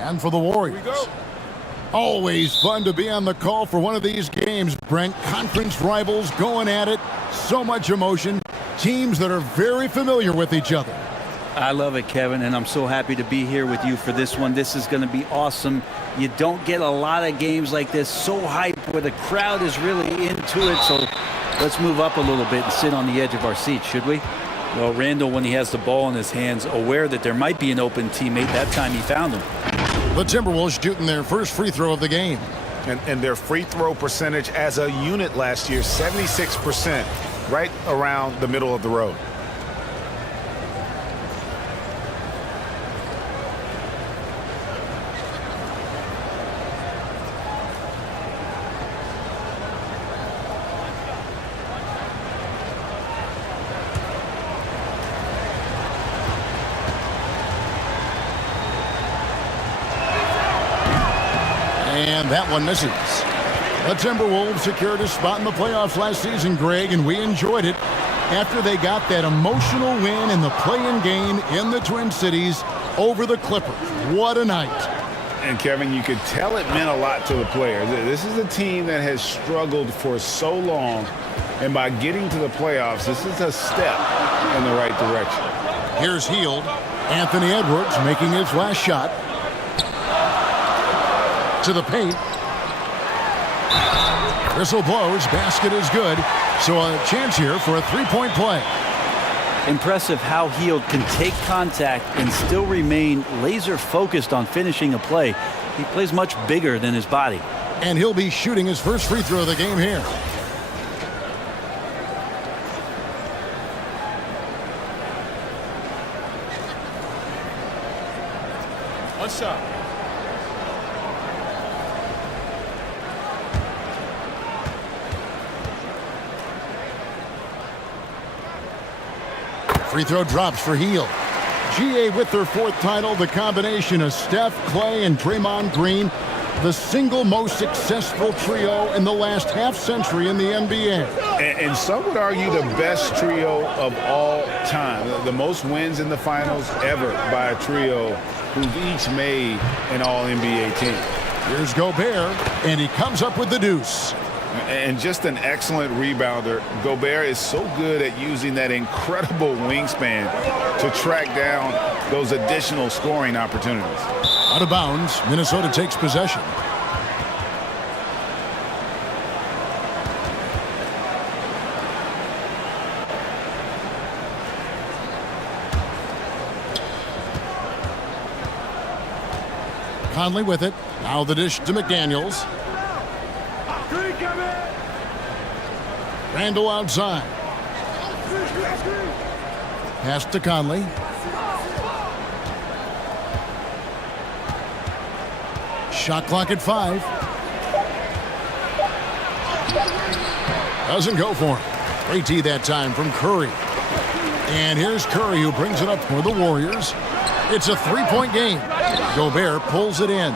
And for the Warriors. Always fun to be on the call for one of these games, Brent. Conference rivals going at it. So much emotion. Teams that are very familiar with each other. I love it, Kevin, and I'm so happy to be here with you for this one. This is going to be awesome. You don't get a lot of games like this, so hyped, where the crowd is really into it. So let's move up a little bit and sit on the edge of our seats, should we? Well, Randall, when he has the ball in his hands, aware that there might be an open teammate, that time he found him. The Timberwolves shooting their first free throw of the game. And their free throw percentage as a unit last year, 76%, right around the middle of the road. And that one misses. The Timberwolves secured a spot in the playoffs last season, Greg, and we enjoyed it after they got that emotional win in the play-in game in the Twin Cities over the Clippers. What a night. And, Kevin, you could tell it meant a lot to the players. This is a team that has struggled for so long, and by getting to the playoffs, this is a step in the right direction. Here's Hield. Anthony Edwards making his last shot. To the paint. Whistle blows. Basket is good. So a chance here for a three-point play. Impressive how Hield can take contact and still remain laser focused on finishing a play. He plays much bigger than his body. And he'll be shooting his first free throw of the game here. What's up? Free throw drops for Hield. GA with their fourth title, the combination of Steph, Clay, and Draymond Green, the single most successful trio in the last half-century in the NBA. And some would argue the best trio of all time. The most wins in the finals ever by a trio who've each made an All-NBA team. Here's Gobert, and he comes up with the deuce. And just an excellent rebounder. Gobert is so good at using that incredible wingspan to track down those additional scoring opportunities. Out of bounds, Minnesota takes possession. Conley with it. Now the dish to McDaniels. Randall outside. Pass to Conley. Shot clock at 5. Doesn't go for him. Great tee that time from Curry. And here's Curry who brings it up for the Warriors. It's a three-point game. Gobert pulls it in.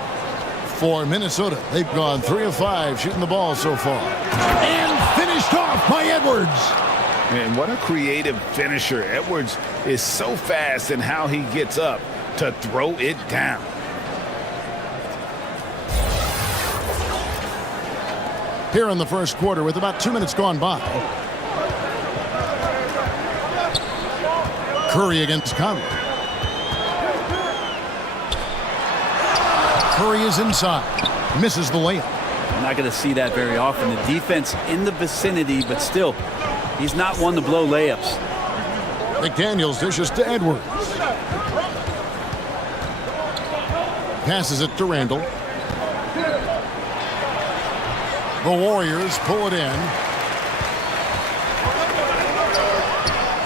For Minnesota, they've gone 3 of 5 shooting the ball so far. And finished off by Edwards. And what a creative finisher. Edwards is so fast in how he gets up to throw it down. Here in the first quarter with about 2 minutes gone by. Curry against Conley. Curry is inside. Misses the layup. I'm not going to see that very often. The defense in the vicinity, but still, he's not one to blow layups. McDaniels dishes to Edwards. Passes it to Randall. The Warriors pull it in.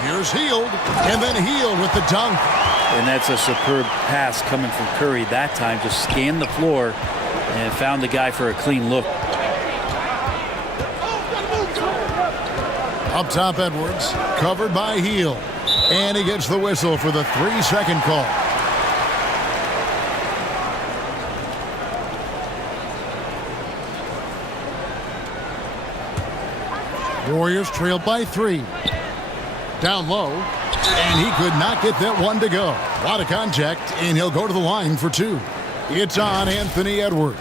Here's Hield, and then Hield with the dunk. And that's a superb pass coming from Curry that time. Just scanned the floor and found the guy for a clean look. Up top, Edwards, covered by Hield. And he gets the whistle for the 3-second call. Warriors trailed by 3. Down low, and he could not get that one to go. A lot of contact, and he'll go to the line for 2. It's on Anthony Edwards.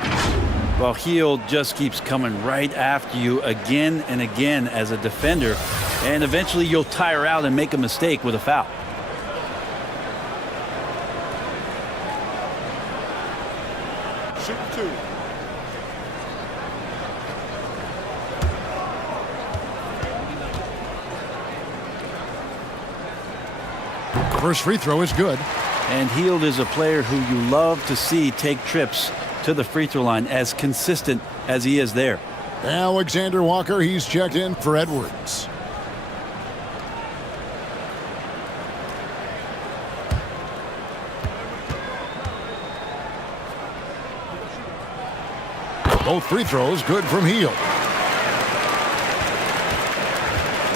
Well, Hield just keeps coming right after you again and again as a defender, and eventually you'll tire out and make a mistake with a foul. Shoot 2. First free throw is good. And Hield is a player who you love to see take trips to the free throw line, as consistent as he is there. Alexander Walker, he's checked in for Edwards. Both free throws good from Hield.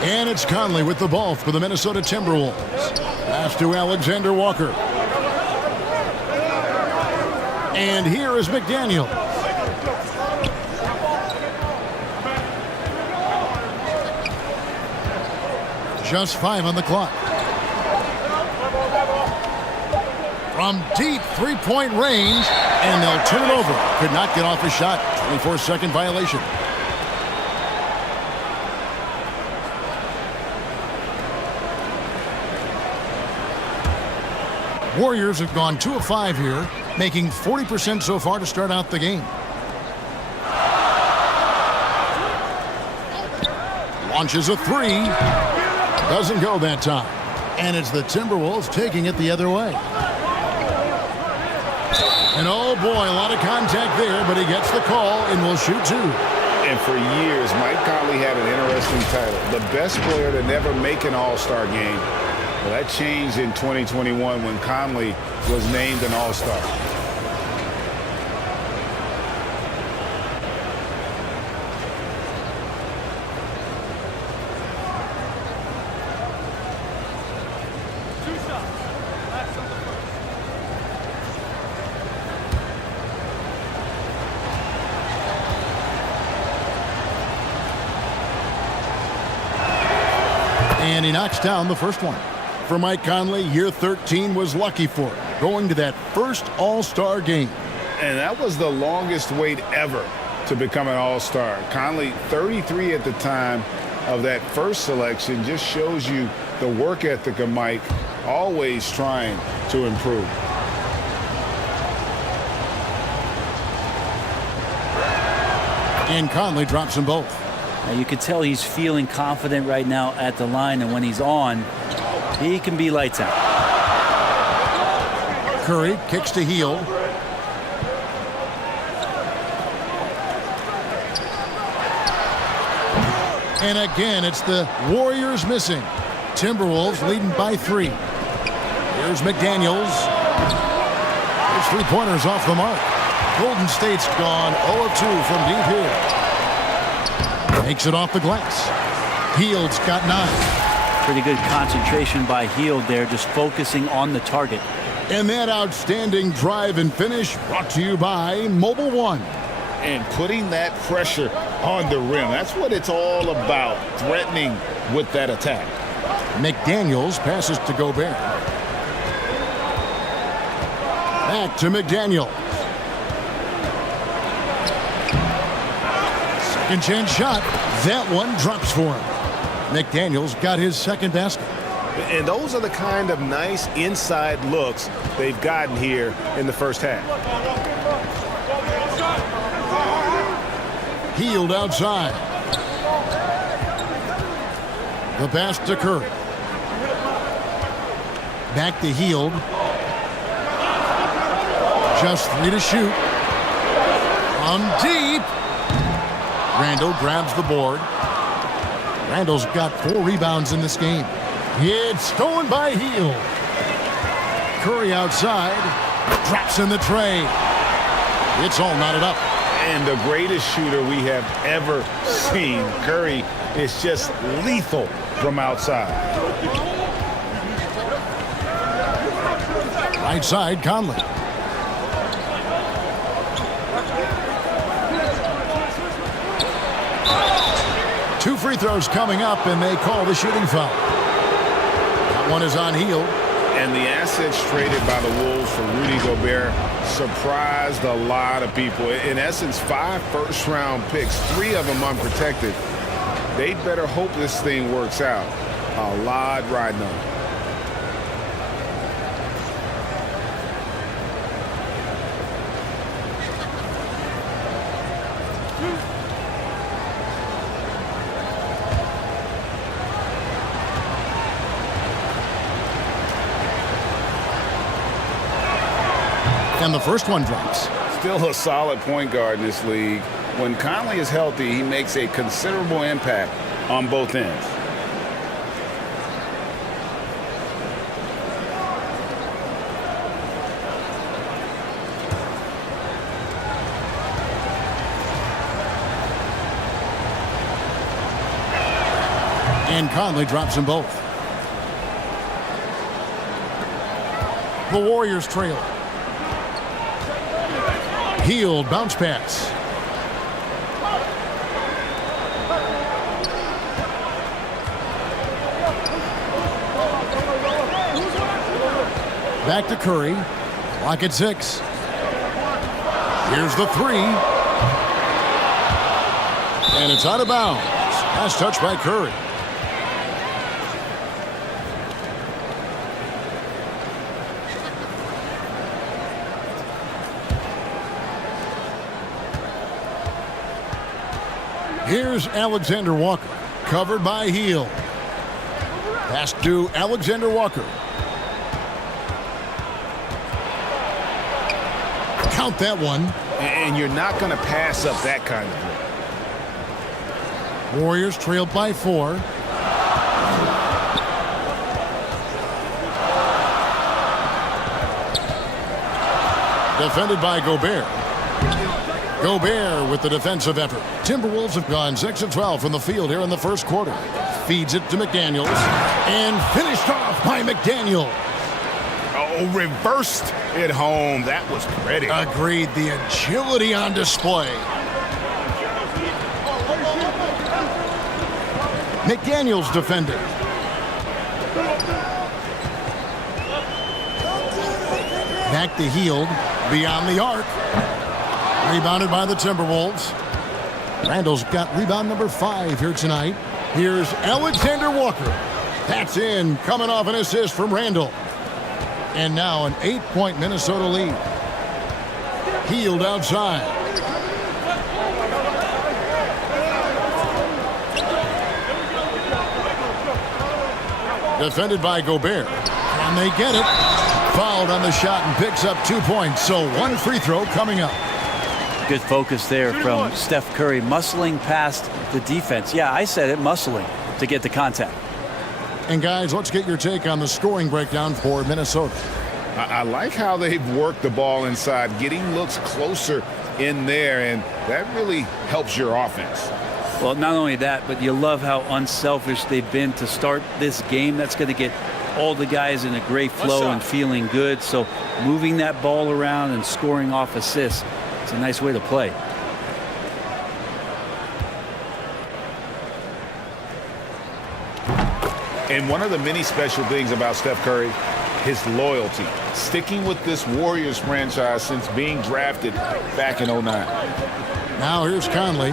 And it's Conley with the ball for the Minnesota Timberwolves. Pass to Alexander Walker. And here is McDaniel. Just 5 on the clock. From deep three-point range, and they'll turn it over. Could not get off a shot. 24-second violation. Warriors have gone 2 of 5 here, making 40% so far to start out the game. Launches a 3. Doesn't go that time. And it's the Timberwolves taking it the other way. And oh boy, a lot of contact there, but he gets the call and will shoot 2. And for years, Mike Conley had an interesting title. The best player to never make an All-Star game. Well, that changed in 2021 when Conley was named an All-Star. And he knocks down the first one. For Mike Conley, year 13 was lucky for him, going to that first All-Star game. And that was the longest wait ever to become an All-Star. Conley, 33 at the time of that first selection, just shows you the work ethic of Mike, always trying to improve. And Conley drops them both. Now you can tell he's feeling confident right now at the line, and when he's on, he can be lights out. Curry kicks to Hield. And again, it's the Warriors missing. Timberwolves leading by 3. Here's McDaniels. His three-pointers off the mark. Golden State's gone 0 of 2 from deep here. Takes it off the glass. Hield's got 9. Pretty good concentration by Hield there, just focusing on the target. And that outstanding drive and finish brought to you by Mobile One. And putting that pressure on the rim. That's what it's all about, threatening with that attack. McDaniels passes to Gobert. Back to McDaniel. Second chance shot. That one drops for him. McDaniels got his second basket. And those are the kind of nice inside looks they've gotten here in the first half. Hield outside. The pass to Curry. Back to Hield. Just 3 to shoot. From deep. Randall grabs the board. Randall's got 4 rebounds in this game. It's stolen by Hield. Curry outside. Drops in the tray. It's all knotted up. And the greatest shooter we have ever seen. Curry is just lethal from outside. Right side, Conley. Two free throws coming up, and they call the shooting foul. That one is on Hield. And the assets traded by the Wolves for Rudy Gobert surprised a lot of people. In essence, 5 first-round picks, 3 of them unprotected. They'd better hope this thing works out. A lot riding on it. And the first one drops. Still a solid point guard in this league. When Conley is healthy, he makes a considerable impact on both ends. And Conley drops them both. The Warriors trail. Healed bounce pass. Back to Curry. Clock at 6. Here's the 3. And it's out of bounds. Last touch by Curry. Here's Alexander Walker, covered by Hield. Pass to Alexander Walker. Count that one. And you're not going to pass up that kind of play. Warriors trailed by 4. Defended by Gobert. Gobert with the defensive effort. Timberwolves have gone 6 of 12 from the field here in the first quarter. Feeds it to McDaniels. And finished off by McDaniels. Oh, reversed it home. That was pretty. Agreed. The agility on display. McDaniels defended. Back to Hield. Beyond the arc. Rebounded by the Timberwolves. Randall's got rebound number 5 here tonight. Here's Alexander Walker. That's in, coming off an assist from Randall. And now an 8-point Minnesota lead. Hield outside. Defended by Gobert. And they get it. Fouled on the shot and picks up 2 points. So 1 free throw coming up. Good focus there from Steph Curry, muscling past the defense. Yeah, I said it, muscling to get the contact. And guys, let's get your take on the scoring breakdown for Minnesota. I like how they've worked the ball inside, getting looks closer in there, and that really helps your offense. Well, not only that, but you love how unselfish they've been to start this game. That's going to get all the guys in a great flow and feeling good. So moving that ball around and scoring off assists, it's a nice way to play. And one of the many special things about Steph Curry, his loyalty. Sticking with this Warriors franchise since being drafted back in 09. Now here's Conley.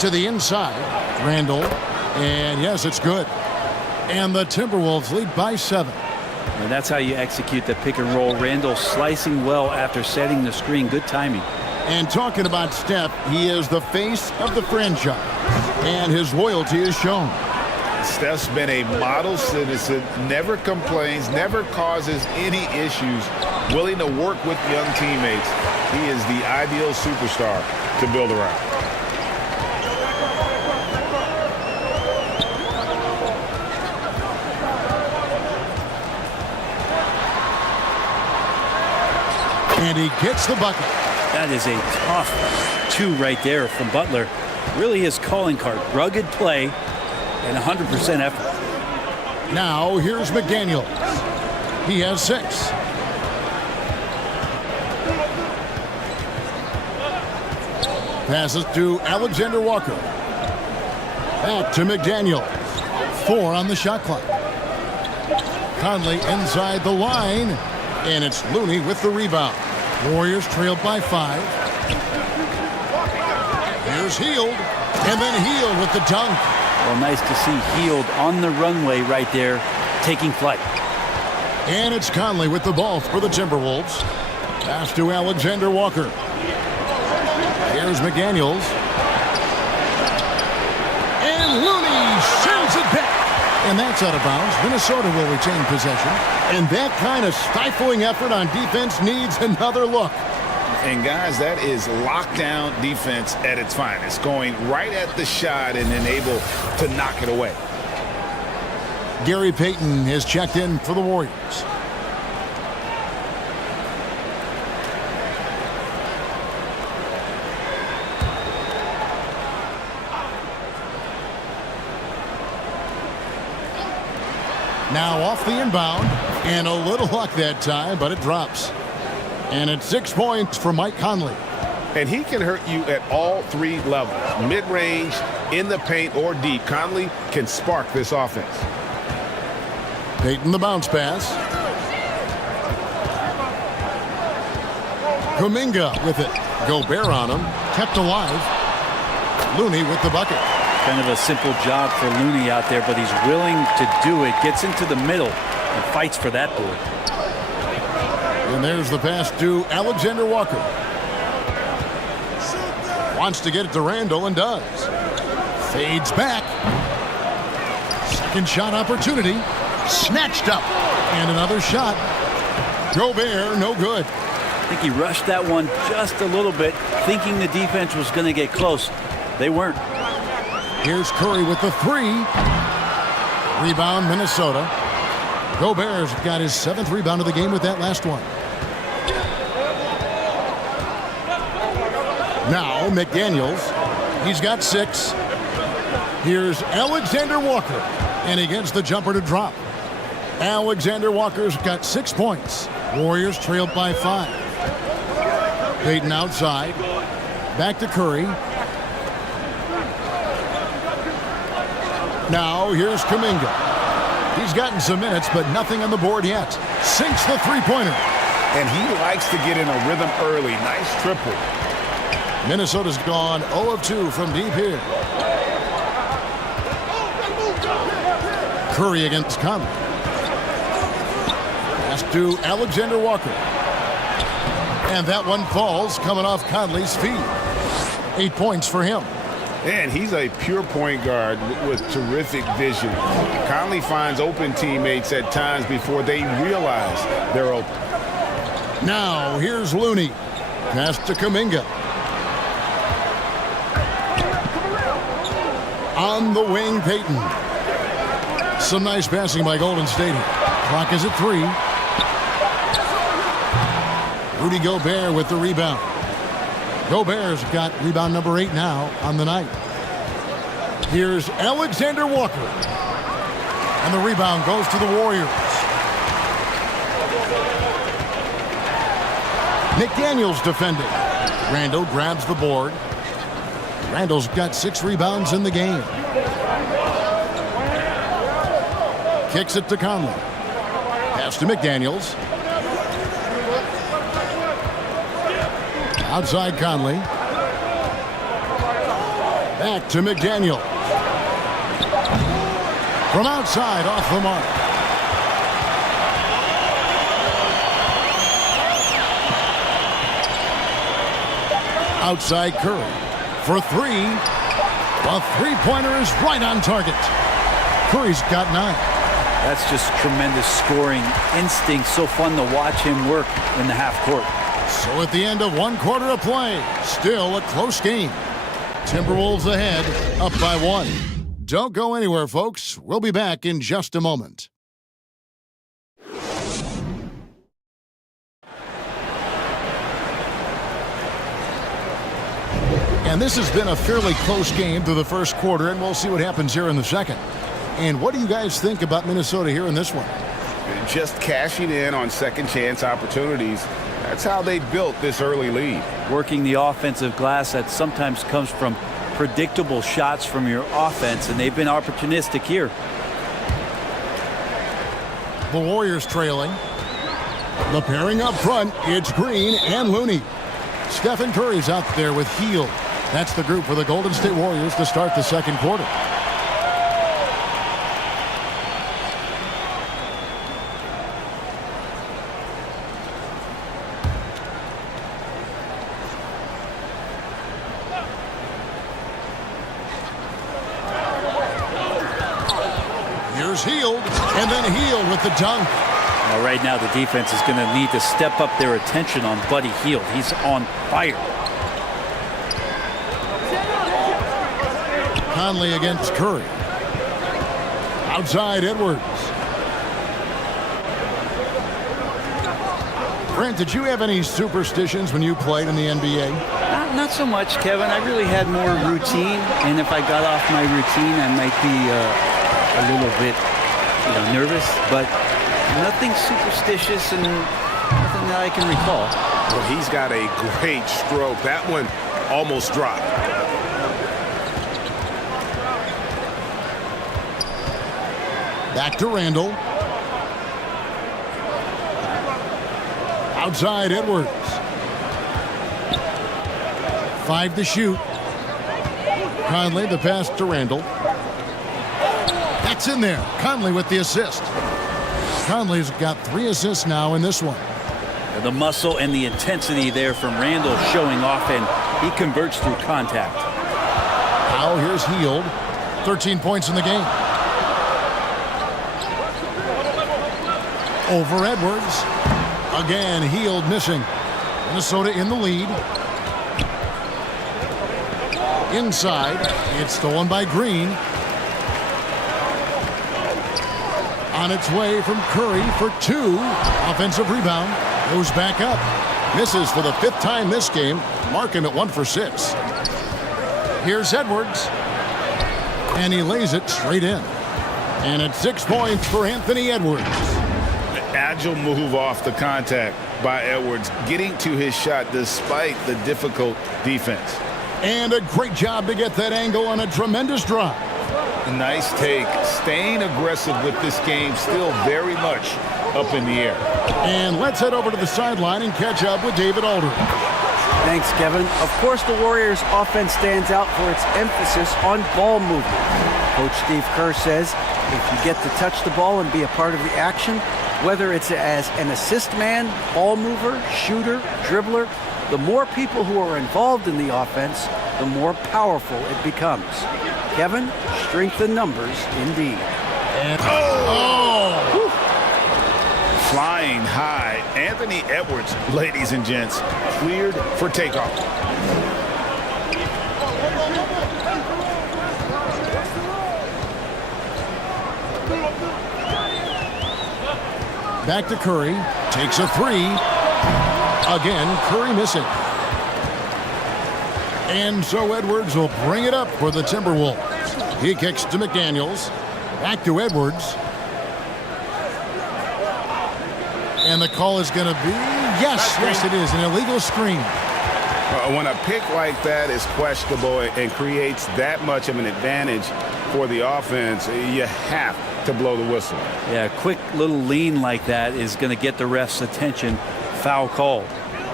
To the inside. Randall. And yes, it's good. And the Timberwolves lead by 7. And that's how you execute the pick and roll. Randall slicing well after setting the screen. Good timing. And talking about Steph, he is the face of the franchise. And his loyalty is shown. Steph's been a model citizen, never complains, never causes any issues, willing to work with young teammates. He is the ideal superstar to build around. And he gets the bucket. That is a tough 2 right there from Butler. Really his calling card. Rugged play and 100% effort. Now here's McDaniels. He has 6. Passes to Alexander Walker. Back to McDaniels. 4 on the shot clock. Conley inside the line. And it's Looney with the rebound. Warriors trailed by 5. Here's Hield. And then Hield with the dunk. Well, nice to see Hield on the runway right there, taking flight. And it's Conley with the ball for the Timberwolves. Pass to Alexander Walker. Here's McDaniels. And Looney sends it back. And that's out of bounds. Minnesota will retain possession. And that kind of stifling effort on defense needs another look. And, guys, that is lockdown defense at its finest. Going right at the shot and then able to knock it away. Gary Payton has checked in for the Warriors. Now off the inbound, and a little luck that time, but it drops. And it's 6 points for Mike Conley. And he can hurt you at all 3 levels, mid-range, in the paint, or deep. Conley can spark this offense. Payton the bounce pass. Kuminga with it. Gobert on him. Kept alive. Looney with the bucket. Kind of a simple job for Looney out there, but he's willing to do it. Gets into the middle and fights for that board. And there's the pass to Alexander Walker. Wants to get it to Randall and does. Fades back. Second shot opportunity. Snatched up. And another shot. Gobert, no good. I think he rushed that one just a little bit, thinking the defense was going to get close. They weren't. Here's Curry with the 3. Rebound, Minnesota. Gobert's got his 7th rebound of the game with that last one. Now McDaniels. He's got 6. Here's Alexander Walker. And he gets the jumper to drop. Alexander Walker's got 6 points. Warriors trailed by 5. Payton outside. Back to Curry. Now here's Kuminga. He's gotten some minutes, but nothing on the board yet. Sinks the 3-pointer. And he likes to get in a rhythm early. Nice triple. Minnesota's gone 0 of 2 from deep here. Curry against Conley. Pass to Alexander Walker. And that one falls coming off Conley's feet. 8 points for him. And he's a pure point guard with terrific vision. Conley finds open teammates at times before they realize they're open. Now here's Looney. Pass to Kuminga. On the wing, Payton. Some nice passing by Golden State. Clock is at 3. Rudy Gobert with the rebound. Gobert's got rebound number 8 now on the night. Here's Alexander Walker. And the rebound goes to the Warriors. McDaniels defending. Randall grabs the board. Randall's got 6 rebounds in the game. Kicks it to Conley. Pass to McDaniels. Outside Conley. Back to McDaniel. From outside, off the mark. Outside Curry for 3. A 3-pointer is right on target. Curry's got 9. That's just tremendous scoring instinct. So fun to watch him work in the half court. So at the end of 1 quarter of play, still a close game. Timberwolves ahead, up by 1. Don't go anywhere, folks. We'll be back in just a moment. And this has been a fairly close game through the first quarter, and we'll see what happens here in the second. And what do you guys think about Minnesota here in this one? Just cashing in on second chance opportunities. That's how they built this early lead. Working the offensive glass that sometimes comes from predictable shots from your offense, and they've been opportunistic here. The Warriors trailing. The pairing up front, it's Green and Looney. Stephen Curry's out there with Hield. That's the group for the Golden State Warriors to start the second quarter. Here's Hield, and then Hield with the dunk. Well, right now, the defense is going to need to step up their attention on Buddy Hield. He's on fire. Conley against Curry. Outside Edwards. Brent, did you have any superstitions when you played in the NBA? Not so much, Kevin. I really had more routine, and if I got off my routine, I might be a little bit, nervous, but nothing superstitious and nothing that I can recall. Well, he's got a great stroke. That one almost dropped. Back to Randall. Outside Edwards. 5 to shoot. Conley, the pass to Randall. That's in there. Conley with the assist. Conley's got 3 assists now in this one. The muscle and the intensity there from Randall showing off, and he converts through contact. Now here's Hield. 13 points in the game. Over Edwards. Again, Hield missing. Minnesota in the lead. Inside. It's stolen by Green. On its way from Curry for 2. Offensive rebound. Goes back up. Misses for the 5th time this game. Mark him at 1 for 6. Here's Edwards. And he lays it straight in. And it's 6 points for Anthony Edwards. Agile move off the contact by Edwards, getting to his shot despite the difficult defense. And a great job to get that angle on a tremendous drive. Nice take. Staying aggressive with this game, still very much up in the air. And let's head over to the sideline and catch up with David Aldridge. Thanks, Kevin. Of course, the Warriors' offense stands out for its emphasis on ball movement. Coach Steve Kerr says if you get to touch the ball and be a part of the action, whether it's as an assist man, ball mover, shooter, dribbler, the more people who are involved in the offense, the more powerful it becomes. Kevin, strength in numbers indeed. And Flying high, Anthony Edwards, ladies and gents, cleared for takeoff. back to Curry. Takes a 3. Again, Curry missing. And so Edwards will bring it up for the Timberwolves. He kicks to McDaniels. Back to Edwards. And the call is going to be, yes, it is, an illegal screen. When a pick like that is questionable and creates that much of an advantage for the offense, you have to blow the whistle. Yeah, a quick little lean like that is going to get the ref's attention. Foul called.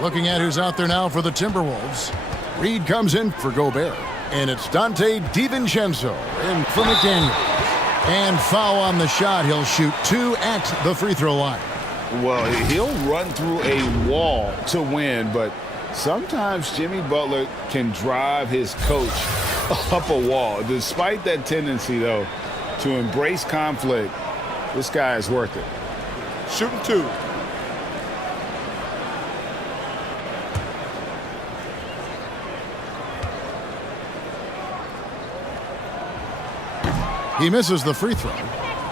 Looking at who's out there now for the Timberwolves. Reed comes in for Gobert. And it's Dante DiVincenzo in for McDaniel. And foul on the shot. He'll shoot 2 at the free throw line. Well, he'll run through a wall to win, but sometimes Jimmy Butler can drive his coach up a wall. Despite that tendency, though, to embrace conflict, this guy is worth it. Shooting 2. He misses the free throw.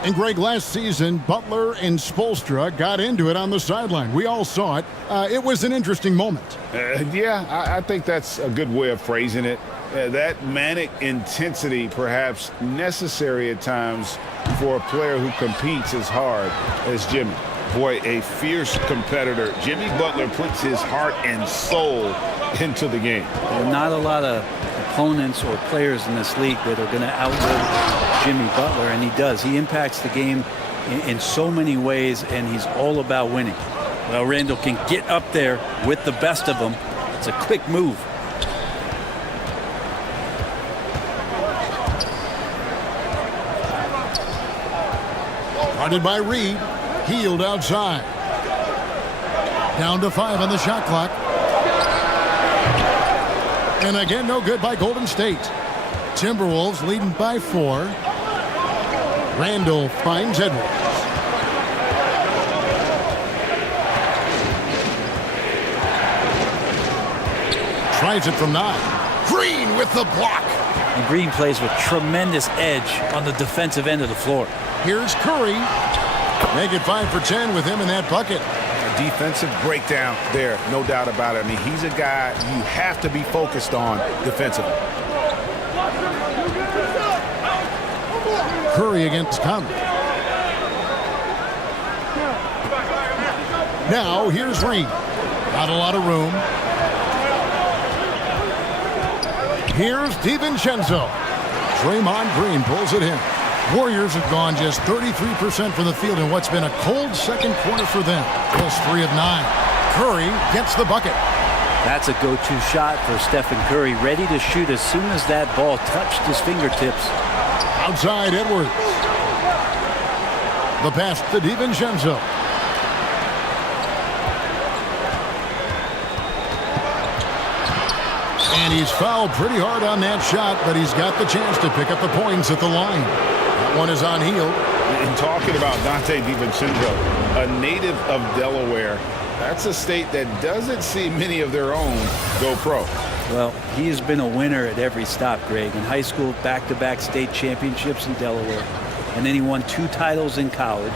And Greg, last season, Butler and Spoelstra got into it on the sideline. We all saw it. It was an interesting moment. I think that's a good way of phrasing it. That manic intensity, perhaps necessary at times for a player who competes as hard as Jimmy. Boy, a fierce competitor. Jimmy Butler puts his heart and soul into the game. Not a lot of opponents or players in this league that are going to outlive Jimmy Butler, and he does. He impacts the game in so many ways, and he's all about winning. Well, Randall can get up there with the best of them. It's a quick move. Guarded by Reed. Healed outside. Down to 5 on the shot clock. And again, no good by Golden State. Timberwolves leading by 4. Randall finds Edwards. Tries it from 9. Green with the block. And Green plays with tremendous edge on the defensive end of the floor. Here's Curry. Make it 5 for 10 with him in that bucket. A defensive breakdown there, no doubt about it. I mean, he's a guy you have to be focused on defensively. Curry against Conley. Now here's Reed. Not a lot of room. Here's DiVincenzo. Draymond Green pulls it in. Warriors have gone just 33% from the field in what's been a cold second quarter for them. Plus 3 of 9. Curry gets the bucket. That's a go-to shot for Stephen Curry, ready to shoot as soon as that ball touched his fingertips. Outside Edwards. The pass to DiVincenzo. And he's fouled pretty hard on that shot, but he's got the chance to pick up the points at the line. That one is on heel. And talking about Dante DiVincenzo, a native of Delaware, that's a state that doesn't see many of their own go pro. Well, he has been a winner at every stop, Greg. In high school, back-to-back state championships in Delaware. And then he won 2 titles in college.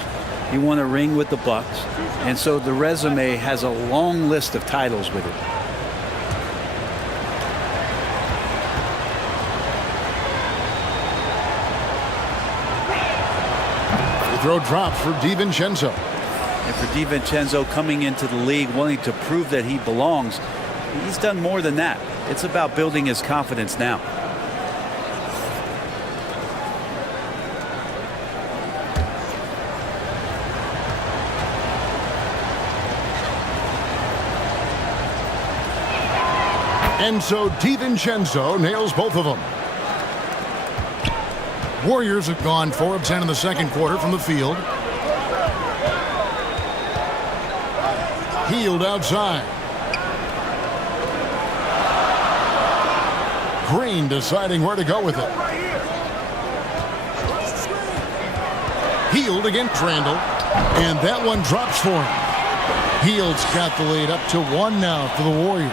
He won a ring with the Bucks. And so the resume has a long list of titles with it. The throw drops for DiVincenzo. And for DiVincenzo coming into the league wanting to prove that he belongs, he's done more than that. It's about building his confidence now. And so DiVincenzo nails both of them. Warriors have gone 4 of 10 in the second quarter from the field. Healed outside. Green deciding where to go with it. Healed against Randall. And that one drops for him. Heald's got the lead up to 1 now for the Warriors.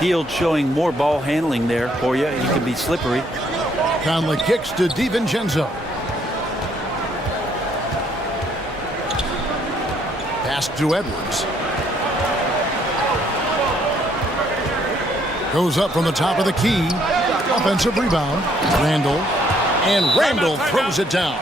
Hield showing more ball handling there for you. He can be slippery. Conley kicks to DiVincenzo. Pass to Edwards. Goes up from the top of the key. Offensive rebound. Randall. And Randall throws it down.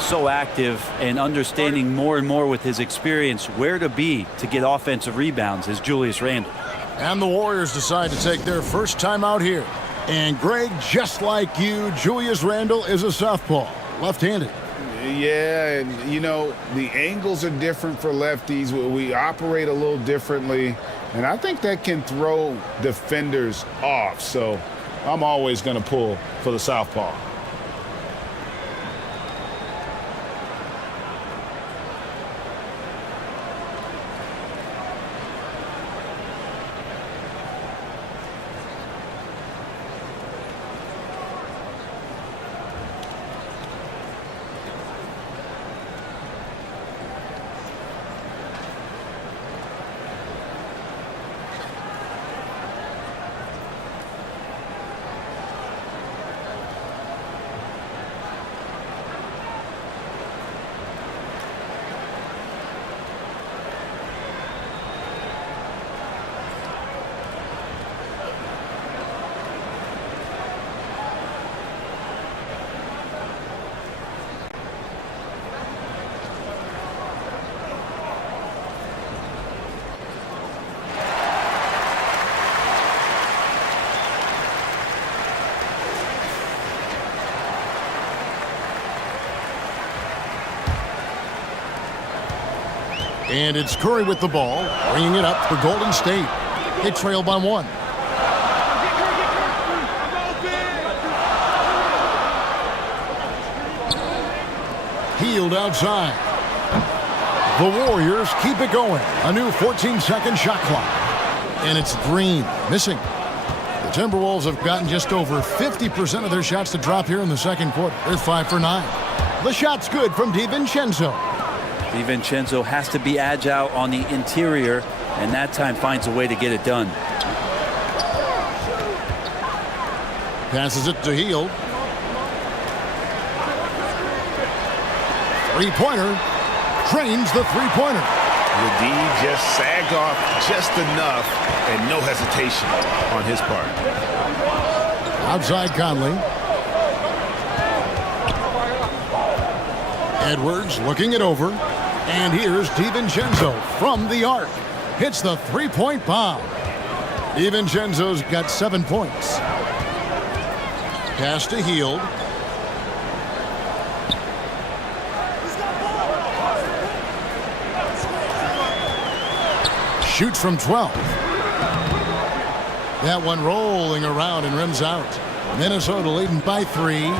So active and understanding more and more with his experience where to be to get offensive rebounds is Julius Randle. And the Warriors decide to take their first time out here. And Greg, just like you, Julius Randle is a southpaw, left-handed. Yeah, and you know, the angles are different for lefties. We operate a little differently, and I think that can throw defenders off. So I'm always going to pull for the southpaw. And it's Curry with the ball, bringing it up for Golden State. They trail by 1. Hield outside. The Warriors keep it going. A new 14-second shot clock. And it's Green missing. The Timberwolves have gotten just over 50% of their shots to drop here in the second quarter. They're 5 for 9. The shot's good from DiVincenzo. DiVincenzo has to be agile on the interior, and that time finds a way to get it done. Passes it to Hield. Three-pointer. Trains the three-pointer. The D just sagged off just enough, and no hesitation on his part. Outside Conley. Edwards looking it over. And here's DiVincenzo from the arc. Hits the three-point bomb. DiVincenzo's got 7 points. Pass to Hield. Shoots from 12. That one rolling around and rims out. Minnesota leading by 3.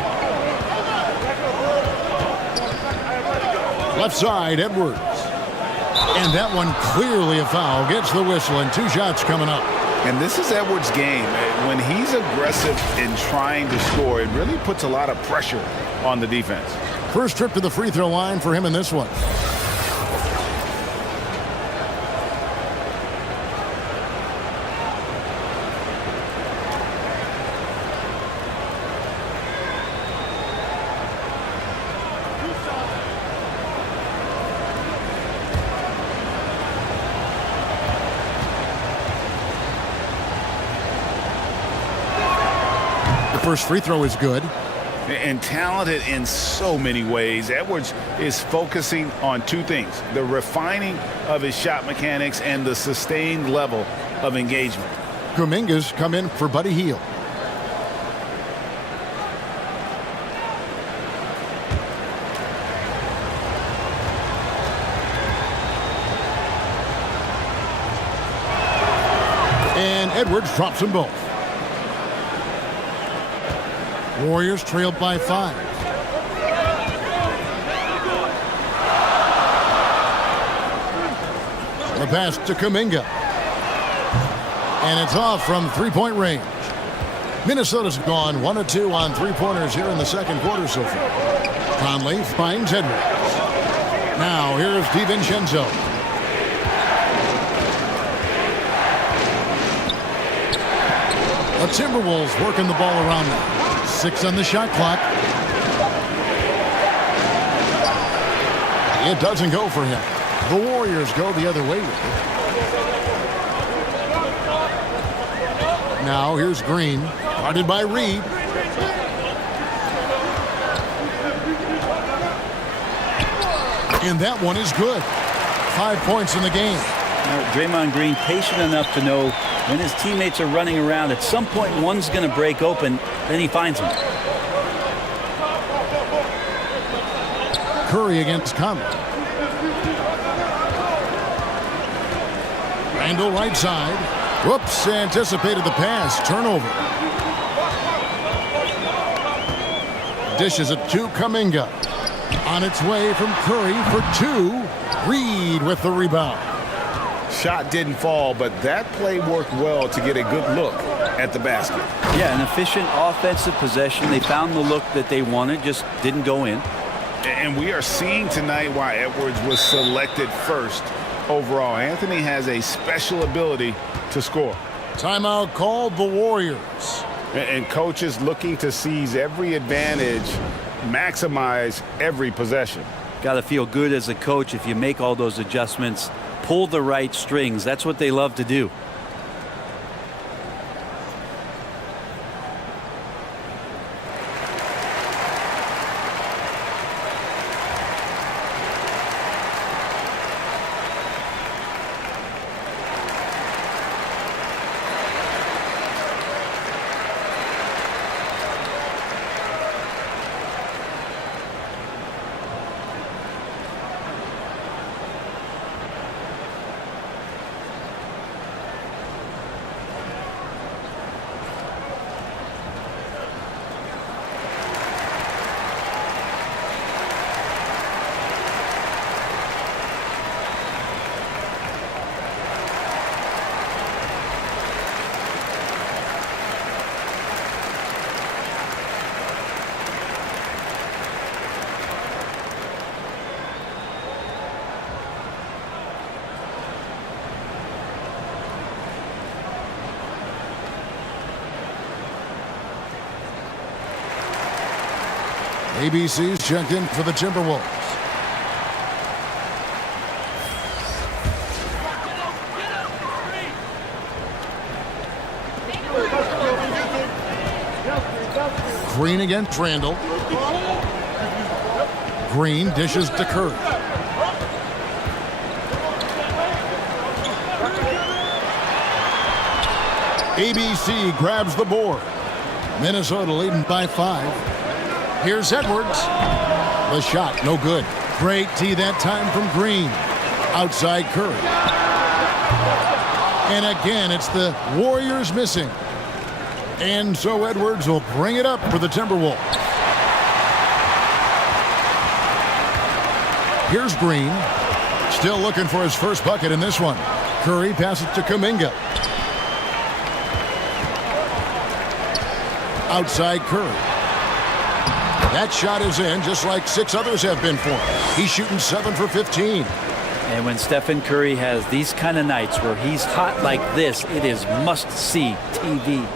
Left side, Edwards. And that one clearly a foul. Gets the whistle and 2 shots coming up. And this is Edwards' game. When he's aggressive in trying to score, it really puts a lot of pressure on the defense. First trip to the free throw line for him in this one. First free throw is good. And talented in so many ways. Edwards is focusing on 2 things: the refining of his shot mechanics and the sustained level of engagement. Kuminga's come in for Buddy Hield. And Edwards drops them both. Warriors trailed by 5. The pass to Kuminga. And it's off from three-point range. Minnesota's gone 1 of 2 on three-pointers here in the second quarter so far. Conley finds Edwards. Now here's DiVincenzo. The Timberwolves working the ball around them. 6 on the shot clock. It doesn't go for him. The Warriors go the other way with it. Now here's Green, guarded by Reed. And that one is good. 5 points in the game. Now, Draymond Green patient enough to know when his teammates are running around, at some point one's going to break open, then he finds him. Curry against Conley. Randall right side. Whoops, anticipated the pass. Turnover. Dishes it to Kuminga. On its way from Curry for 2. Reed with the rebound. Shot didn't fall, but that play worked well to get a good look at the basket. Yeah, an efficient offensive possession. They found the look that they wanted, just didn't go in. And we are seeing tonight why Edwards was selected first overall. Anthony has a special ability to score. Timeout called the Warriors. And coaches looking to seize every advantage, maximize every possession. Got to feel good as a coach if you make all those adjustments, pull the right strings. That's what they love to do. ABC's checked in for the Timberwolves. Green against Randall. Green dishes to Curry. ABC grabs the board. Minnesota leading by 5. Here's Edwards. The shot, no good. Great tee that time from Green. Outside Curry. And again, it's the Warriors missing. And so Edwards will bring it up for the Timberwolves. Here's Green. Still looking for his first bucket in this one. Curry passes to Kuminga. Outside Curry. That shot is in, just like 6 others have been for him. He's shooting 7 for 15. And when Stephen Curry has these kind of nights where he's hot like this, it is must-see TV.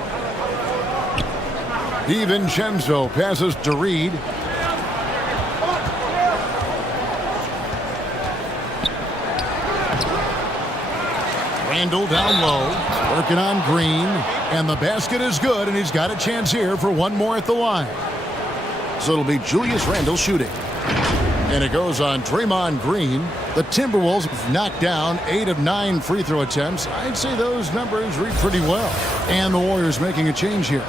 DiVincenzo passes to Reed. Randall down low, working on Green, and the basket is good, and he's got a chance here for one more at the line. So it'll be Julius Randle shooting. And it goes on Draymond Green. The Timberwolves have knocked down 8 of 9 free throw attempts. I'd say those numbers read pretty well. And the Warriors making a change here.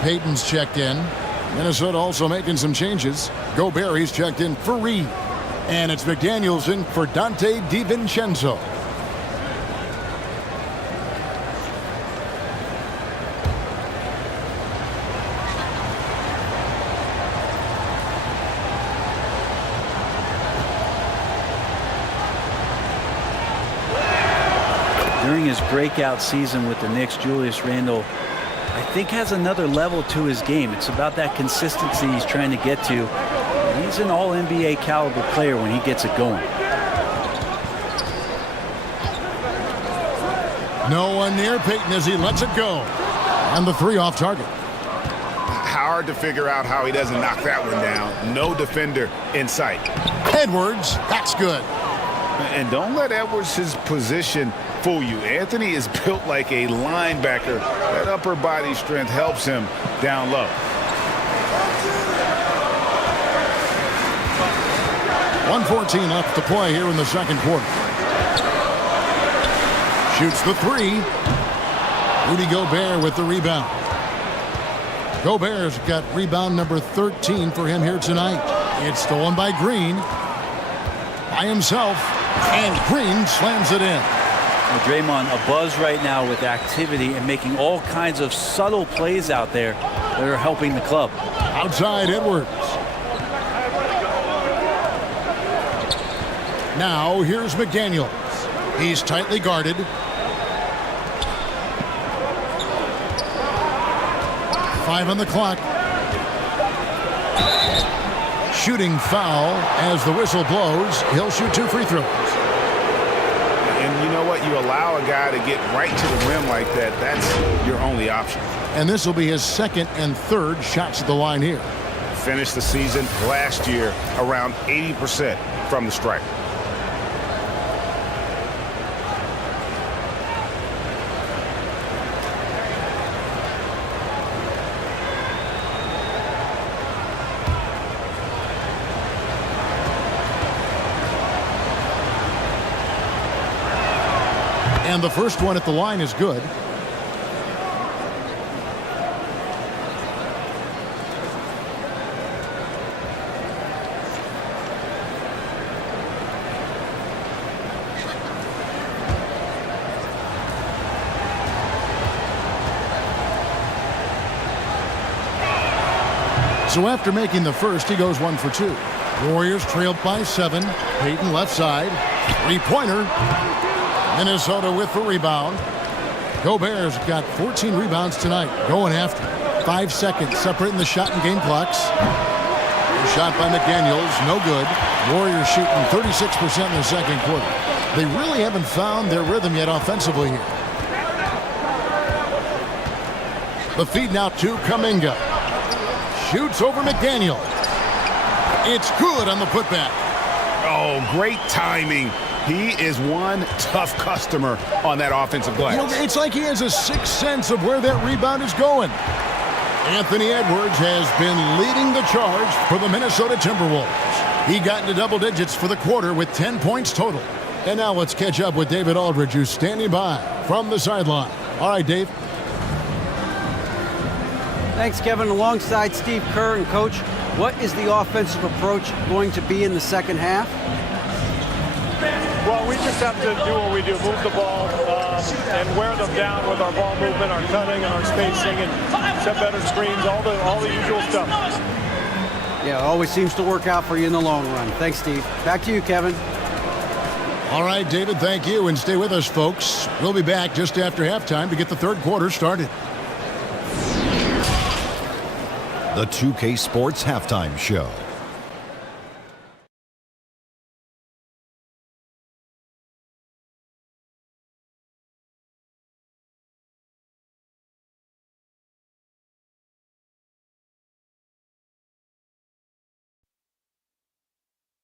Payton's checked in. Minnesota also making some changes. Gobert's checked in for Reed. And it's McDaniels in for Dante DiVincenzo. During his breakout season with the Knicks, Julius Randle, I think, has another level to his game. It's about that consistency he's trying to get to. He's an all-NBA caliber player when he gets it going. No one near Payton as he lets it go. And the 3 off target. Hard to figure out how he doesn't knock that one down. No defender in sight. Edwards, that's good. And don't let Edwards' position fool you. Anthony is built like a linebacker. That upper body strength helps him down low. 1:14 left to play here in the second quarter. Shoots the 3. Rudy Gobert with the rebound. Gobert's got rebound number 13 for him here tonight. It's stolen by Green. By himself. And Green slams it in. Well, Draymond, a buzz right now with activity and making all kinds of subtle plays out there that are helping the club. Outside Edwards. Now here's McDaniels. He's tightly guarded. Five on the clock. Shooting foul as the whistle blows. He'll shoot 2 free throws. And you know what? You allow a guy to get right to the rim like that. That's your only option. And this will be his 2nd and 3rd shots at the line here. Finished the season last year around 80% from the stripe. And the first one at the line is good. So after making the first, he goes 1 for 2. Warriors trailed by 7. Payton left side. 3-pointer. Minnesota with the rebound. Gobert's got 14 rebounds tonight. Going after. 5 seconds separating the shot and game clocks. Shot by McDaniels, no good. Warriors shooting 36% in the second quarter. They really haven't found their rhythm yet offensively here. The feed now to Kuminga. Shoots over McDaniels. It's good on the putback. Oh, great timing. He is one tough customer on that offensive glass. You know, it's like he has a sixth sense of where that rebound is going. Anthony Edwards has been leading the charge for the Minnesota Timberwolves. He got into double digits for the quarter with 10 points total. And now let's catch up with David Aldridge, who's standing by from the sideline. All right, Dave. Thanks, Kevin. Alongside Steve Kerr and Coach, what is the offensive approach going to be in the second half? Well, we just have to do what we do, move the ball and wear them down with our ball movement, our cutting, and our spacing, and set better screens, all the usual stuff. Yeah, it always seems to work out for you in the long run. Thanks, Steve. Back to you, Kevin. All right, David, thank you. And stay with us, folks. We'll be back just after halftime to get the third quarter started. The 2K Sports Halftime Show.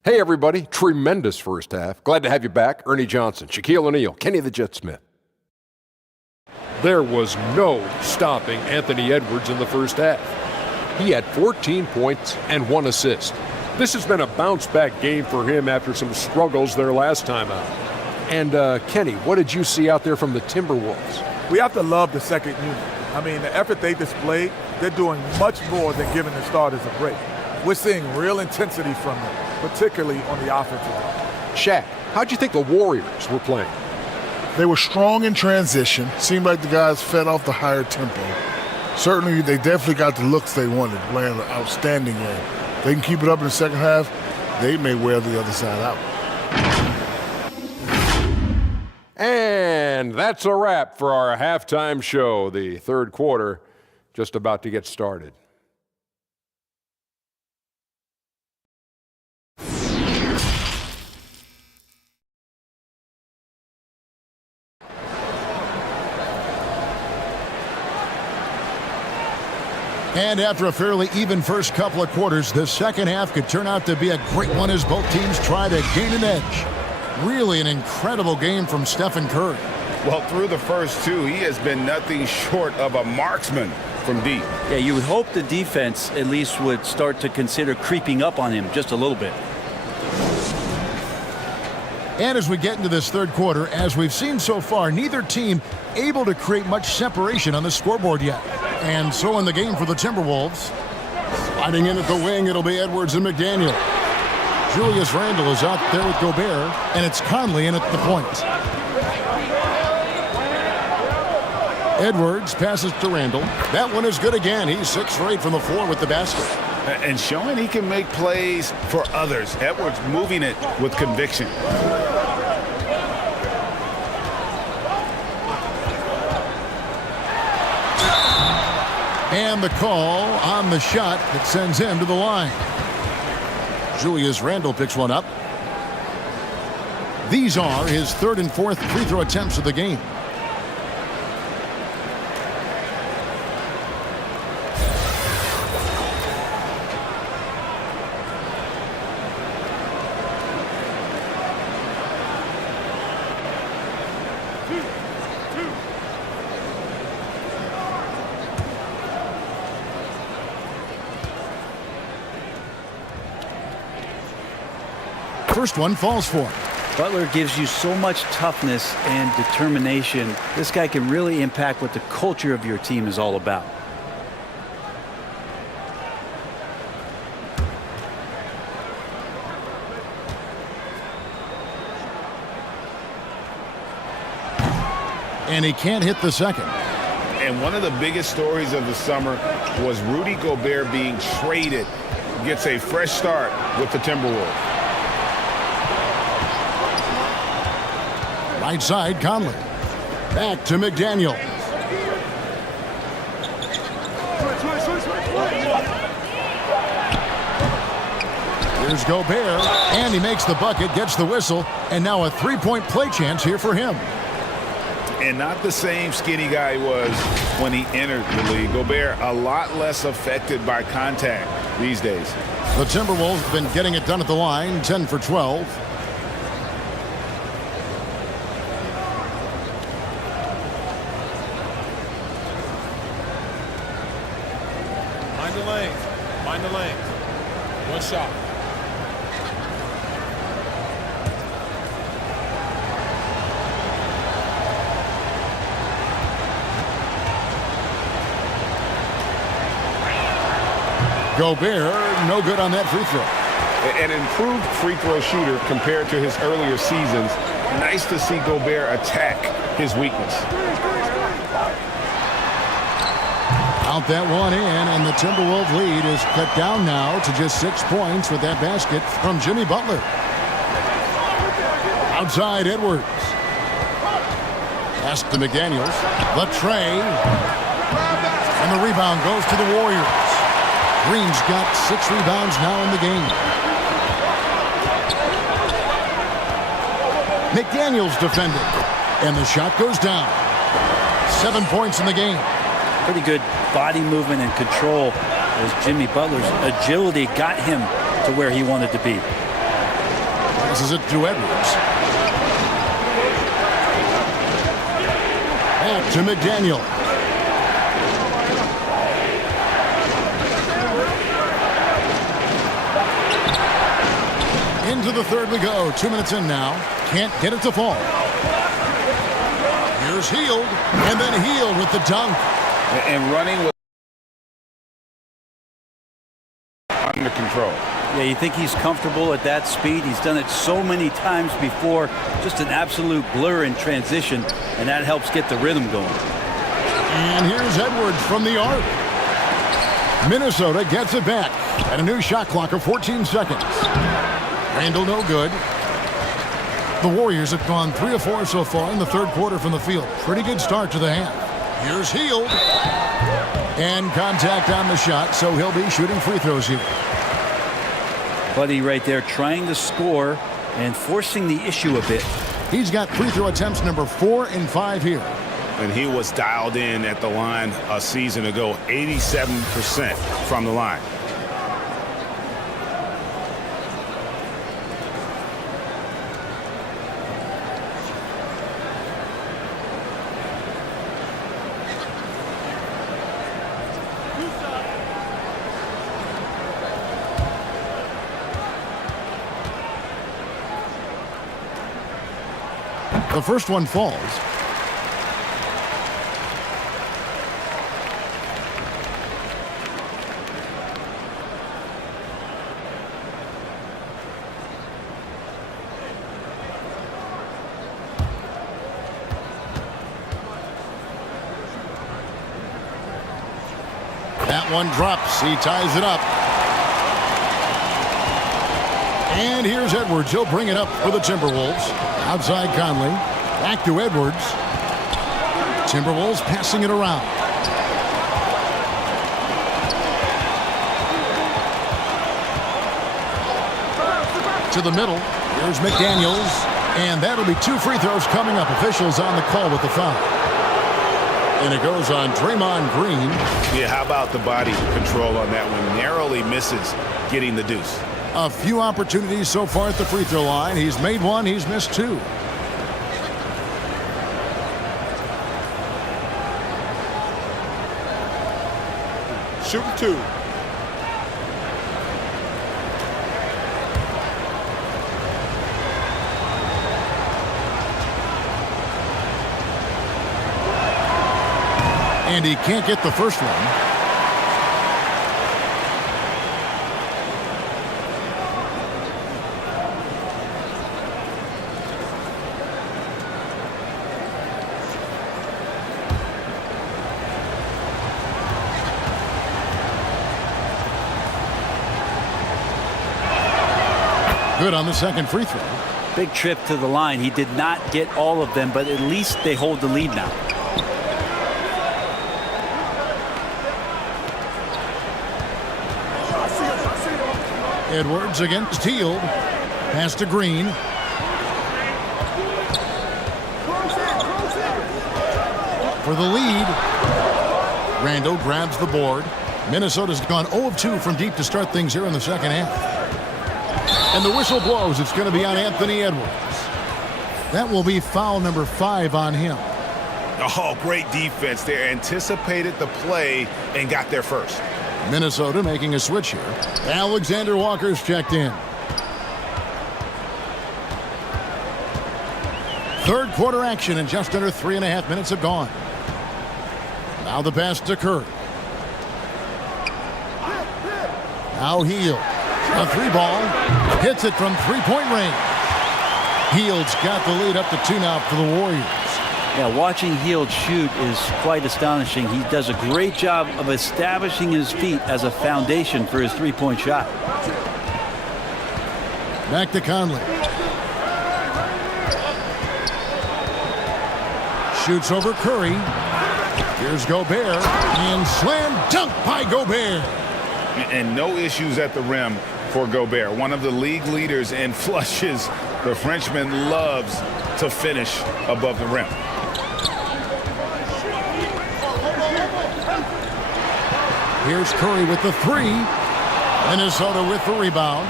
Hey, everybody. Tremendous first half. Glad to have you back. Ernie Johnson, Shaquille O'Neal, Kenny the Jet Smith. There was no stopping Anthony Edwards in the first half. He had 14 points and 1 assist. This has been a bounce-back game for him after some struggles their last time out. And, Kenny, what did you see out there from the Timberwolves? We have to love the second unit. I mean, the effort they displayed, they're doing much more than giving the starters a break. We're seeing real intensity from them, particularly on the offensive end. Shaq, how'd you think the Warriors were playing? They were strong in transition. Seemed like the guys fed off the higher tempo. Certainly, they definitely got the looks they wanted, playing an outstanding game. They can keep it up in the second half, they may wear the other side out. And that's a wrap for our halftime show. The third quarter just about to get started. And after a fairly even first couple of quarters, the second half could turn out to be a great one as both teams try to gain an edge. Really an incredible game from Stephen Curry. Well, through the first two, he has been nothing short of a marksman from deep. Yeah, you would hope the defense at least would start to consider creeping up on him just a little bit. And as we get into this third quarter, as we've seen so far, neither team able to create much separation on the scoreboard yet. And so in the game for the Timberwolves, sliding in at the wing, it'll be Edwards and McDaniel. Julius Randle is out there with Gobert, and it's Conley in at the point. Edwards passes to Randle. That one is good again. He's 6 for 8 from the floor with the basket. And showing he can make plays for others. Edwards moving it with conviction. And the call on the shot that sends him to the line. Julius Randle picks one up. These are his third and fourth free throw attempts of the game. First one falls for him. Butler gives you so much toughness and determination. This guy can really impact what the culture of your team is all about. And he can't hit the second. And one of the biggest stories of the summer was Rudy Gobert being traded. Gets a fresh start with the Timberwolves. Right side, Conley. Back to McDaniel. Here's Gobert, and he makes the bucket, gets the whistle, and now a three-point play chance here for him. And not the same skinny guy he was when he entered the league. Gobert a lot less affected by contact these days. The Timberwolves have been getting it done at the line, 10 for 12. Mind the lane. Mind the lane. One shot. Gobert, no good on that free throw. An improved free throw shooter compared to his earlier seasons. Nice to see Gobert attack his weakness. Out that one in, and the Timberwolves lead is cut down now to just 6 points with that basket from Jimmy Butler. Outside Edwards. Pass to McDaniels. The tray. And the rebound goes to the Warriors. Green's got 6 rebounds now in the game. McDaniels defending. And the shot goes down. 7 points in the game. Pretty good body movement and control as Jimmy Butler's agility got him to where he wanted to be. Passes it to Edwards. Oh, to McDaniel. Into the third we go. 2 minutes in now. Can't get it to fall. Here's Hield, and then Hield with the dunk. And running with under control. Yeah, you think he's comfortable at that speed. He's done it so many times before. Just an absolute blur in transition, and that helps get the rhythm going. And here's Edwards from the arc. Minnesota gets it back at a new shot clock of 14 seconds. Randall no good. The Warriors have gone 3 of 4 so far in the third quarter from the field. Pretty good start to the half. Here's Hield. And contact on the shot, so he'll be shooting free throws here. Buddy right there trying to score and forcing the issue a bit. He's got free throw attempts number 4 and 5 here. And he was dialed in at the line a season ago, 87% from the line. The first one falls. That one drops. He ties it up. And here's Edwards. He'll bring it up for the Timberwolves. Outside Conley. Back to Edwards. Timberwolves passing it around. To the middle. Here's McDaniels. And that'll be 2 free throws coming up. Officials on the call with the foul. And it goes on Draymond Green. Yeah, how about the body control on that one? Narrowly misses getting the deuce. A few opportunities so far at the free throw line. He's made 1, he's missed 2. Shooting 2. And he can't get the first one. Good on the second free throw. Big trip to the line. He did not get all of them, but at least they hold the lead now. Edwards against Hield. Pass to Green. For the lead. Randall grabs the board. Minnesota's gone 0 of 2 from deep to start things here in the second half. And the whistle blows. It's going to be on Anthony Edwards. That will be foul number 5 on him. Oh, great defense there. Anticipated the play and got there first. Minnesota making a switch here. Alexander Walker's checked in. Third quarter action and just under 3.5 minutes have gone. Now the pass to Curry. Now Hield. A 3-ball. Hits it from 3-point range. Hield's got the lead up to 2 now for the Warriors. Yeah, watching Hield shoot is quite astonishing. He does a great job of establishing his feet as a foundation for his 3-point shot. Back to Conley. Shoots over Curry. Here's Gobert. And slam dunk by Gobert. And no issues at the rim for Gobert. One of the league leaders in flushes. The Frenchman loves to finish above the rim. Here's Curry with the 3. Minnesota with the rebound.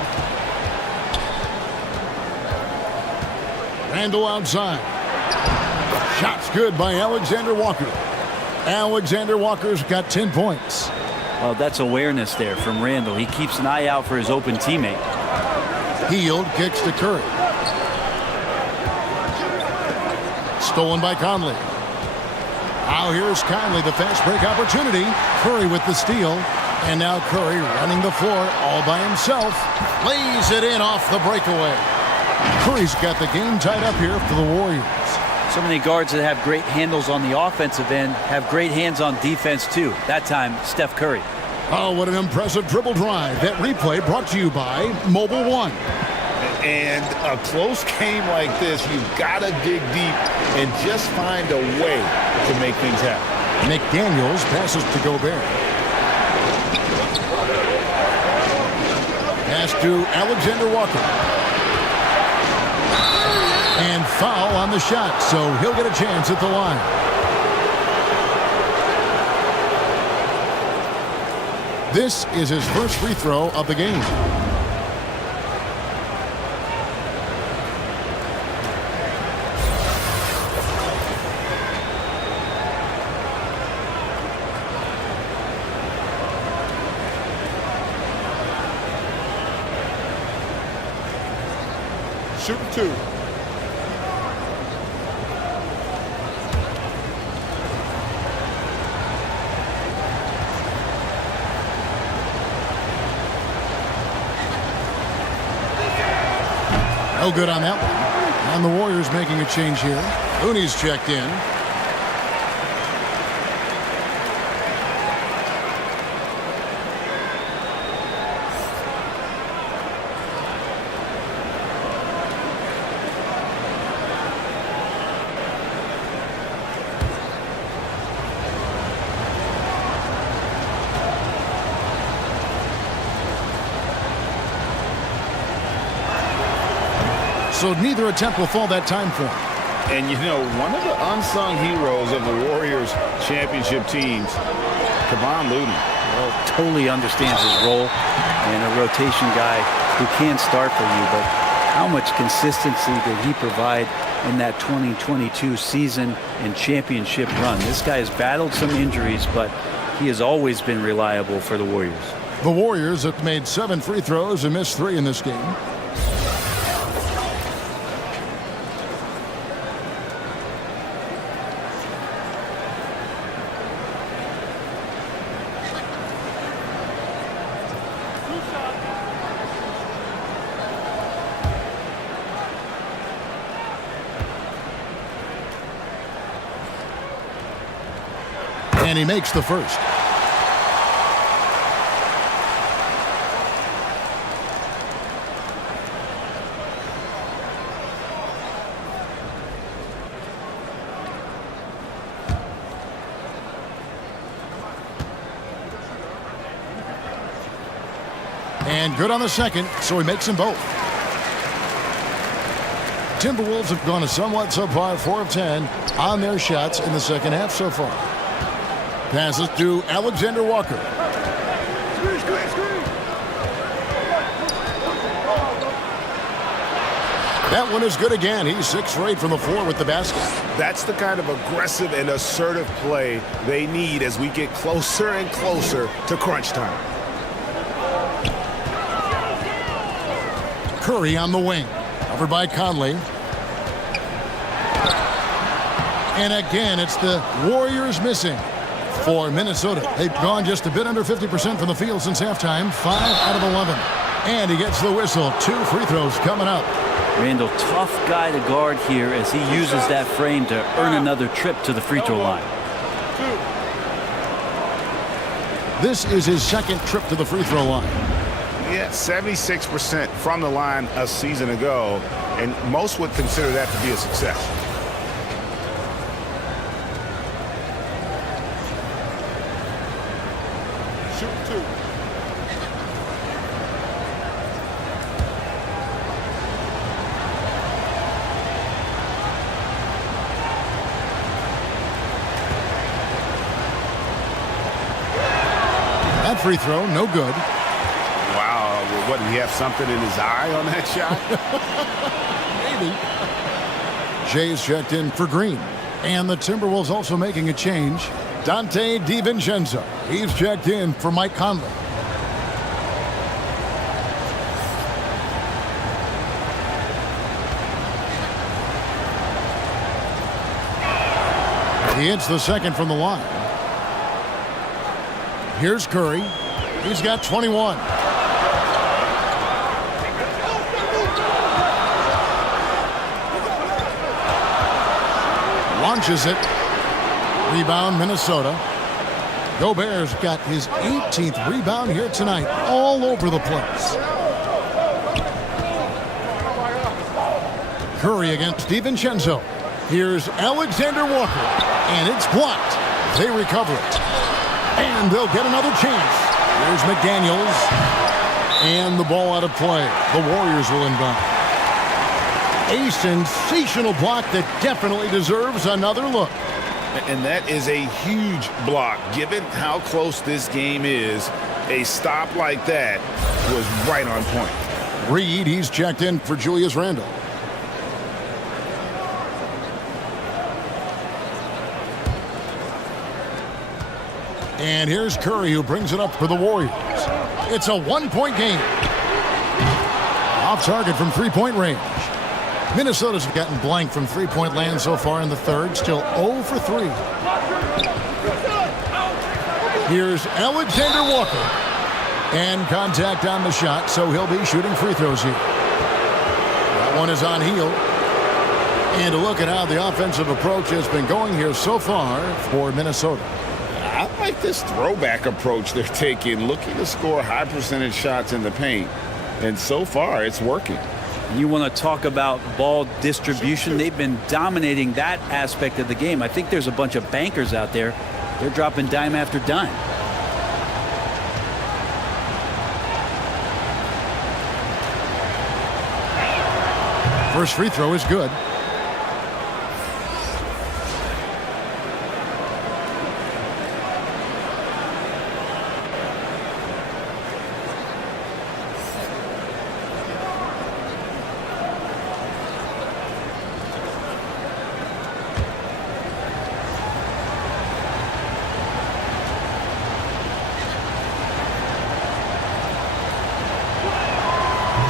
Randle outside. Shot's good by Alexander Walker. Alexander Walker's got 10 points. Well, that's awareness there from Randle. He keeps an eye out for his open teammate. Hield kicks to Curry. Stolen by Conley. Now here's Conley, the fast break opportunity. Curry with the steal. And now Curry running the floor all by himself. Lays it in off the breakaway. Curry's got the game tied up here for the Warriors. So many guards that have great handles on the offensive end have great hands on defense too. That time, Steph Curry. Oh, what an impressive dribble drive. That replay brought to you by Mobile One. And a close game like this, you've got to dig deep and just find a way to make things happen. McDaniels passes to Gobert. Pass to Alexander Walker. And foul on the shot, so he'll get a chance at the line. This is his first free throw of the game. Shooting 2. No good on that one. And the Warriors making a change here. Looney's checked in. So neither attempt will fall that time for him. And, you know, one of the unsung heroes of the Warriors championship teams, Kevon Looney. Well, totally understands his role and a rotation guy who can start for you. But how much consistency did he provide in that 2022 season and championship run? This guy has battled some injuries, but he has always been reliable for the Warriors. The Warriors have made 7 free throws and missed 3 in this game. And he makes the first. And good on the second, so he makes them both. Timberwolves have gone a somewhat subpar 4 of 10 on their shots in the second half so far. Passes to Alexander Walker. That one is good again. He's 6 for 8 from the floor with the basket. That's the kind of aggressive and assertive play they need as we get closer and closer to crunch time. Curry on the wing. Covered by Conley. And again, it's the Warriors missing. For Minnesota, they've gone just a bit under 50% from the field since halftime. 5 out of 11. And he gets the whistle. 2 free throws coming up. Randall, tough guy to guard here as he uses that frame to earn another trip to the free throw line. This is his second trip to the free throw line. Yeah, 76% from the line a season ago, and most would consider that to be a success. Shoot 2. That free throw, no good. Wow, what, did he have something in his eye on that shot? Maybe. Jay's checked in for Green. And the Timberwolves also making a change. Dante DiVincenzo. He's checked in for Mike Conley. He hits the second from the line. Here's Curry. He's got 21. Launches it. Rebound, Minnesota. Gobert's got his 18th rebound here tonight. All over the place. Curry against DiVincenzo. Here's Alexander Walker. And it's blocked. They recover it. And they'll get another chance. Here's McDaniels. And the ball out of play. The Warriors will inbound. A sensational block that definitely deserves another look. And that is a huge block. Given how close this game is, a stop like that was right on point. Reed, he's checked in for Julius Randle. And here's Curry, who brings it up for the Warriors. It's a one-point game. Off target from three-point range. Minnesota's gotten blank from three-point land so far in the third. Still 0 for 3. Here's Alexander Walker. And contact on the shot, so he'll be shooting free throws here. That one is on heel. And a look at how the offensive approach has been going here so far for Minnesota. I like this throwback approach they're taking, looking to score high percentage shots in the paint. And so far, it's working. You want to talk about ball distribution. They've been dominating that aspect of the game. I think there's a bunch of bankers out there. They're dropping dime after dime. First free throw is good.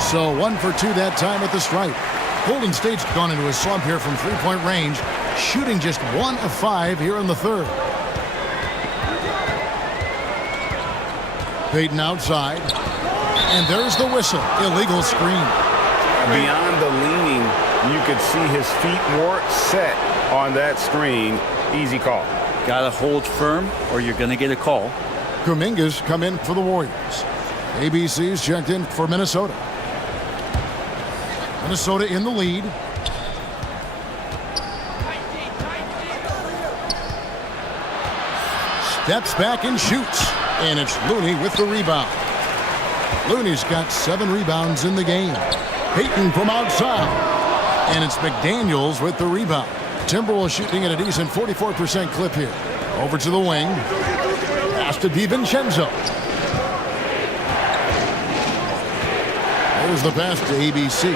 So 1 for 2 that time at the stripe. Golden State's gone into a slump here from three-point range, shooting just 1 of 5 here in the third. Payton outside. And there's the whistle. Illegal screen. Beyond the leaning, you could see his feet more set on that screen. Easy call. Got to hold firm or you're going to get a call. Kuminga's come in for the Warriors. ABC's checked in for Minnesota. Minnesota in the lead. Steps back and shoots. And it's Looney with the rebound. Looney's got 7 rebounds in the game. Payton from outside. And it's McDaniels with the rebound. Timberwolves shooting at a decent 44% clip here. Over to the wing. Pass to DiVincenzo. Here's the pass to ABC.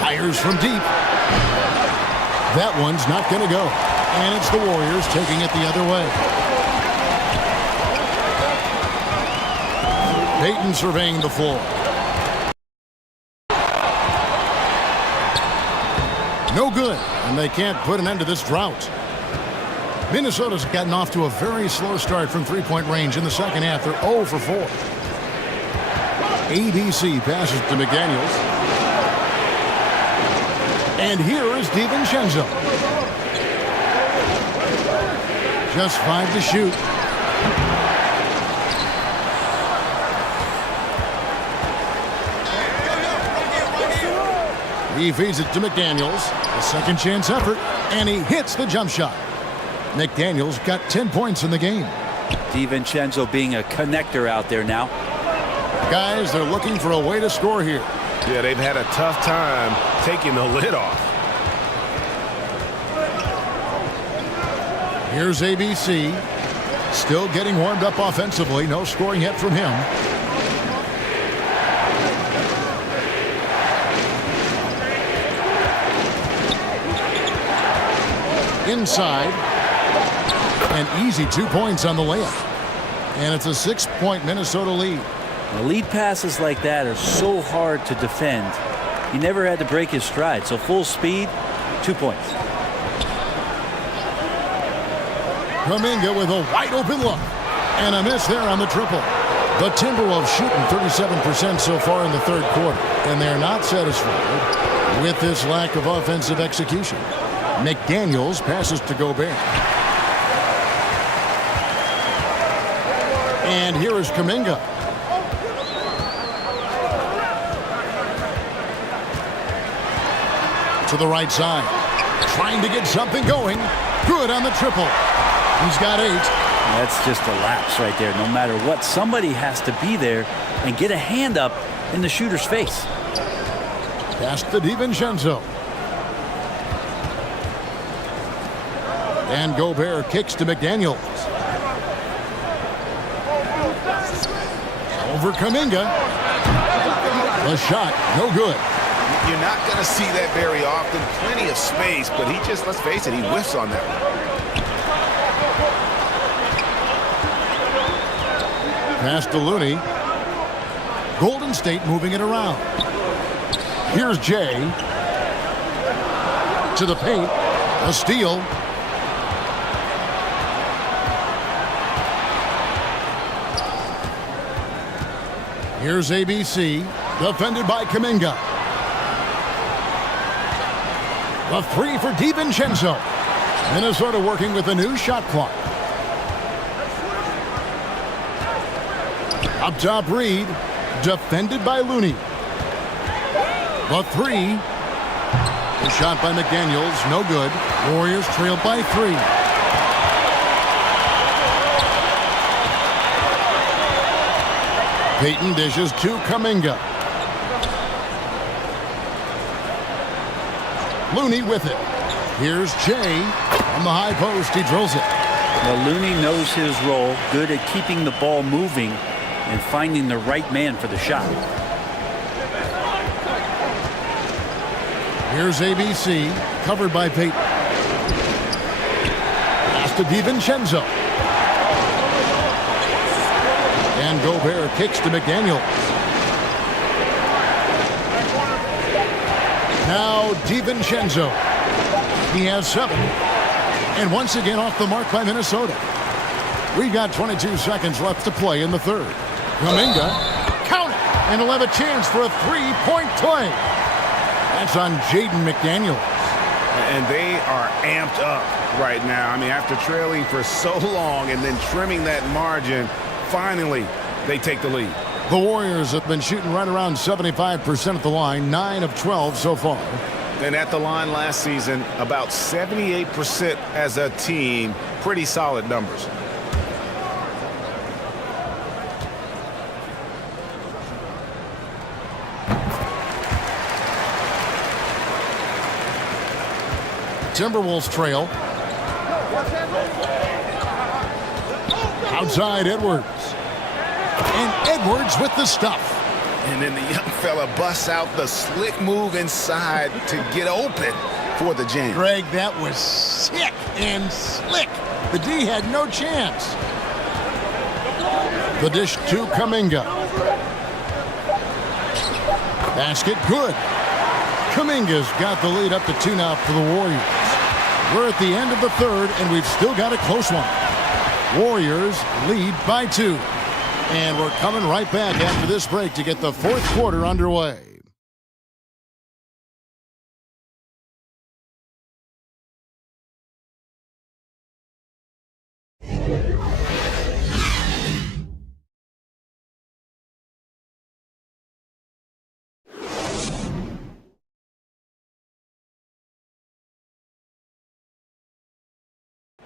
Fires from deep. That one's not going to go. And it's the Warriors taking it the other way. Payton surveying the floor. No good, and they can't put an end to this drought. Minnesota's gotten off to a very slow start from three-point range in the second half. They're 0 for 4. ABC passes to McDaniels. And here is DiVincenzo. Just 5 to shoot. He feeds it to McDaniels. A second chance effort, and he hits the jump shot. McDaniels got 10 points in the game. DiVincenzo being a connector out there now. Guys, they're looking for a way to score here. Yeah, they've had a tough time taking the lid off. Here's ABC. Still getting warmed up offensively. No scoring yet from him. Inside. An easy 2 points on the layup. And it's a 6-point Minnesota lead. The lead passes like that are so hard to defend. He never had to break his stride. So full speed, 2 points. Kuminga with a wide open look. And a miss there on the triple. The Timberwolves shooting 37% so far in the third quarter. And they're not satisfied with this lack of offensive execution. McDaniels passes to Gobert. And here is Kuminga. To the right side. Trying to get something going. Good on the triple. He's got 8. That's just a lapse right there. No matter what, somebody has to be there and get a hand up in the shooter's face. Pass to DiVincenzo. And Gobert kicks to McDaniels. Over Kuminga. The shot, no good. You're not going to see that very often. Plenty of space, but he just, let's face it, he whiffs on that one. Pass to Looney. Golden State moving it around. Here's Jay. To the paint. A steal. Here's ABC. Defended by Kuminga. The 3 for DiVincenzo. Minnesota working with a new shot clock. Up top, Reed. Defended by Looney. The 3. The shot by McDaniels. No good. Warriors trailed by 3. Payton dishes to Kuminga. Looney with it. Here's Jay. On the high post, he drills it. Well, Looney knows his role. Good at keeping the ball moving and finding the right man for the shot. Here's ABC. Covered by Payton. Pass to DiVincenzo. And Gobert kicks to McDaniels. Now DiVincenzo. He has 7. And once again off the mark by Minnesota. We've got 22 seconds left to play in the third. Kuminga. Count it. And he'll have a chance for a 3-point play. That's on Jaden McDaniels. And they are amped up right now. I mean, after trailing for so long and then trimming that margin, finally, they take the lead. The Warriors have been shooting right around 75% at the line, 9 of 12 so far. And at the line last season, about 78% as a team. Pretty solid numbers. Timberwolves trail. Outside Edwards. And Edwards with the stuff. And then the young fella busts out the slick move inside to get open for the jam. Greg, that was sick and slick. The D had no chance. The dish to Kuminga. Basket good. Kuminga's got the lead up to 2 now for the Warriors. We're at the end of the third, and we've still got a close one. Warriors lead by 2. And we're coming right back after this break to get the fourth quarter underway.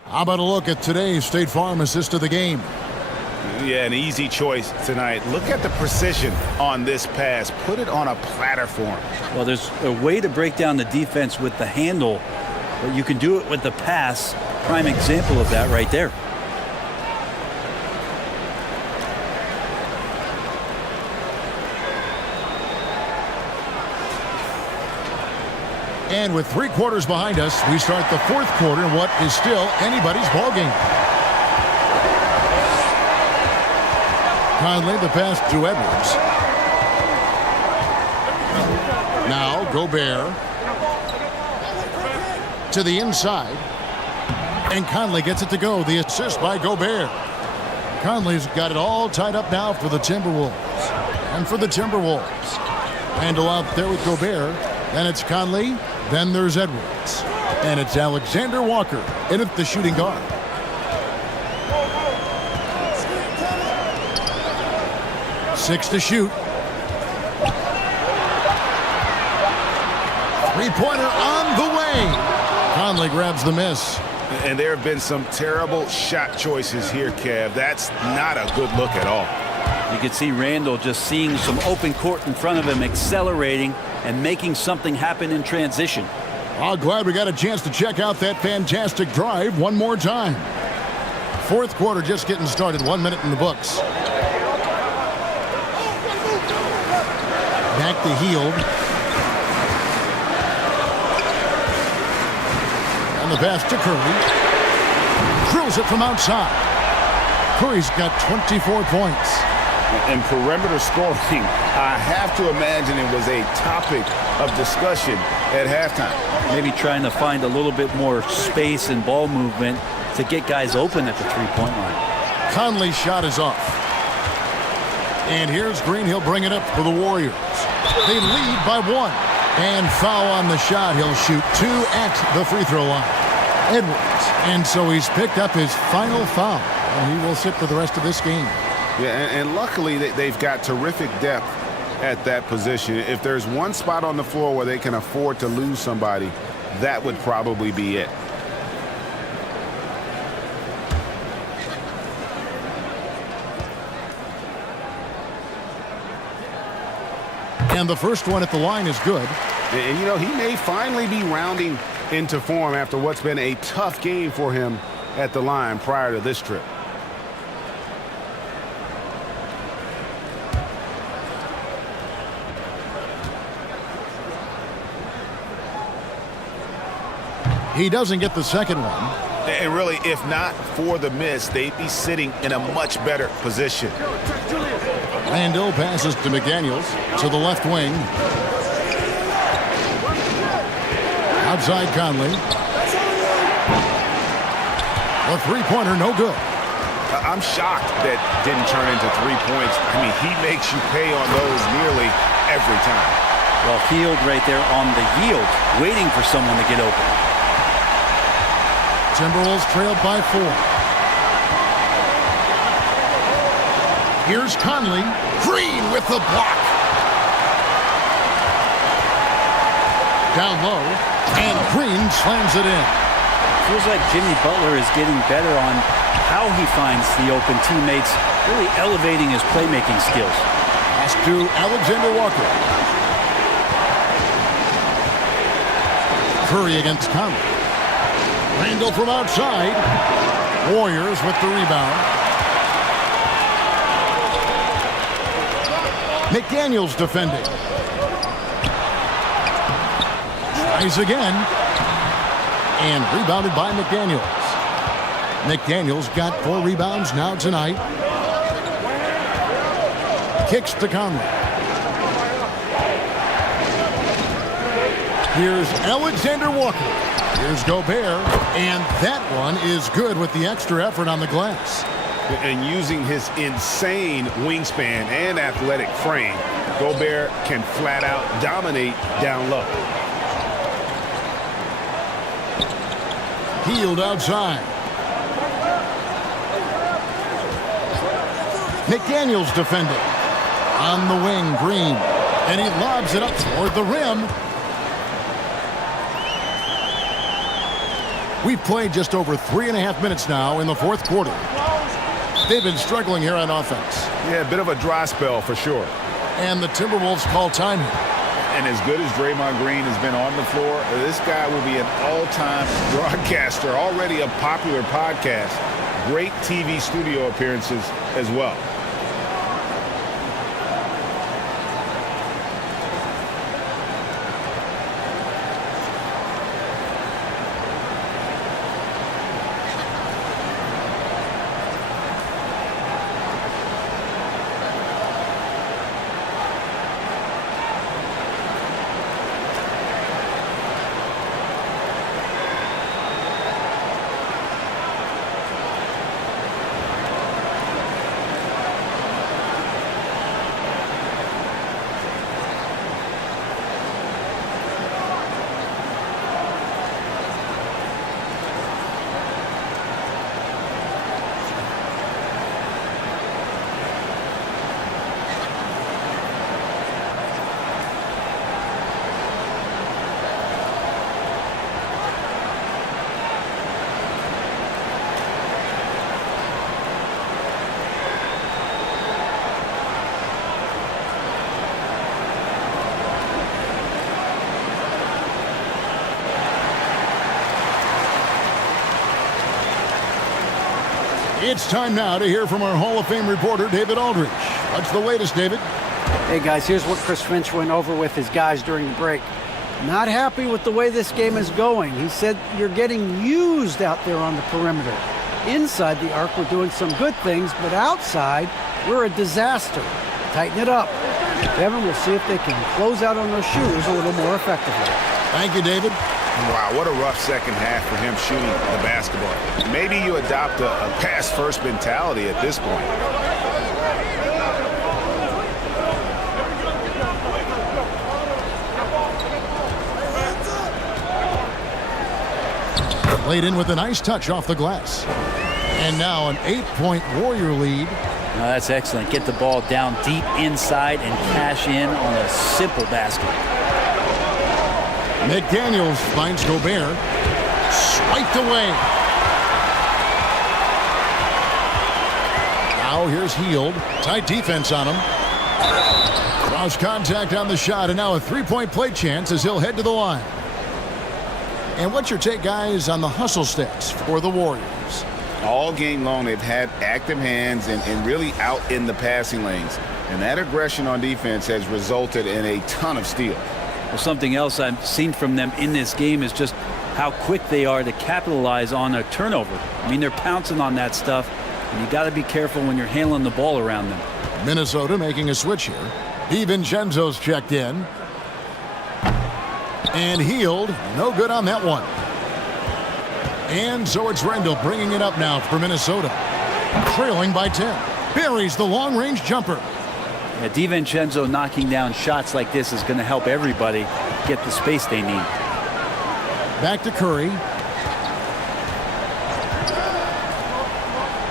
How about a look at today's State Farm assist of the game? Yeah, an easy choice tonight. Look at the precision on this pass. Put it on a platter for him. Well, there's a way to break down the defense with the handle, but you can do it with the pass. Prime example of that right there. And with 3 quarters behind us, we start the fourth quarter in what is still anybody's ballgame. Conley, the pass to Edwards. Now Gobert to the inside. And Conley gets it to go. The assist by Gobert. Conley's got it all tied up now for the Timberwolves. And for the Timberwolves. Handle out there with Gobert. Then it's Conley. Then there's Edwards. And it's Alexander Walker in at the shooting guard. Six to shoot. Three-pointer on the way. Conley grabs the miss. And there have been some terrible shot choices here, Kev. That's not a good look at all. You can see Randall just seeing some open court in front of him, accelerating and making something happen in transition. I'm glad we got a chance to check out that fantastic drive one more time. Fourth quarter just getting started. 1 minute in the books. Back to Hield. And the pass to Curry. Drills it from outside. Curry's got 24 points. And perimeter scoring, I have to imagine it was a topic of discussion at halftime. Maybe trying to find a little bit more space and ball movement to get guys open at the three-point line. Conley's shot is off. And here's Green. He'll bring it up for the Warriors. They lead by 1. And foul on the shot. He'll shoot 2 at the free throw line. Edwards. And so he's picked up his final foul. And he will sit for the rest of this game. Yeah, and luckily they've got terrific depth at that position. If there's one spot on the floor where they can afford to lose somebody, that would probably be it. And the first one at the line is good. And, you know, he may finally be rounding into form after what's been a tough game for him at the line prior to this trip. He doesn't get the second one. And really, if not for the miss, they'd be sitting in a much better position. Randall passes to McDaniels to the left wing. Outside Conley. A three-pointer, no good. I'm shocked that didn't turn into 3 points. I mean, he makes you pay on those nearly every time. Well, Hield right there on the yield, waiting for someone to get open. Timberwolves trailed by 4. Here's Conley. Green with the block. Down low. And Green slams it in. Feels like Jimmy Butler is getting better on how he finds the open teammates, really elevating his playmaking skills. Pass to Alexander Walker. Curry against Conley. Randall from outside. Warriors with the rebound. McDaniels defending. Tries again. And rebounded by McDaniels. McDaniels got 4 rebounds now tonight. Kicks to Conley. Here's Alexander Walker. Here's Gobert. And that one is good with the extra effort on the glass. And using his insane wingspan and athletic frame, Gobert can flat out dominate down low. Healed outside. McDaniels defending. On the wing, Green. And he lobs it up toward the rim. We've played just over 3.5 minutes now in the fourth quarter. They've been struggling here on offense. Yeah, a bit of a dry spell for sure. And the Timberwolves call time here. And as good as Draymond Green has been on the floor, this guy will be an all-time broadcaster, already a popular podcast. Great TV studio appearances as well. It's time now to hear from our Hall of Fame reporter, David Aldridge. What's the latest, David? Hey, guys, here's what Chris Finch went over with his guys during the break. Not happy with the way this game is going. He said you're getting used out there on the perimeter. Inside the arc, we're doing some good things, but outside, we're a disaster. Tighten it up. Kevin, we'll see if they can close out on those shooters a little more effectively. Thank you, David. Wow, what a rough second half for him shooting the basketball. Maybe you adopt a pass-first mentality at this point. Laid in with a nice touch off the glass. And now an 8-point Warrior lead. No, that's excellent. Get the ball down deep inside and cash in on a simple basket. McDaniels finds Gobert. Swiped away. Now here's Hield. Tight defense on him. Cross contact on the shot, and now a three-point play chance as he'll head to the line. And what's your take, guys, on the hustle stats for the Warriors? All game long, they've had active hands and really out in the passing lanes. And that aggression on defense has resulted in a ton of steals. Well, something else I've seen from them in this game is just how quick they are to capitalize on a turnover. I mean, they're pouncing on that stuff, and you got to be careful when you're handling the ball around them. Minnesota making a switch here. DiVincenzo's checked in. And Hield, no good on that one. And so it's Randall bringing it up now for Minnesota. Trailing by 10. Buries the long-range jumper. Yeah, DiVincenzo knocking down shots like this is going to help everybody get the space they need. Back to Curry.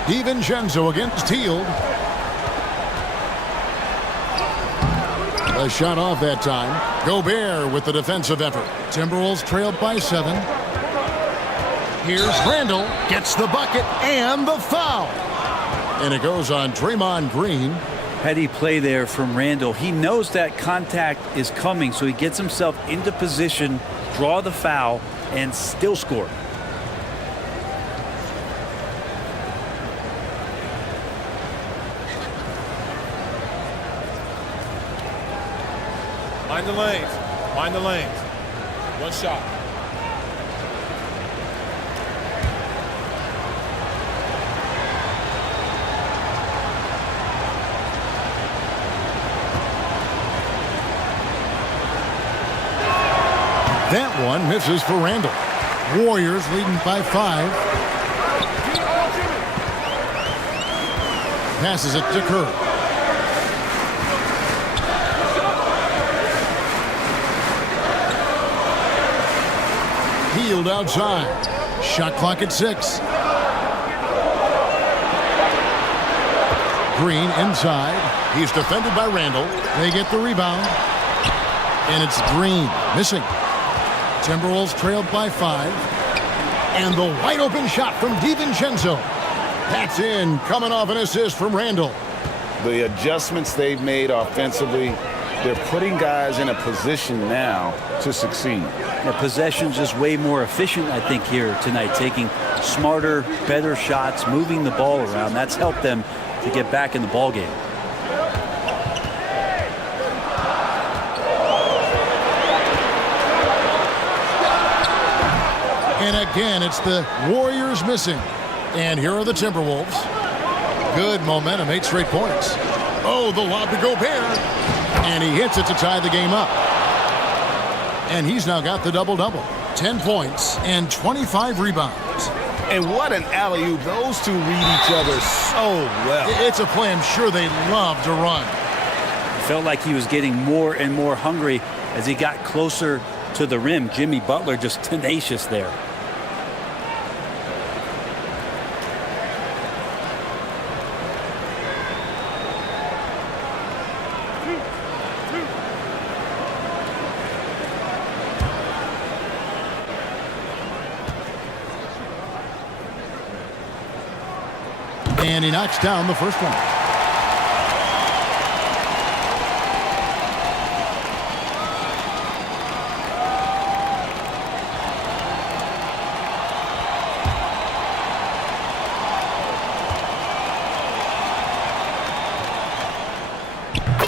DiVincenzo against Hield. A shot off that time. Gobert with the defensive effort. Timberwolves trailed by 7. Here's Randall. Gets the bucket and the foul. And it goes on Draymond Green. Heady play there from Randall. He knows that contact is coming, so he gets himself into position, draw the foul, and still score. Mind the lanes. Mind the lanes. One shot. That one misses for Randall. Warriors leading by 5. Passes it to Kerr. Healed outside. Shot clock at 6. Green inside. He's defended by Randall. They get the rebound. And it's Green missing. Timberwolves trailed by 5. And the wide open shot from DiVincenzo. That's in, coming off an assist from Randall. The adjustments they've made offensively, they're putting guys in a position now to succeed. The possession's just way more efficient, I think, here tonight, taking smarter, better shots, moving the ball around. That's helped them to get back in the ball game. And again, it's the Warriors missing. And here are the Timberwolves. Good momentum, 8 straight points. Oh, the lob to Gobert. And he hits it to tie the game up. And he's now got the double-double. 10 points and 25 rebounds. And what an alley-oop. Those two read each other so well. It's a play I'm sure they love to run. Felt like he was getting more and more hungry as he got closer to the rim. Jimmy Butler just tenacious there. And he knocks down the first one.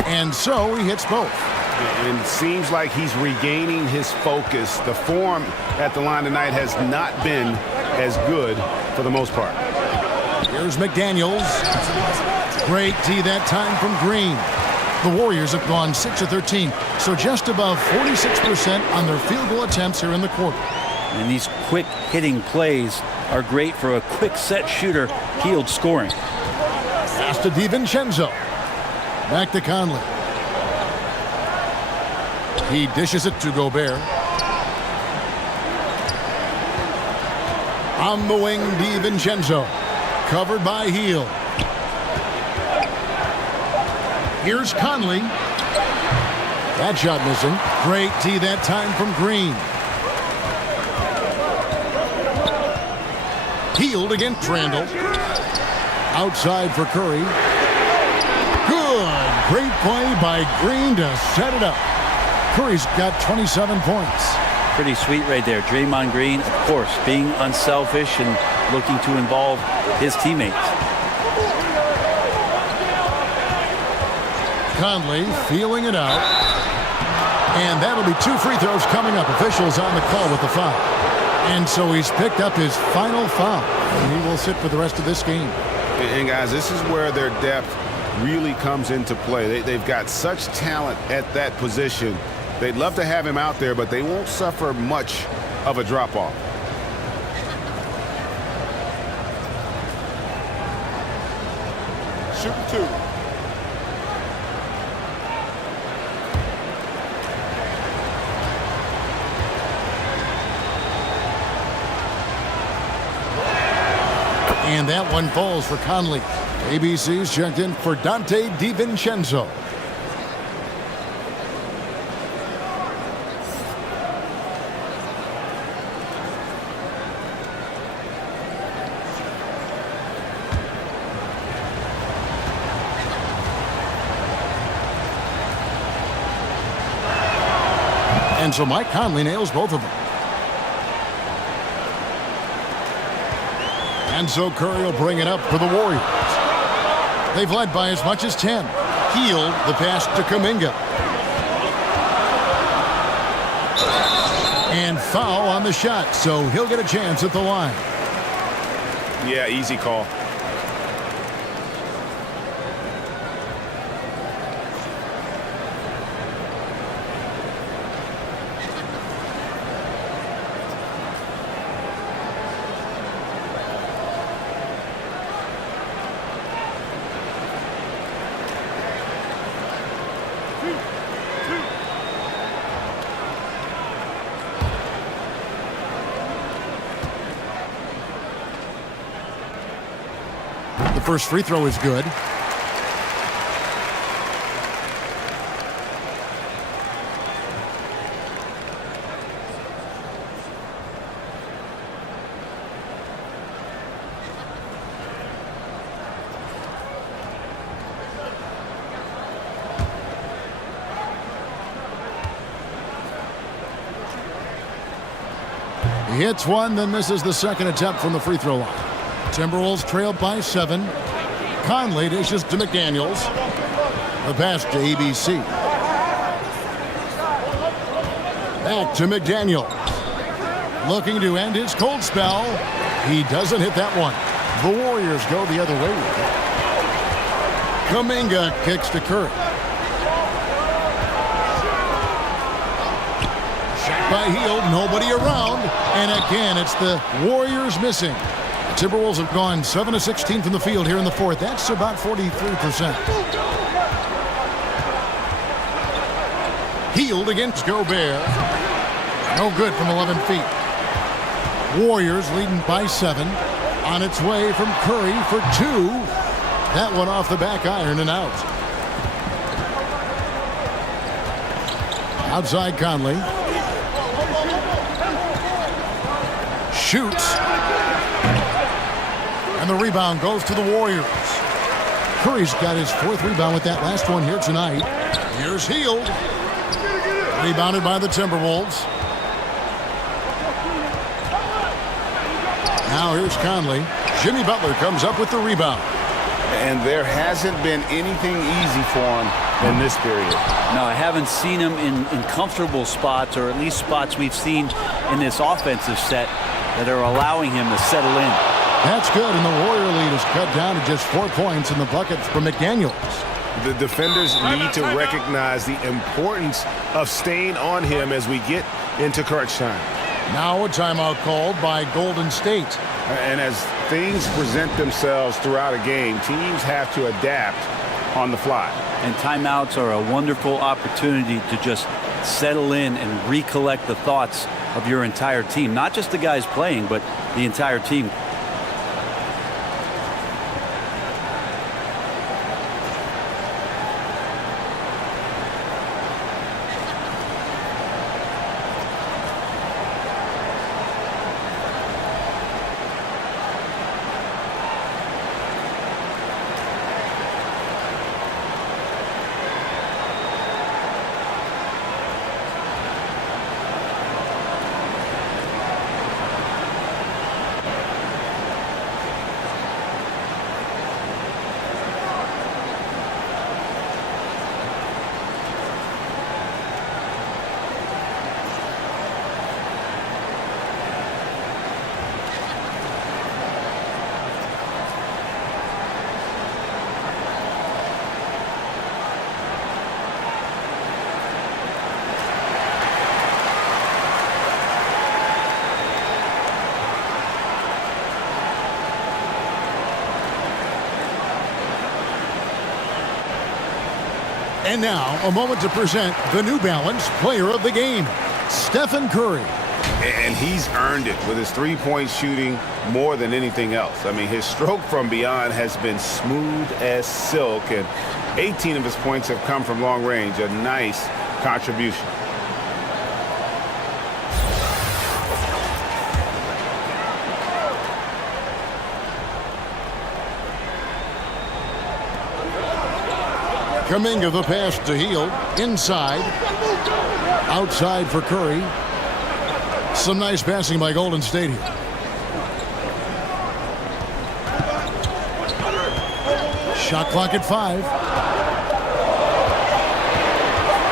And so he hits both. And it seems like he's regaining his focus. The form at the line tonight has not been as good for the most part. Here's McDaniels. Great D that time from Green. The Warriors have gone 6 of 13, so just above 46% on their field goal attempts here in the quarter. And these quick hitting plays are great for a quick set shooter. Healed scoring. Pass to DiVincenzo. Back to Conley. He dishes it to Gobert. On the wing, DiVincenzo. Covered by Hield. Here's Conley. That shot missing. Great D that time from Green. Hield against Randall. Outside for Curry. Good. Great play by Green to set it up. Curry's got 27 points. Pretty sweet right there. Draymond Green, of course, being unselfish and looking to involve his teammates. Conley feeling it out. And that'll be 2 free throws coming up. Officials on the call with the foul. And so he's picked up his final foul. And he will sit for the rest of this game. And guys, this is where their depth really comes into play. They've got such talent at that position. They'd love to have him out there, but they won't suffer much of a drop-off. Shooting 2. And that one falls for Conley. ABC's checked in for Dante DiVincenzo. And so Mike Conley nails both of them. And so Curry will bring it up for the Warriors. They've led by as much as 10. Hield the pass to Kuminga. foul on the shot, so he'll get a chance at the line. Yeah, easy call. The first free throw is good. He hits one, then misses the second attempt from the free throw line. Timberwolves trailed by 7. Conley dishes to McDaniels. The pass to ABC. Back to McDaniels. Looking to end his cold spell. He doesn't hit that one. The Warriors go the other way with it. Kuminga kicks to Curry. Shot by Hield, nobody around. And again, it's the Warriors missing. The Timberwolves have gone 7 of 16 from the field here in the fourth. That's about 43%. Hield against Gobert. No good from 11 feet. Warriors leading by 7. On its way from Curry for 2. That one off the back iron and out. Outside Conley. Shoots. And the rebound goes to the Warriors. Curry's got his 4th rebound with that last one here tonight. Here's Hield. Rebounded by the Timberwolves. Now here's Conley. Jimmy Butler comes up with the rebound. And there hasn't been anything easy for him in this period. No, I haven't seen him in comfortable spots, or at least spots we've seen in this offensive set that are allowing him to settle in. That's good, and the Warrior lead is cut down to just 4 points in the bucket for McDaniels. The defenders need to recognize the importance of staying on him as we get into crunch time. Now a timeout called by Golden State. And as things present themselves throughout a game, teams have to adapt on the fly. And timeouts are a wonderful opportunity to just settle in and recollect the thoughts of your entire team. Not just the guys playing, but the entire team. And now, a moment to present the New Balance Player of the Game, Stephen Curry. And he's earned it with his three-point shooting more than anything else. I mean, his stroke from beyond has been smooth as silk, and 18 of his points have come from long range. A nice contribution. Kuminga the pass to Hield. Inside. Outside for Curry. Some nice passing by Golden State here. Shot clock at 5.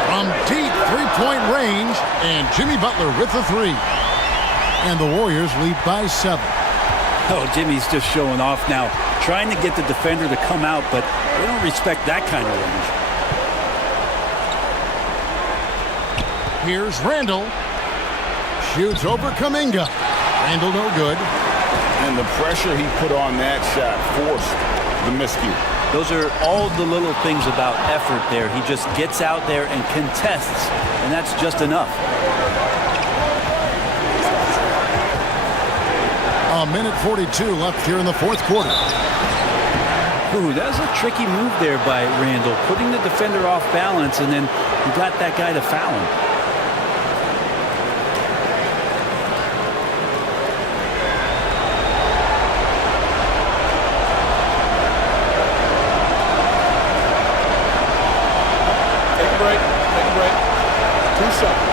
From deep three-point range, and Jimmy Butler with the 3. And the Warriors lead by 7. Oh, Jimmy's just showing off now, trying to get the defender to come out, but they don't respect that kind of range. Here's Randall. Shoots over Kuminga. Randall no good. And the pressure he put on that shot forced the miscue. Those are all the little things about effort there. He just gets out there and contests, and that's just enough. A minute 42 left here in the fourth quarter. Ooh, that was a tricky move there by Randall, putting the defender off balance, and then he got that guy to foul him. Take a break. Take a break. 2 seconds.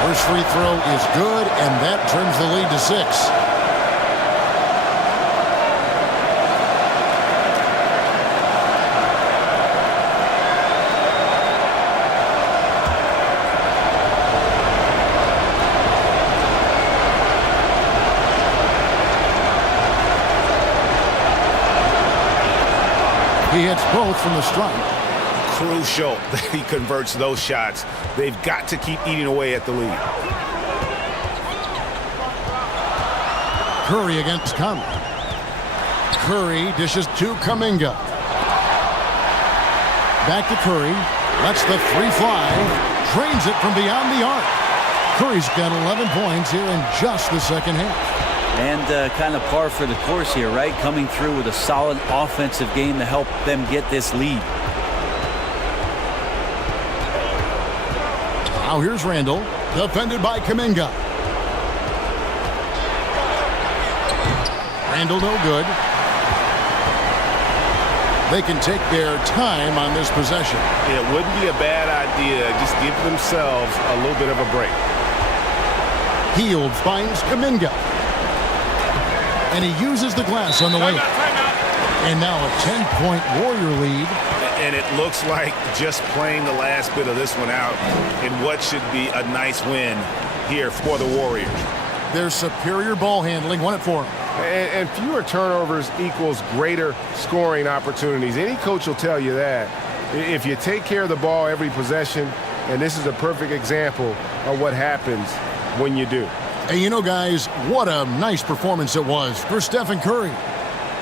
First free throw is good, and that turns the lead to 6. He hits both from the stripe. Crucial that he converts those shots. They've got to keep eating away at the lead. Curry against Conley. Curry dishes to Kuminga. Back to Curry. Lets the 3 fly. Drains it from beyond the arc. Curry's got 11 points here in just the second half. And kind of par for the course here, right? Coming through with a solid offensive game to help them get this lead. Now here's Randall, defended by Kuminga. Randall no good. They can take their time on this possession. It wouldn't be a bad idea. Just give themselves a little bit of a break. Hield finds Kuminga. And he uses the glass on the way. And now a 10-point Warrior lead. And it looks like just playing the last bit of this one out in what should be a nice win here for the Warriors. Their superior ball handling won it for them. And fewer turnovers equals greater scoring opportunities. Any coach will tell you that. If you take care of the ball every possession, and this is a perfect example of what happens when you do. And you know, guys, what a nice performance it was for Stephen Curry.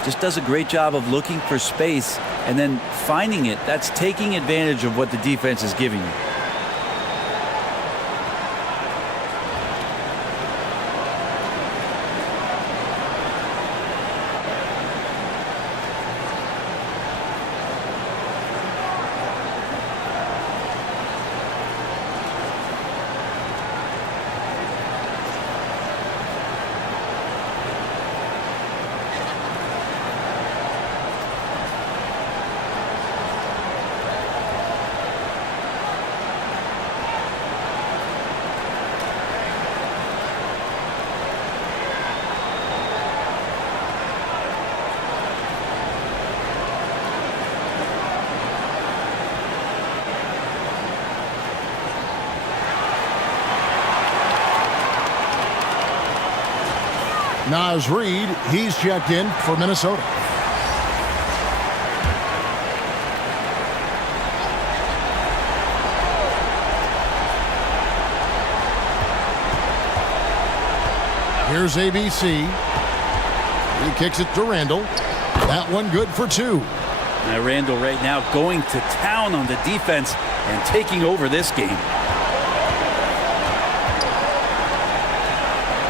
Just does a great job of looking for space and then finding it. That's taking advantage of what the defense is giving you. Naz Reid, he's checked in for Minnesota. Here's ABC. He kicks it to Randall. That one good for 2. Now Randall right now going to town on the defense and taking over this game.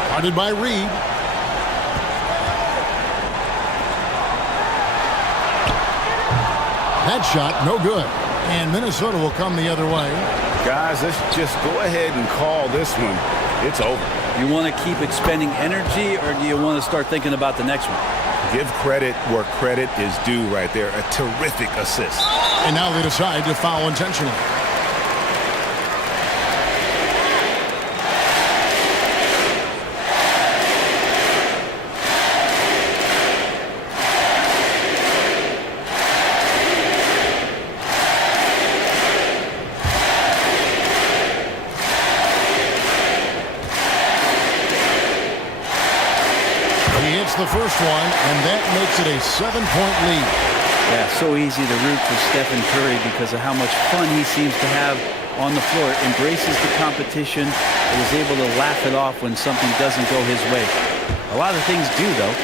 Guarded by Reid. That shot, no good. And Minnesota will come the other way. Guys, let's just go ahead and call this one. It's over. You want to keep expending energy, or do you want to start thinking about the next one? Give credit where credit is due right there. A terrific assist. And now they decide to foul intentionally. makes it a 7-point lead. Yeah, so easy to root for Stephen Curry because of how much fun he seems to have on the floor. Embraces the competition and is able to laugh it off when something doesn't go his way. A lot of things do, though.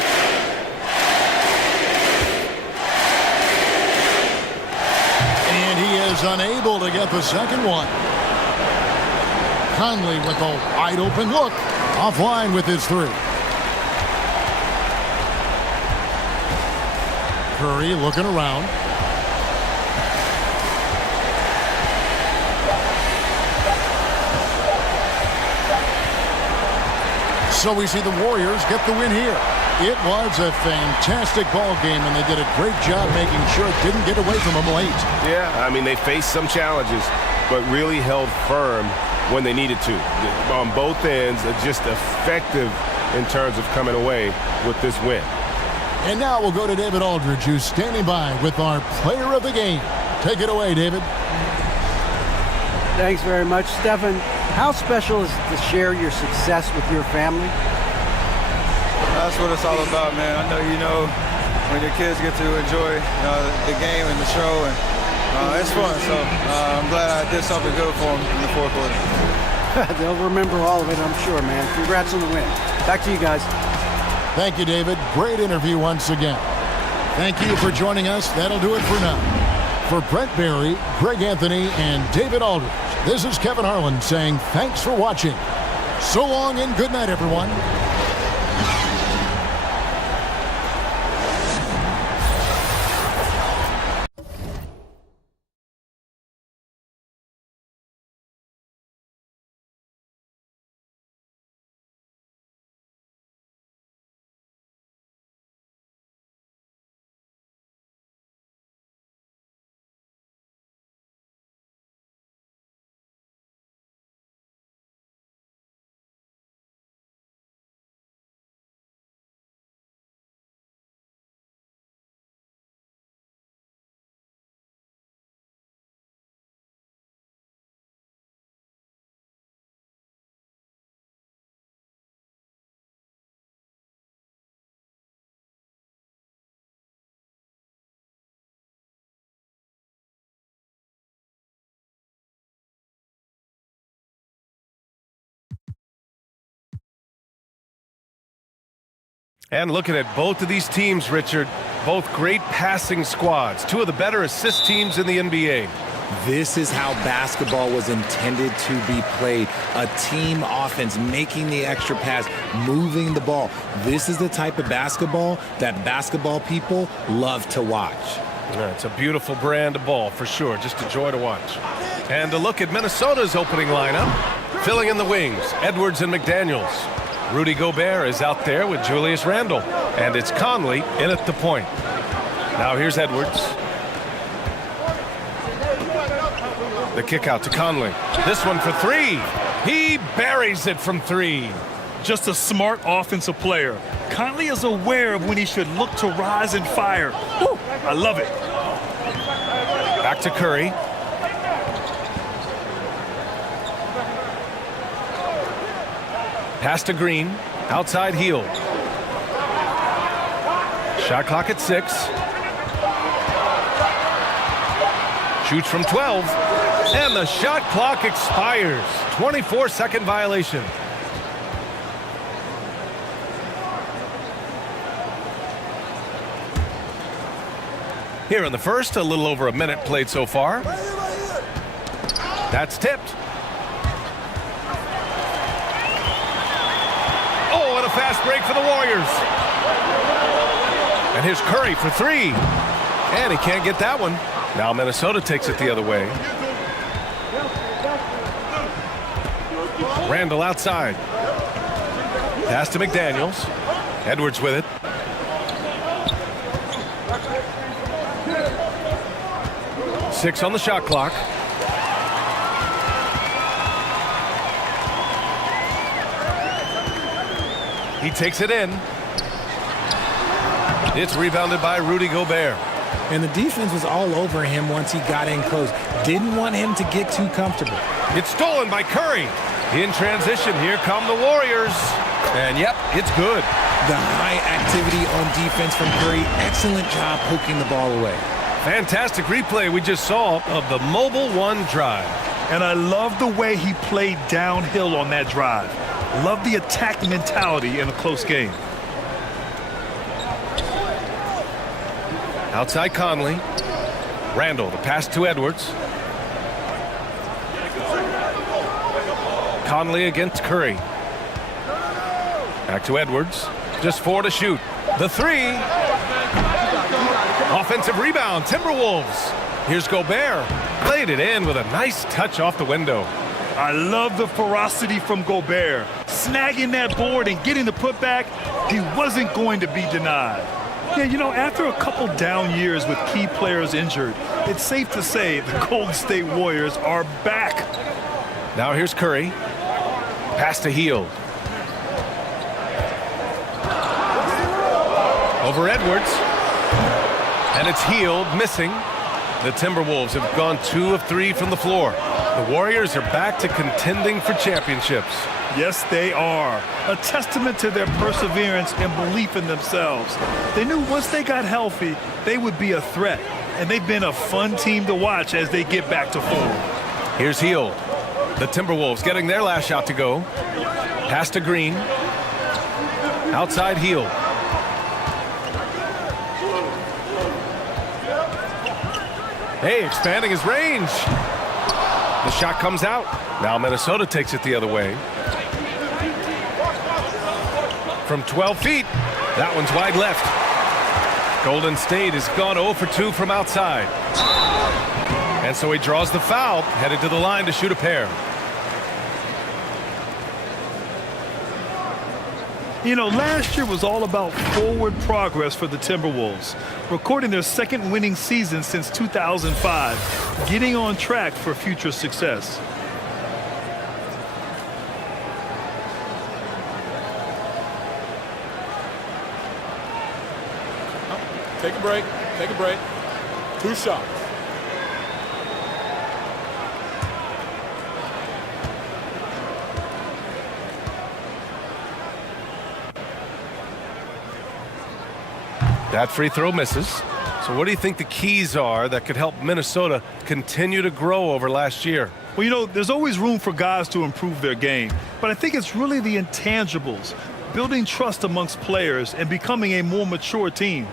And he is unable to get the second one. Conley with a wide open look. Offline with his three. Curry looking around. So we see the Warriors get the win here. It was a fantastic ball game, and they did a great job making sure it didn't get away from them late. Yeah, I mean, they faced some challenges, but really held firm when they needed to. On both ends, just effective in terms of coming away with this win. And now we'll go to David Aldridge, who's standing by with our player of the game. Take it away, David. Thanks very much, Stephen. How special is it to share your success with your family? That's what it's all about, man. I know you know when your kids get to enjoy the game and the show, and it's fun. So I'm glad I did something good for them in the fourth quarter. They'll remember all of it, I'm sure, man. Congrats on the win. Back to you guys. Thank you, David. Great interview once again. Thank you for joining us. That'll do it for now. For Brent Barry, Greg Anthony, and David Aldridge, this is Kevin Harlan saying thanks for watching. So long and good night, everyone. And looking at both of these teams, Richard, both great passing squads, two of the better assist teams in the NBA. This is how basketball was intended to be played. A team offense, making the extra pass, moving the ball. This is the type of basketball that basketball people love to watch. Yeah, it's a beautiful brand of ball, for sure. Just a joy to watch. And a look at Minnesota's opening lineup. Filling in the wings, Edwards and McDaniels. Rudy Gobert is out there with Julius Randle. And it's Conley in at the point. Now here's Edwards. The kick out to Conley. This one for three. He buries it from three. Just a smart offensive player. Conley is aware of when he should look to rise and fire. Woo, I love it. Back to Curry. Pass to Green. Outside heel. Shot clock at 6. Shoots from 12. And the shot clock expires. 24-second violation. Here in the first, a little over a minute played so far. That's tipped. Oh, and a fast break for the Warriors. And here's Curry for three. And he can't get that one. Now Minnesota takes it the other way. Randle outside. Pass to McDaniels. Edwards with it. Six on the shot clock. He takes it in. It's rebounded by Rudy Gobert. And the defense was all over him once he got in close. Didn't want him to get too comfortable. It's stolen by Curry. In transition, here come the Warriors. And yep, it's good. The high activity on defense from Curry. Excellent job poking the ball away. Fantastic replay we just saw of the Mobile One drive. And I love the way he played downhill on that drive. Love the attack mentality in a close game. Outside Conley. Randall, the pass to Edwards. Conley against Curry. Back to Edwards. Just 4 to shoot. The 3. Offensive rebound, Timberwolves. Here's Gobert. Played it in with a nice touch off the window. I love the ferocity from Gobert. Snagging that board and getting the putback, he wasn't going to be denied. Yeah, you know, after a couple down years with key players injured, it's safe to say the Golden State Warriors are back. Now here's Curry. Pass to Hield. Over Edwards. And it's Hield missing. The Timberwolves have gone 2 of 3 from the floor. The Warriors are back to contending for championships. Yes, they are. A testament to their perseverance and belief in themselves. They knew once they got healthy, they would be a threat. And they've been a fun team to watch as they get back to form. Here's Hield. The Timberwolves getting their last shot to go. Pass to Green. Outside Hield. Hey, expanding his range. The shot comes out. Now Minnesota takes it the other way. From 12 feet. That one's wide left. Golden State has gone 0 for 2 from outside. And so he draws the foul, headed to the line to shoot a pair. You know, last year was all about forward progress for the Timberwolves, recording their second winning season since 2005, getting on track for future success. Take a break. Take a break. 2 shots. That free throw misses. So what do you think the keys are that could help Minnesota continue to grow over last year? Well, you know, there's always room for guys to improve their game, but I think it's really the intangibles, building trust amongst players and becoming a more mature team.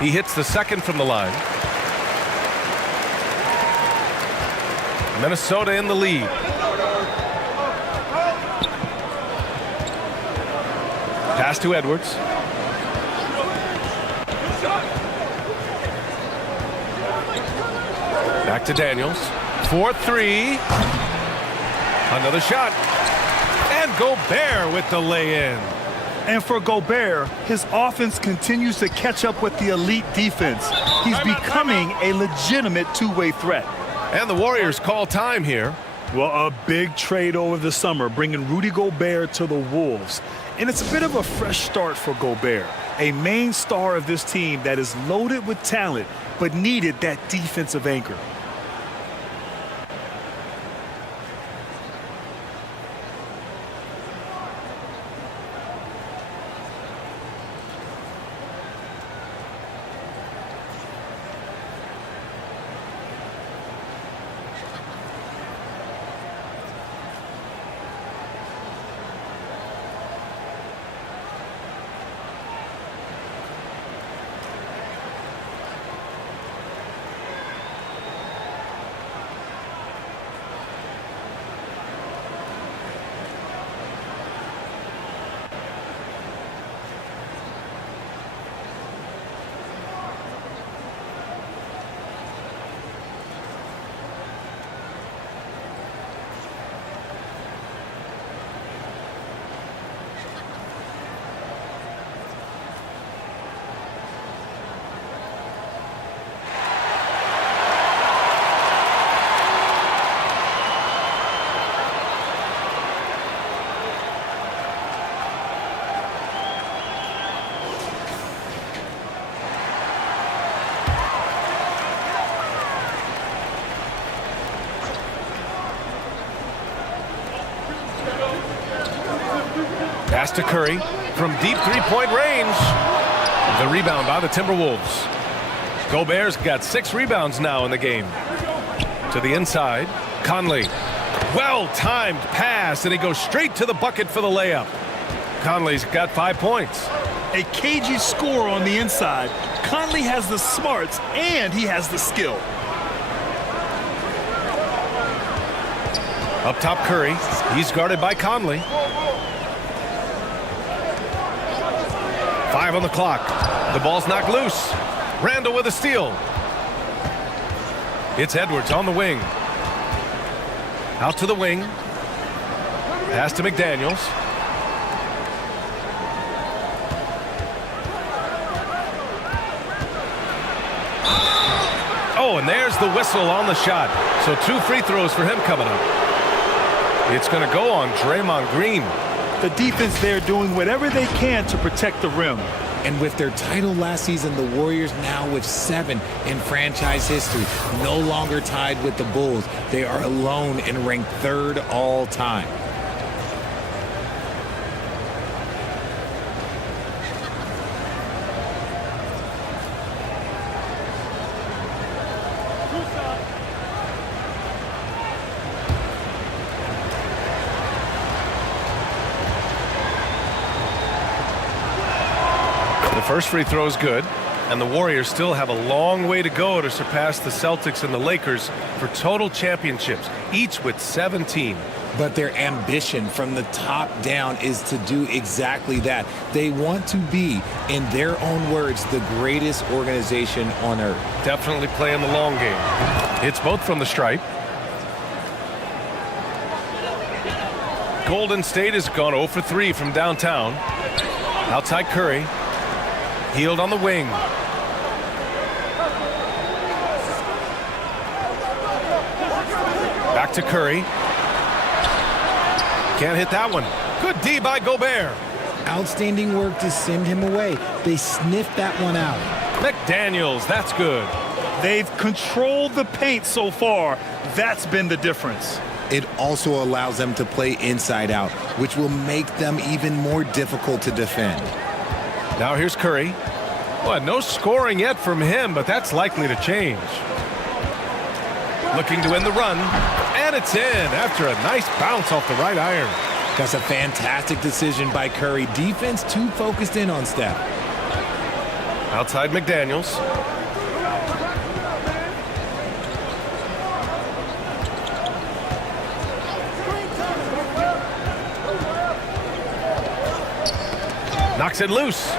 He hits the second from the line. Minnesota in the lead. Pass to Edwards. Back to Daniels. 4-3. Another shot. And Gobert with the lay-in. And for Gobert, his offense continues to catch up with the elite defense. He's becoming a legitimate two-way threat. And the Warriors call time here. Well, a big trade over the summer, bringing Rudy Gobert to the Wolves. And it's a bit of a fresh start for Gobert, a main star of this team that is loaded with talent, but needed that defensive anchor. Pass to Curry from deep three-point range. The rebound by the Timberwolves. Gobert's got 6 rebounds now in the game. To the inside, Conley. Well-timed pass, and he goes straight to the bucket for the layup. Conley's got 5 points. A cagey score on the inside. Conley has the smarts, and he has the skill. Up top, Curry. He's guarded by Conley. 5 on the clock. The ball's knocked loose. Randall with a steal. It's Edwards on the wing. Out to the wing. Pass to McDaniels. Oh, and there's the whistle on the shot. So 2 free throws for him coming up. It's going to go on Draymond Green. The defense there doing whatever they can to protect the rim. And with their title last season, the Warriors now with 7 in franchise history, no longer tied with the Bulls. They are alone and ranked 3rd all time. First free throw is good, and the Warriors still have a long way to go to surpass the Celtics and the Lakers for total championships, each with 17. But their ambition from the top down is to do exactly that. They want to be, in their own words, the greatest organization on earth. Definitely playing the long game. It's both from the stripe. Golden State has gone 0 for 3 from downtown. Outside Curry. Healed on the wing. Back to Curry. Can't hit that one. Good D by Gobert. Outstanding work to send him away. They sniffed that one out. McDaniels, that's good. They've controlled the paint so far. That's been the difference. It also allows them to play inside out, which will make them even more difficult to defend. Now here's Curry. Well, no scoring yet from him, but that's likely to change. Looking to end the run, and it's in after a nice bounce off the right iron. That's a fantastic decision by Curry. Defense too focused in on Steph. Outside McDaniels. Knocks it loose.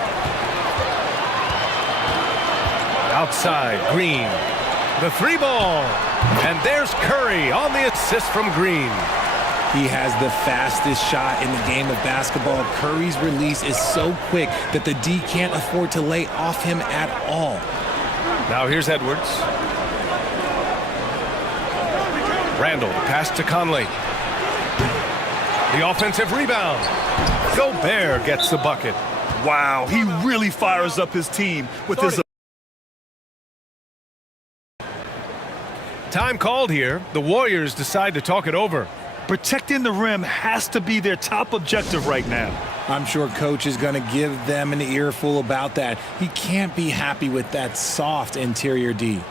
Outside, Green. The 3 ball. And there's Curry on the assist from Green. He has the fastest shot in the game of basketball. Curry's release is so quick that the D can't afford to lay off him at all. Now here's Edwards. Randall, pass to Conley. The offensive rebound. Gobert gets the bucket. Wow, he really fires up his team with his... Time called here. The Warriors decide to talk it over. Protecting the rim has to be their top objective right now. I'm sure Coach is going to give them an earful about that. He can't be happy with that soft interior D.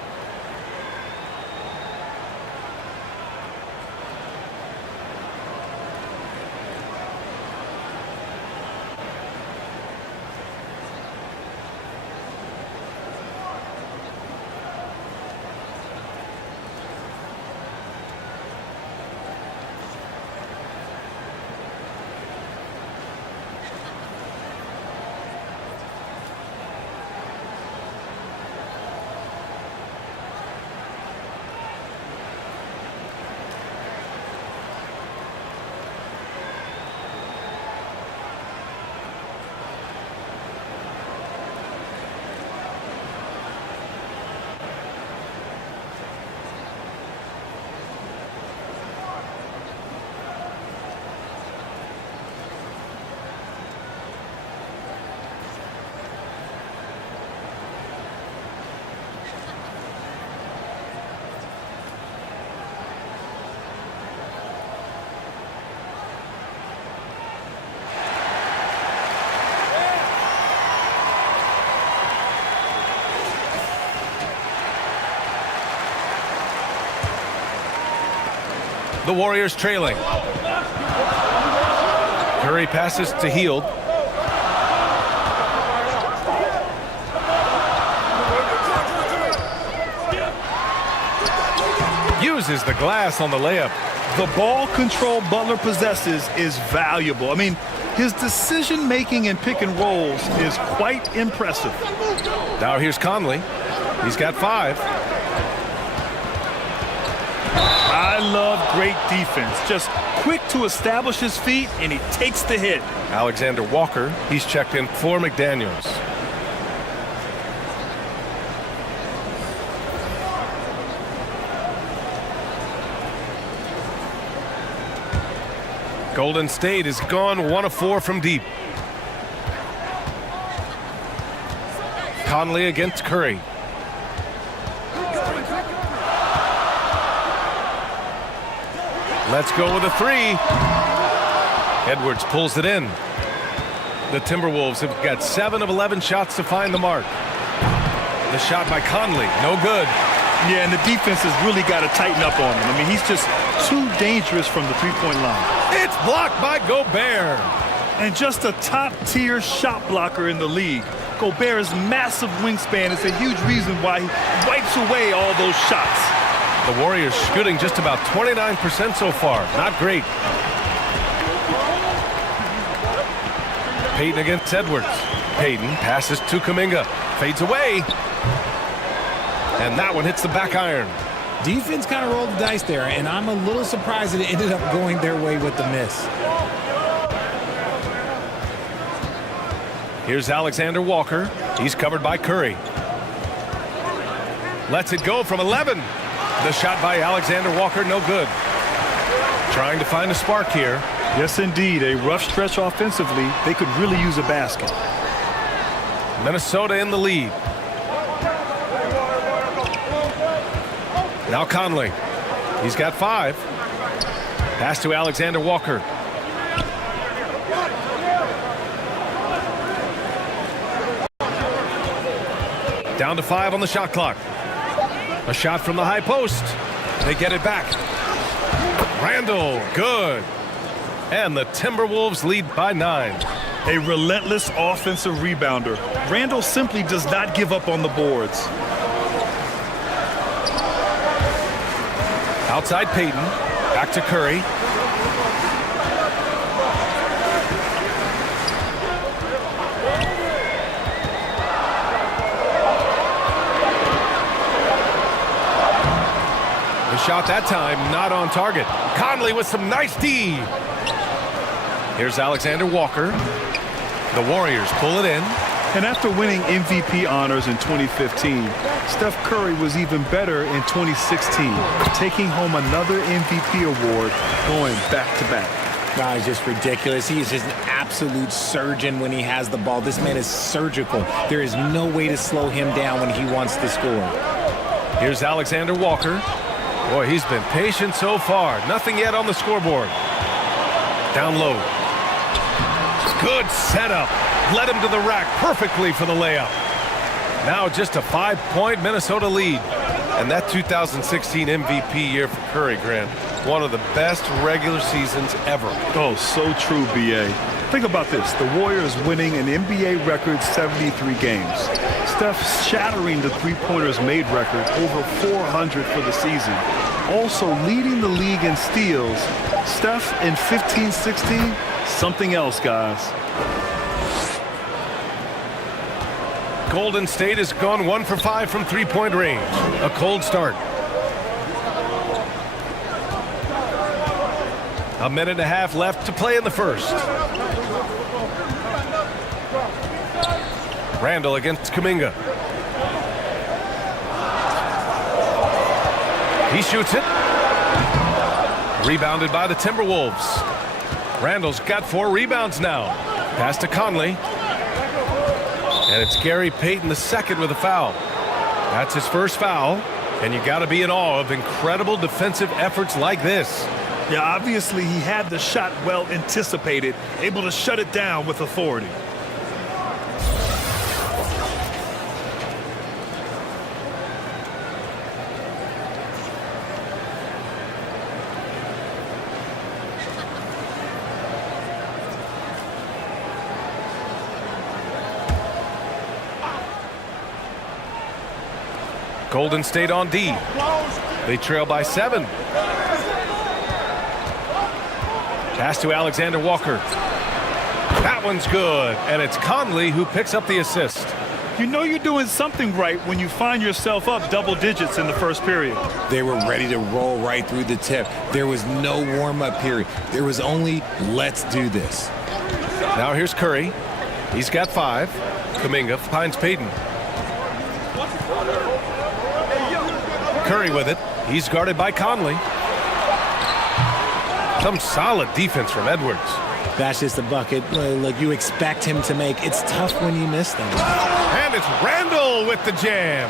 The Warriors trailing. Curry passes to Hield. Uses the glass on the layup. The ball control Butler possesses is valuable. I mean, his decision-making in pick and rolls is quite impressive. Now here's Conley. He's got 5. I love great defense. Just quick to establish his feet, and he takes the hit. Alexander Walker, he's checked in for McDaniels. Golden State has gone 1 of 4 from deep. Conley against Curry. Let's go with a 3. Edwards pulls it in. The Timberwolves have got 7 of 11 shots to find the mark. The shot by Conley, no good. Yeah, and the defense has really got to tighten up on him. I mean, he's just too dangerous from the three-point line. It's blocked by Gobert. And just a top-tier shot blocker in the league. Gobert's massive wingspan is a huge reason why he wipes away all those shots. The Warriors shooting just about 29% so far. Not great. Payton against Edwards. Payton passes to Kuminga. Fades away. And that one hits the back iron. Defense kind of rolled the dice there, and I'm a little surprised that it ended up going their way with the miss. Here's Alexander Walker. He's covered by Curry. Lets it go from 11. The shot by Alexander Walker, no good. Trying to find a spark here. Yes, indeed. A rough stretch offensively. They could really use a basket. Minnesota in the lead. Now Conley. He's got 5. Pass to Alexander Walker. Down to 5 on the shot clock. A shot from the high post. They get it back. Randall, good. And the Timberwolves lead by 9. A relentless offensive rebounder. Randall simply does not give up on the boards. Outside Payton. Back to Curry. The shot that time not on target. Conley with some nice D. Here's Alexander Walker. The Warriors pull it in. And after winning MVP honors in 2015, Steph Curry was even better in 2016, taking home another MVP award, going back-to-back. No, it's just ridiculous. He is just an absolute surgeon when he has the ball. This man is surgical. There is no way to slow him down when he wants to score. Here's Alexander Walker. Boy, he's been patient so far. Nothing yet on the scoreboard. Down low. Good setup. Led him to the rack perfectly for the layup. Now just a 5-point Minnesota lead. And that 2016 MVP year for Curry, Grant. One of the best regular seasons ever. Oh, so true, B.A. Think about this. The Warriors winning an NBA record 73 games. Steph shattering the three-pointers made record, over 400 for the season. Also leading the league in steals. Steph in 15-16, something else, guys. Golden State has gone 1 for 5 from three-point range. A cold start. A minute and a half left to play in the first. Randall against Kuminga. He shoots it. Rebounded by the Timberwolves. Randall's got 4 rebounds now. Pass to Conley. And it's Gary Payton II with a foul. That's his first foul. And you got to be in awe of incredible defensive efforts like this. Yeah, obviously he had the shot well anticipated, able to shut it down with authority. Golden State on D. They trail by 7. Pass to Alexander Walker. That one's good, and it's Conley who picks up the assist. You know you're doing something right when you find yourself up double digits in the first period. They were ready to roll right through the tip. There was no warm-up period. There was only, let's do this. Now here's Curry. He's got 5. Kuminga finds Payton. Curry with it. He's guarded by Conley. Some solid defense from Edwards. That's just a bucket like you expect him to make. It's tough when you miss them. And it's Randall with the jam.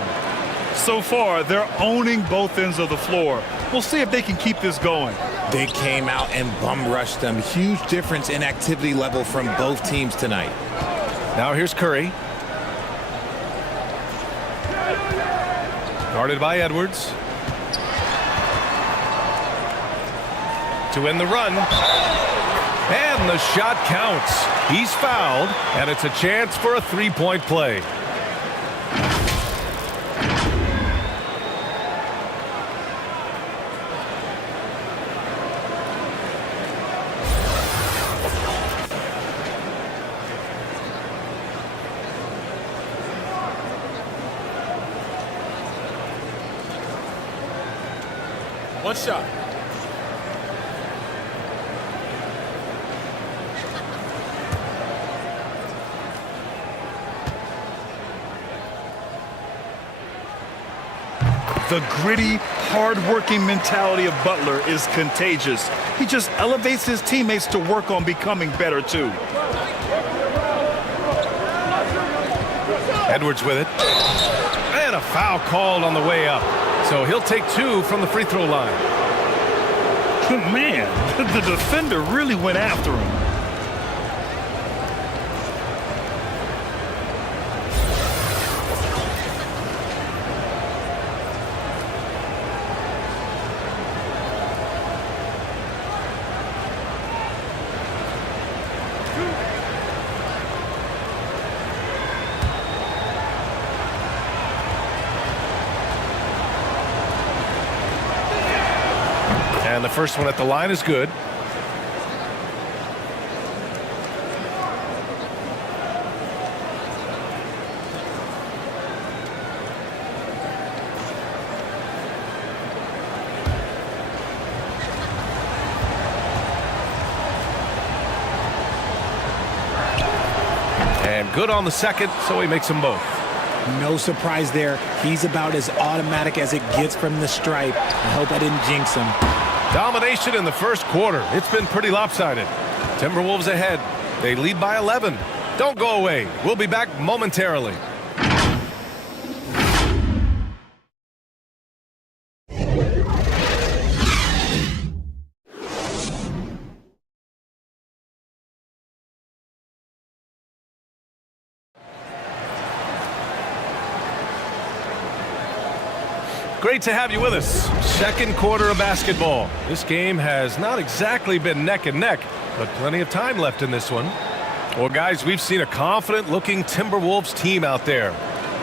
So far, they're owning both ends of the floor. We'll see if they can keep this going. They came out and bum rushed them. Huge difference in activity level from both teams tonight. Now here's Curry. Guarded by Edwards. To end the run. And the shot counts. He's fouled, and it's a chance for a three-point play. One shot. The gritty, hard-working mentality of Butler is contagious. He just elevates his teammates to work on becoming better, too. Edwards with it. And a foul called on the way up. So he'll take 2 from the free throw line. Man, the defender really went after him. And the first one at the line is good. And good on the second, so he makes them both. No surprise there. He's about as automatic as it gets from the stripe. I hope I didn't jinx him. Domination in the first quarter. It's been pretty lopsided. Timberwolves ahead. They lead by 11. Don't go away. We'll be back momentarily. Great to have you with us. Second quarter of basketball. This game has not exactly been neck and neck, but plenty of time left in this one. Well, guys, we've seen a confident-looking Timberwolves team out there.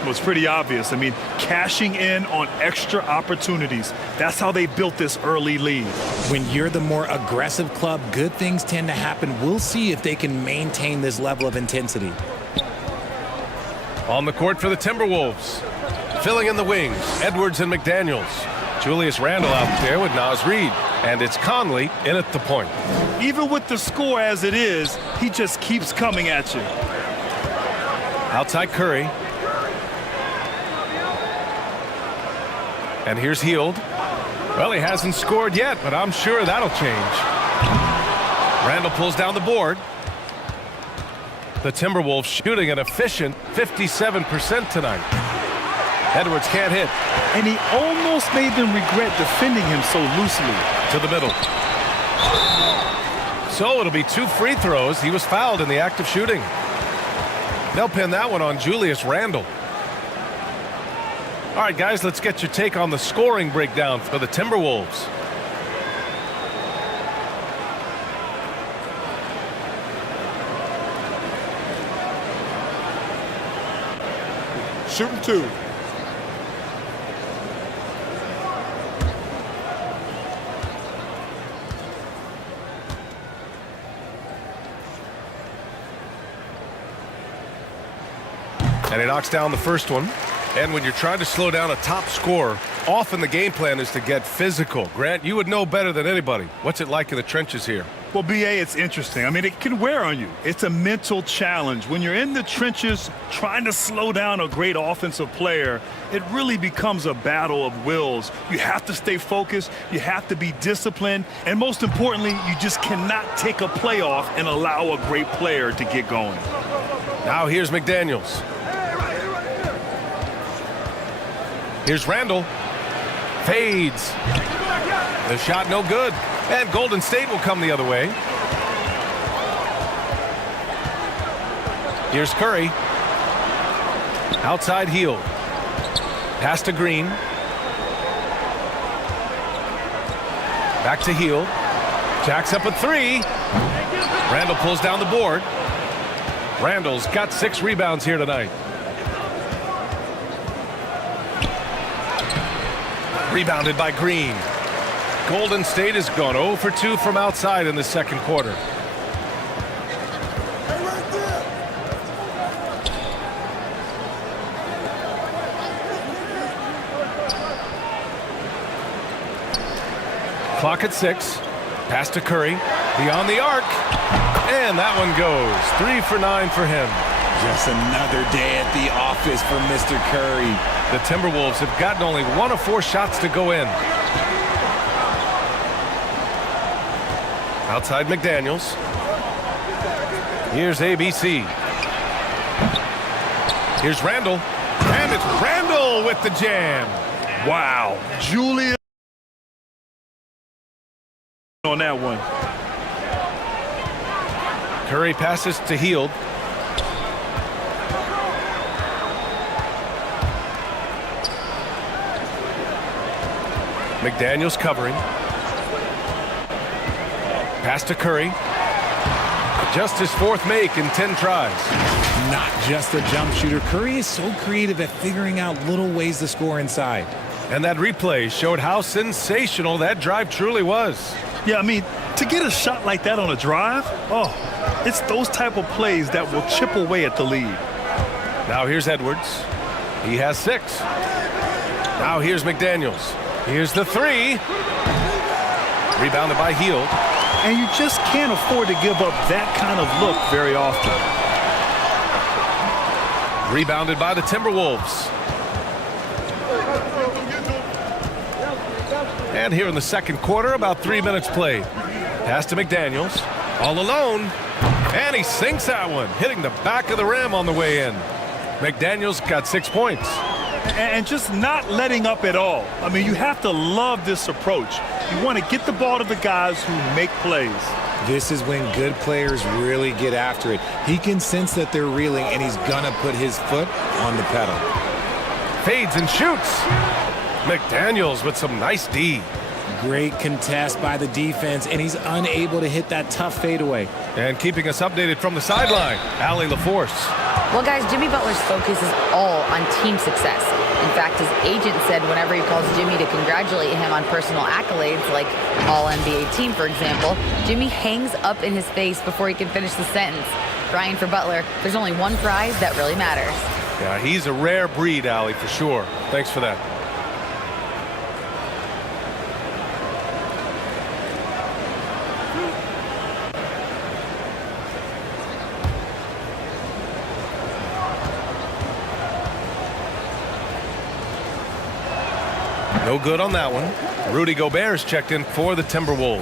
Well, it's pretty obvious. I mean, cashing in on extra opportunities. That's how they built this early lead. When you're the more aggressive club, good things tend to happen. We'll see if they can maintain this level of intensity. On the court for the Timberwolves. Filling in the wings, Edwards and McDaniels. Julius Randle out there with Naz Reid. And it's Conley in at the point. Even with the score as it is, he just keeps coming at you. Outside Curry. And here's Hield. Well, he hasn't scored yet, but I'm sure that'll change. Randle pulls down the board. The Timberwolves shooting an efficient 57% tonight. Edwards can't hit. And he almost made them regret defending him so loosely. To the middle. So it'll be 2 free throws. He was fouled in the act of shooting. They'll pin that one on Julius Randle. All right, guys, let's get your take on the scoring breakdown for the Timberwolves. Shooting 2. And he knocks down the first one. And when you're trying to slow down a top scorer, often the game plan is to get physical. Grant, you would know better than anybody. What's it like in the trenches here? Well, B.A., it's interesting. I mean, it can wear on you. It's a mental challenge. When you're in the trenches trying to slow down a great offensive player, it really becomes a battle of wills. You have to stay focused. You have to be disciplined. And most importantly, you just cannot take a play off and allow a great player to get going. Now here's McDaniels. Here's Randall. Fades. The shot no good. And Golden State will come the other way. Here's Curry. Outside Hield. Pass to Green. Back to Hield. Jacks up a three. Randall pulls down the board. Randall's got 6 rebounds here tonight. Rebounded by Green. Golden State has gone 0 for 2 from outside in the second quarter. Clock at 6. Pass to Curry. Beyond the arc. And that one goes. 3 for 9 for him. Just another day at the office for Mr. Curry. The Timberwolves have gotten only 1 of 4 shots to go in. Outside McDaniels. Here's ABC. Here's Randall. And it's Randall with the jam. Wow. Julius on that one. Curry passes to Hield. McDaniels covering. Pass to Curry. Just his 4th make in 10 tries. Not just a jump shooter. Curry is so creative at figuring out little ways to score inside. And that replay showed how sensational that drive truly was. Yeah, I mean, to get a shot like that on a drive, it's those type of plays that will chip away at the lead. Now here's Edwards. He has 6. Now here's McDaniels. Here's the 3. Rebounded by Hield. And you just can't afford to give up that kind of look very often. Rebounded by the Timberwolves. And here in the second quarter, about 3 minutes played. Pass to McDaniels. All alone. And he sinks that one, hitting the back of the rim on the way in. McDaniels got 6 points. And just not letting up at all. I mean, you have to love this approach. You want to get the ball to the guys who make plays. This is when good players really get after it. He can sense that they're reeling, and he's going to put his foot on the pedal. Fades and shoots. McDaniels with some nice D. Great contest by the defense, and he's unable to hit that tough fadeaway. And keeping us updated from the sideline, Allie LaForce. Well, guys, Jimmy Butler's focus is all on team success. In fact, his agent said whenever he calls Jimmy to congratulate him on personal accolades, like All-NBA team, for example, Jimmy hangs up in his face before he can finish the sentence. Crying for Butler, there's only one prize that really matters. Yeah, he's a rare breed, Allie, for sure. Thanks for that. No good on that one. Rudy Gobert's checked in for the Timberwolves.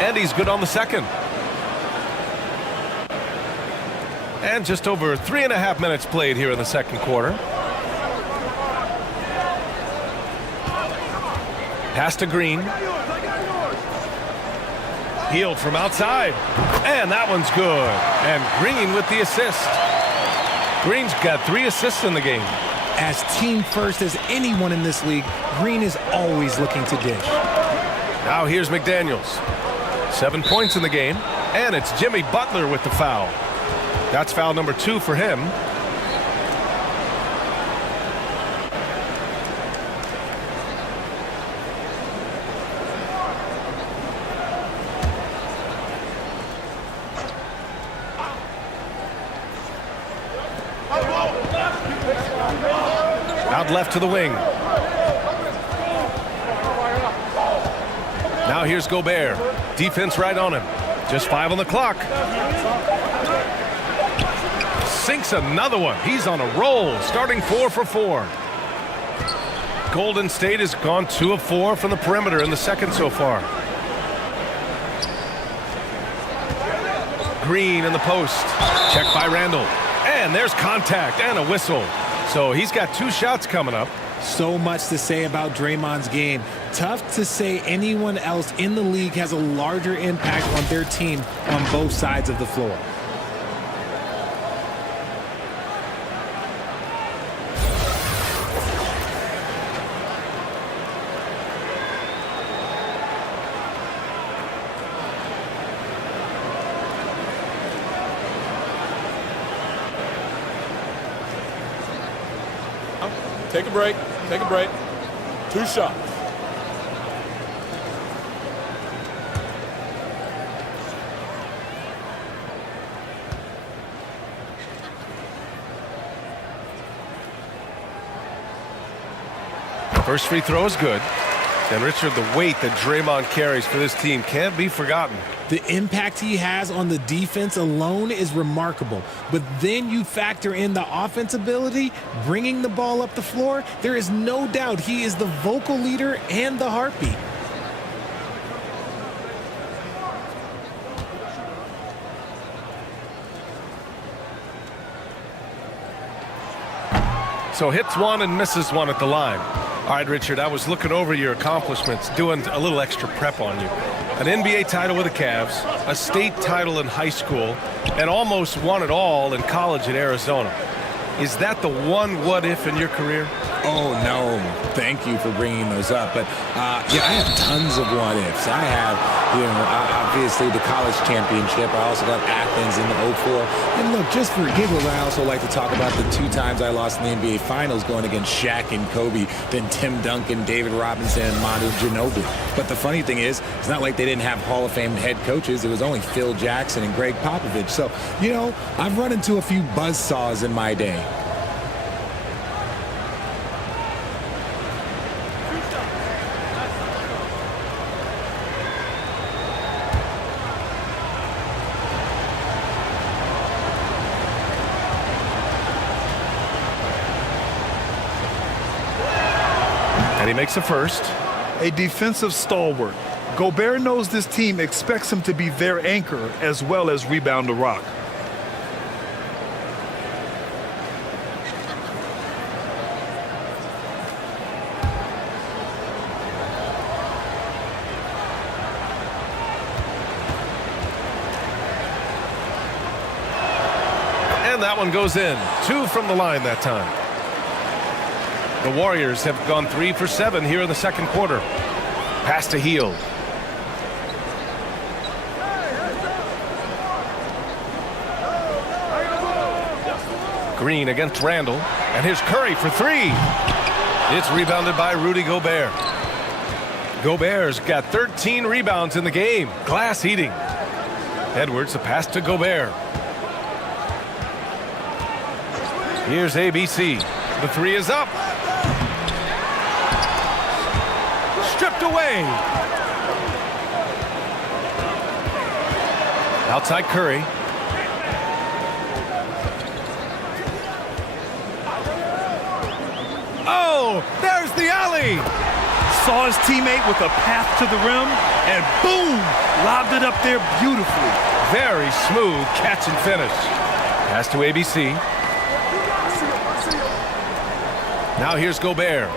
And he's good on the second. And just over 3.5 minutes played here in the second quarter. Pass to Green. Hield from outside. And that one's good. And Green with the assist. Green's got 3 assists in the game. As team first as anyone in this league, Green is always looking to dish. Now here's McDaniels. 7 points in the game. And it's Jimmy Butler with the foul. That's foul number 2 for him. Out left to the wing. Now here's Gobert. Defense right on him. Just 5 on the clock. Sinks another one. He's on a roll, starting 4 for 4. Golden State has gone 2 of 4 from the perimeter in the second so far. Green in the post. Checked by Randall. And there's contact and a whistle. So he's got 2 shots coming up. So much to say about Draymond's game. Tough to say anyone else in the league has a larger impact on their team on both sides of the floor. Take a break. Take a break. 2 shots. First free throw is good. And Richard, the weight that Draymond carries for this team can't be forgotten. The impact he has on the defense alone is remarkable. But then you factor in the offense ability, bringing the ball up the floor. There is no doubt he is the vocal leader and the heartbeat. So hits 1 and misses 1 at the line. All right, Richard, I was looking over your accomplishments, doing a little extra prep on you. An NBA title with the Cavs, a state title in high school, and almost won it all in college at Arizona. Is that the one what-if in your career? Oh, no. Thank you for bringing those up. But, yeah, I have tons of what-ifs. I have, obviously the college championship. I also got Athens in the 04. And, look, just for giggles, I also like to talk about the 2 times I lost in the NBA Finals going against Shaq and Kobe, then Tim Duncan, David Robinson, and Manu Ginobili. But the funny thing is, it's not like they didn't have Hall of Fame head coaches. It was only Phil Jackson and Greg Popovich. So, I've run into a few buzzsaws in my day. And he makes a first. A defensive stalwart. Gobert knows this team expects him to be their anchor as well as rebound the rock. And that one goes in. 2 from the line that time. The Warriors have gone 3 for 7 here in the second quarter. Pass to Hield. Green against Randall. And here's Curry for 3. It's rebounded by Rudy Gobert. Gobert's got 13 rebounds in the game. Glass eating. Edwards, a pass to Gobert. Here's ABC. The 3 is up. Stripped away. Outside Curry. Oh, there's the alley. Saw his teammate with a path to the rim, and boom, lobbed it up there beautifully. Very smooth catch and finish. Pass to ABC. Now here's Gobert.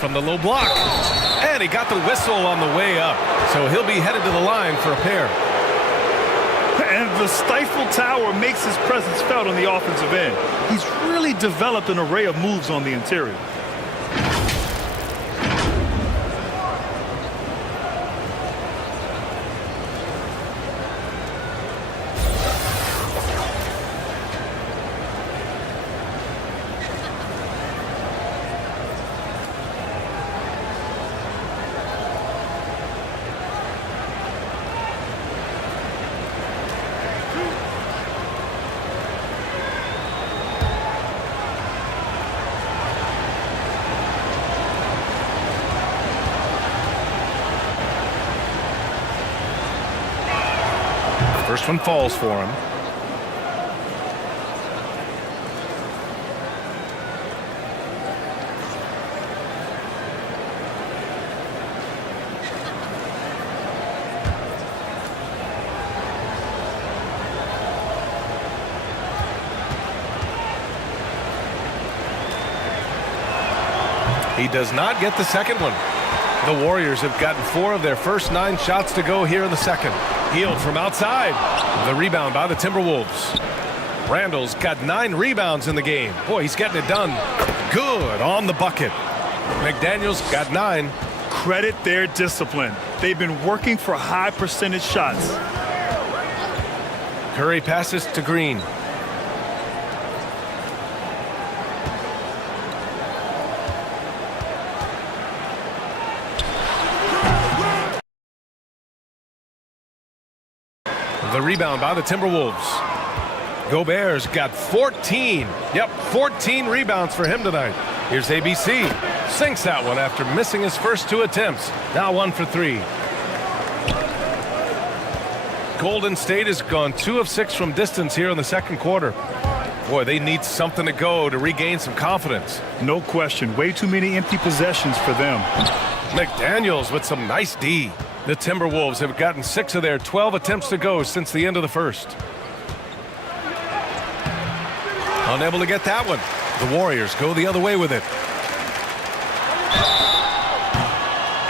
From the low block. And he got the whistle on the way up. So he'll be headed to the line for a pair. And the stifle tower makes his presence felt on the offensive end. He's really developed an array of moves on the interior. First one falls for him. He does not get the second one. The Warriors have gotten 4 of their first 9 shots to go here in the second. Healed from outside. The rebound by the Timberwolves. Randall's got 9 rebounds in the game. Boy, he's getting it done. Good on the bucket. McDaniels got 9. Credit their discipline. They've been working for high percentage shots. Curry passes to Green. The rebound by the Timberwolves. Gobert's got 14. Yep, 14 rebounds for him tonight. Here's ABC. Sinks that one after missing his first 2 attempts. Now 1 for 3. Golden State has gone 2 of 6 from distance here in the second quarter. Boy, they need something to go to regain some confidence. No question. Way too many empty possessions for them. McDaniels with some nice D. The Timberwolves have gotten 6 of their 12 attempts to go since the end of the first. Unable to get that one. The Warriors go the other way with it.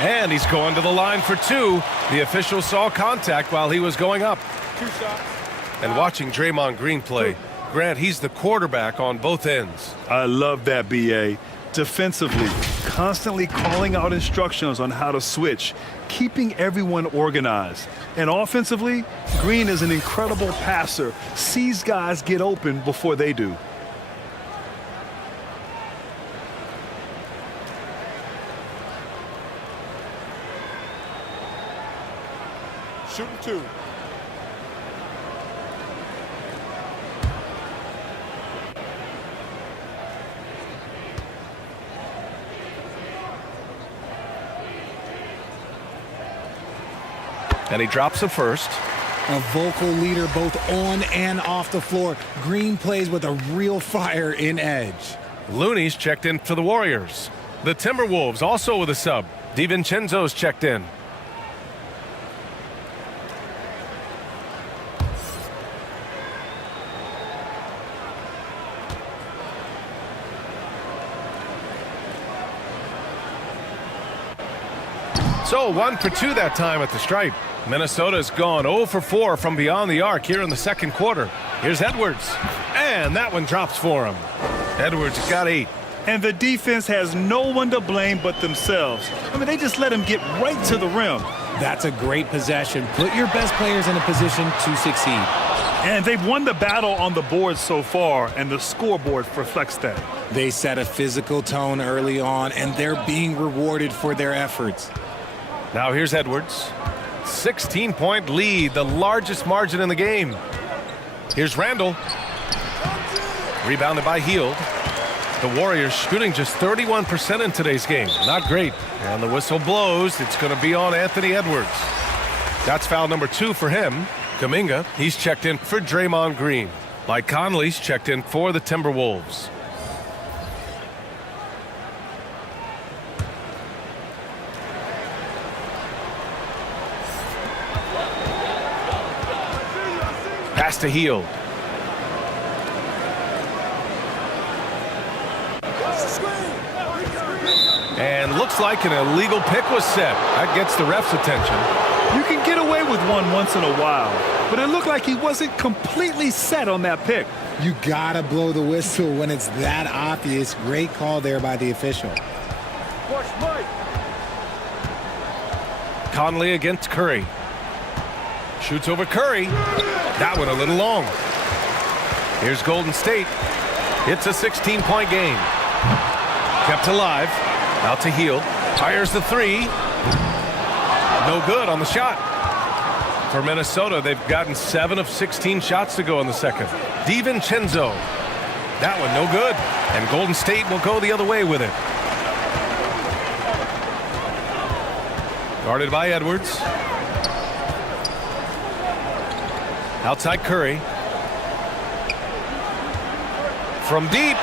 And he's going to the line for 2. The official saw contact while he was going up. 2 shots. And watching Draymond Green play, Grant, he's the quarterback on both ends. I love that, B.A. Defensively, constantly calling out instructions on how to switch, keeping everyone organized. And offensively, Green is an incredible passer, sees guys get open before they do. Shooting 2. And he drops the first. A vocal leader both on and off the floor. Green plays with a real fire in edge. Looney's checked in for the Warriors. The Timberwolves also with a sub. DiVincenzo's checked in. So 1 for 2 that time at the stripe. Minnesota's gone 0 for 4 from beyond the arc here in the second quarter. Here's Edwards. And that one drops for him. Edwards got 8. And the defense has no one to blame but themselves. I mean, they just let him get right to the rim. That's a great possession. Put your best players in a position to succeed. And they've won the battle on the board so far, and the scoreboard reflects that. They set a physical tone early on, and they're being rewarded for their efforts. Now here's Edwards. 16-point lead, the largest margin in the game. Here's Randall. Rebounded by Hield. The Warriors shooting just 31% in today's game. Not great. And the whistle blows. It's going to be on Anthony Edwards. That's foul number 2 for him. Kuminga, he's checked in for Draymond Green. Mike Conley's checked in for the Timberwolves. Pass to Hield. And looks like an illegal pick was set. That gets the ref's attention. You can get away with one once in a while, but it looked like he wasn't completely set on that pick. You gotta blow the whistle when it's that obvious. Great call there by the official. Conley against Curry. Shoots over Curry. That one a little long. Here's Golden State. It's a 16-point game. Kept alive. Out to Hield. Fires the 3. No good on the shot. For Minnesota, they've gotten 7 of 16 shots to go in the second. DiVincenzo. That one no good. And Golden State will go the other way with it. Guarded by Edwards. Outside Curry. From deep.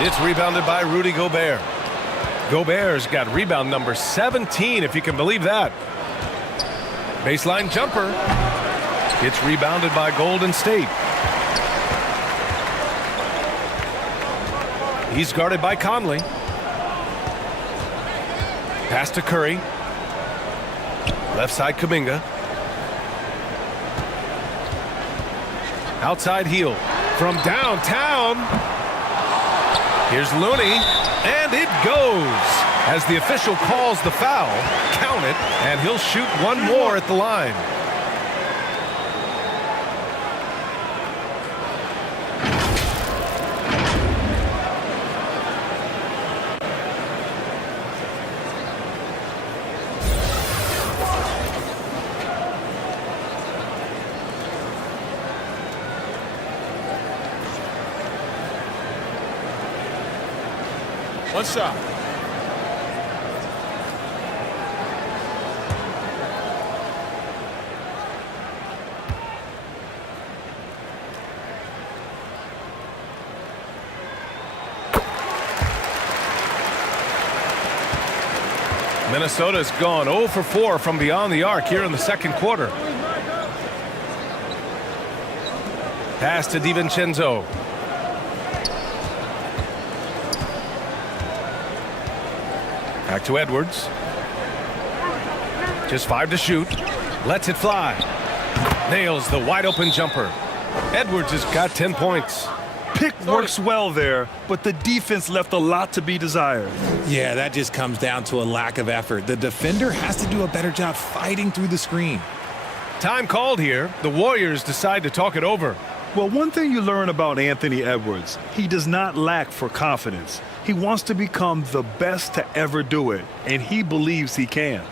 It's rebounded by Rudy Gobert. Gobert's got rebound number 17, if you can believe that. Baseline jumper. It's rebounded by Golden State. He's guarded by Conley. Pass to Curry. Left side Kuminga. Outside heel. From downtown. Here's Looney. And it goes. As the official calls the foul, count it, and he'll shoot one more at the line. One shot. Minnesota's gone 0 for 4 from beyond the arc here in the second quarter. Pass to DiVincenzo. Back to Edwards. Just 5 to shoot. Lets it fly. Nails the wide open jumper. Edwards has got 10 points. Pick works well there, but the defense left a lot to be desired. Yeah, that just comes down to a lack of effort. The defender has to do a better job fighting through the screen. Time called here. The Warriors decide to talk it over. Well, one thing you learn about Anthony Edwards, he does not lack for confidence. He wants to become the best to ever do it, and he believes he can.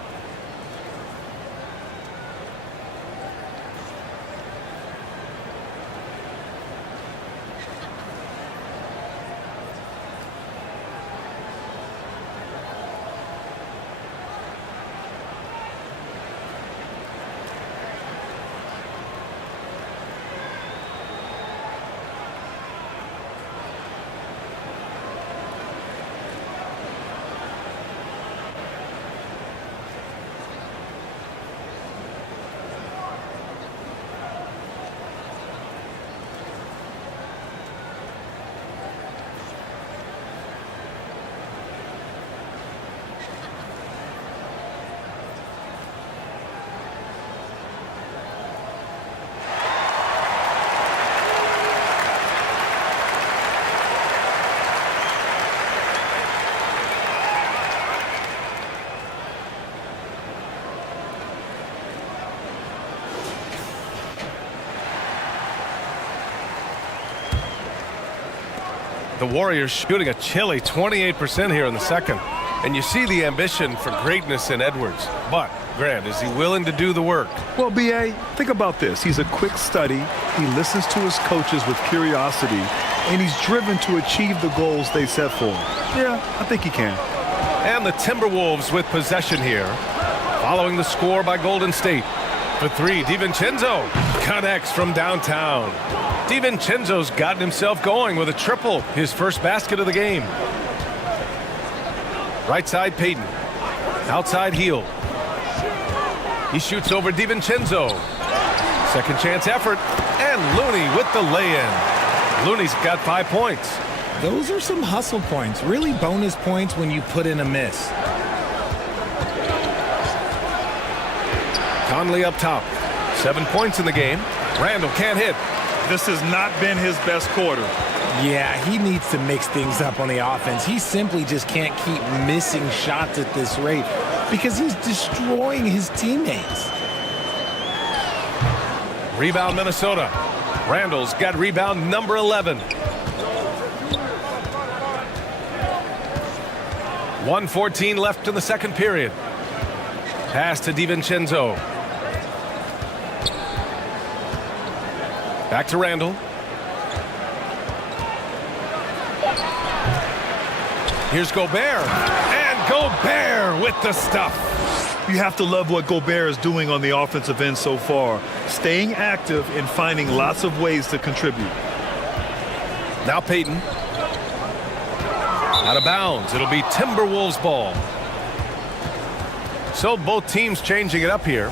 The Warriors shooting a chilly 28% here in the second. And you see the ambition for greatness in Edwards. But, Grant, is he willing to do the work? Well, B.A., think about this. He's a quick study. He listens to his coaches with curiosity, and he's driven to achieve the goals they set for him. Yeah, I think he can. And the Timberwolves with possession here. Following the score by Golden State. For 3, DiVincenzo connects from downtown. DiVincenzo's gotten himself going with a triple, his first basket of the game. Right side Payton. Outside heel. He shoots over DiVincenzo. Second chance effort. And Looney with the lay-in. Looney's got 5 points. Those are some hustle points. Really bonus points when you put in a miss. Conley up top. 7 points in the game. Randall can't hit. This has not been his best quarter. Yeah, he needs to mix things up on the offense. He simply just can't keep missing shots at this rate because he's destroying his teammates. Rebound Minnesota. Randall's got rebound number 11. 1:14 left in the second period. Pass to DiVincenzo. Back to Randall. Here's Gobert. And Gobert with the stuff. You have to love what Gobert is doing on the offensive end so far, staying active and finding lots of ways to contribute. Now Peyton. Out of bounds. It'll be Timberwolves ball. So both teams changing it up here.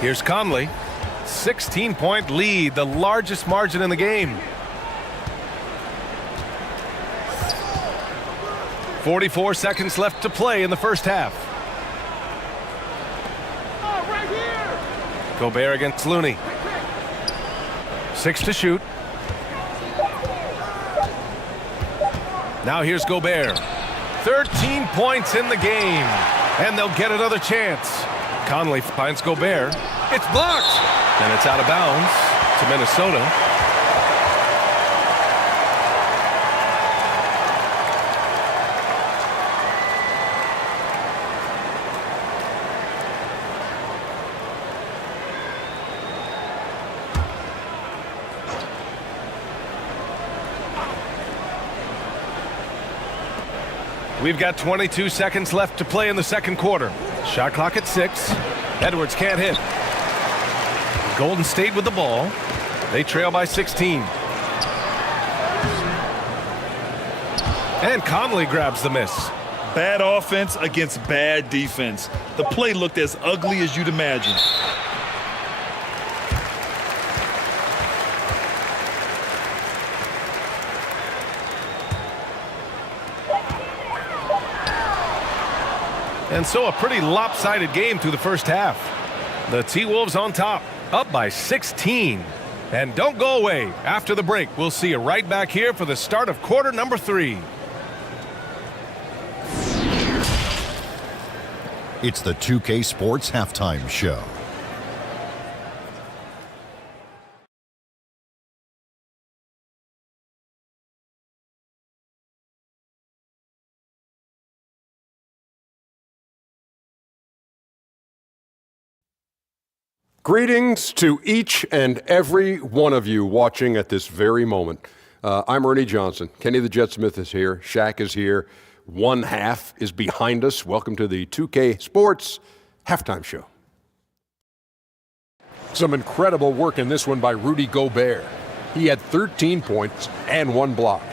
Here's Conley. 16-point lead, the largest margin in the game. 44 seconds left to play in the first half. Gobert against Looney. 6 to shoot. Now here's Gobert. 13 points in the game. And they'll get another chance. Conley finds Gobert. It's blocked. And it's out of bounds to Minnesota. We've got 22 seconds left to play in the second quarter. Shot clock at 6. Edwards can't hit. Golden State with the ball. They trail by 16. And Conley grabs the miss. Bad offense against bad defense. The play looked as ugly as you'd imagine. And so a pretty lopsided game through the first half. The T-Wolves on top, up by 16. And don't go away. After the break, we'll see you right back here for the start of quarter number 3. It's the 2K Sports Halftime Show. Greetings to each and every one of you watching at this very moment. I'm Ernie Johnson. Kenny the Jet Smith is here. Shaq is here. One half is behind us. Welcome to the 2K Sports Halftime Show. Some incredible work in this one by Rudy Gobert. He had 13 points and 1 block.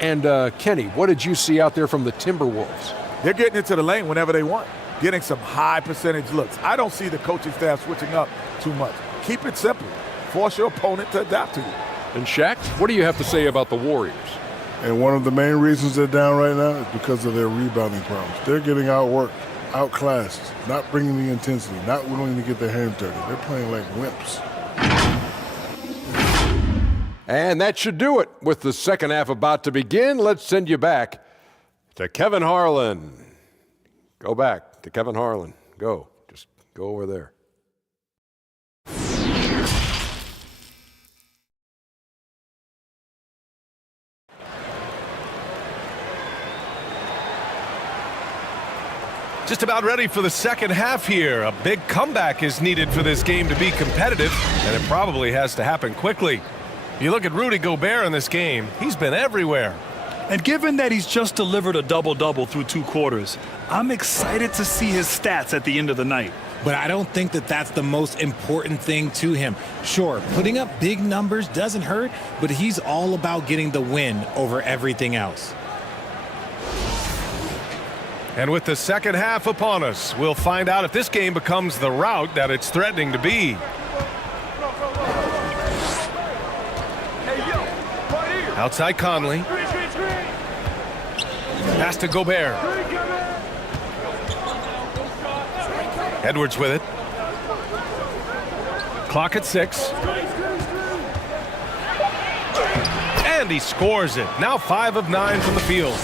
And Kenny, what did you see out there from the Timberwolves? They're getting into the lane whenever they want, getting some high percentage looks. I don't see the coaching staff switching up too much. Keep it simple. Force your opponent to adapt to you. And Shaq, what do you have to say about the Warriors? And one of the main reasons they're down right now is because of their rebounding problems. They're getting outworked, outclassed, not bringing the intensity, not willing to get their hands dirty. They're playing like wimps. And that should do it. With the second half about to begin, let's send you back to Kevin Harlan. Go back to Kevin Harlan. Go. Just go over there. Just about ready for the second half here. A big comeback is needed for this game to be competitive, and it probably has to happen quickly. You look at Rudy Gobert in this game, he's been everywhere. And given that he's just delivered a double-double through 2 quarters, I'm excited to see his stats at the end of the night. But I don't think that that's the most important thing to him. Sure, putting up big numbers doesn't hurt, but he's all about getting the win over everything else. And with the second half upon us, we'll find out if this game becomes the rout that it's threatening to be. Outside Conley. Pass to Gobert. Edwards with it. Clock at 6. And he scores it. Now 5 of 9 from the field.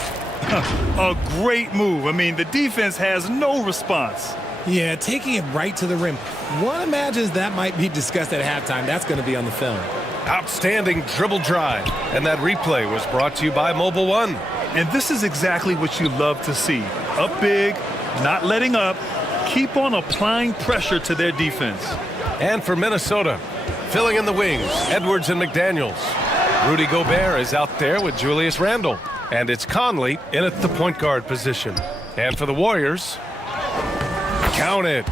A great move. I mean, the defense has no response. Yeah, taking it right to the rim. One imagines that might be discussed at halftime. That's going to be on the film. Outstanding dribble drive. And that replay was brought to you by Mobile One. And this is exactly what you love to see. Up big, not letting up, keep on applying pressure to their defense. And for Minnesota, filling in the wings, Edwards and McDaniels. Rudy Gobert is out there with Julius Randle. And it's Conley in at the point guard position. And for the Warriors, count it.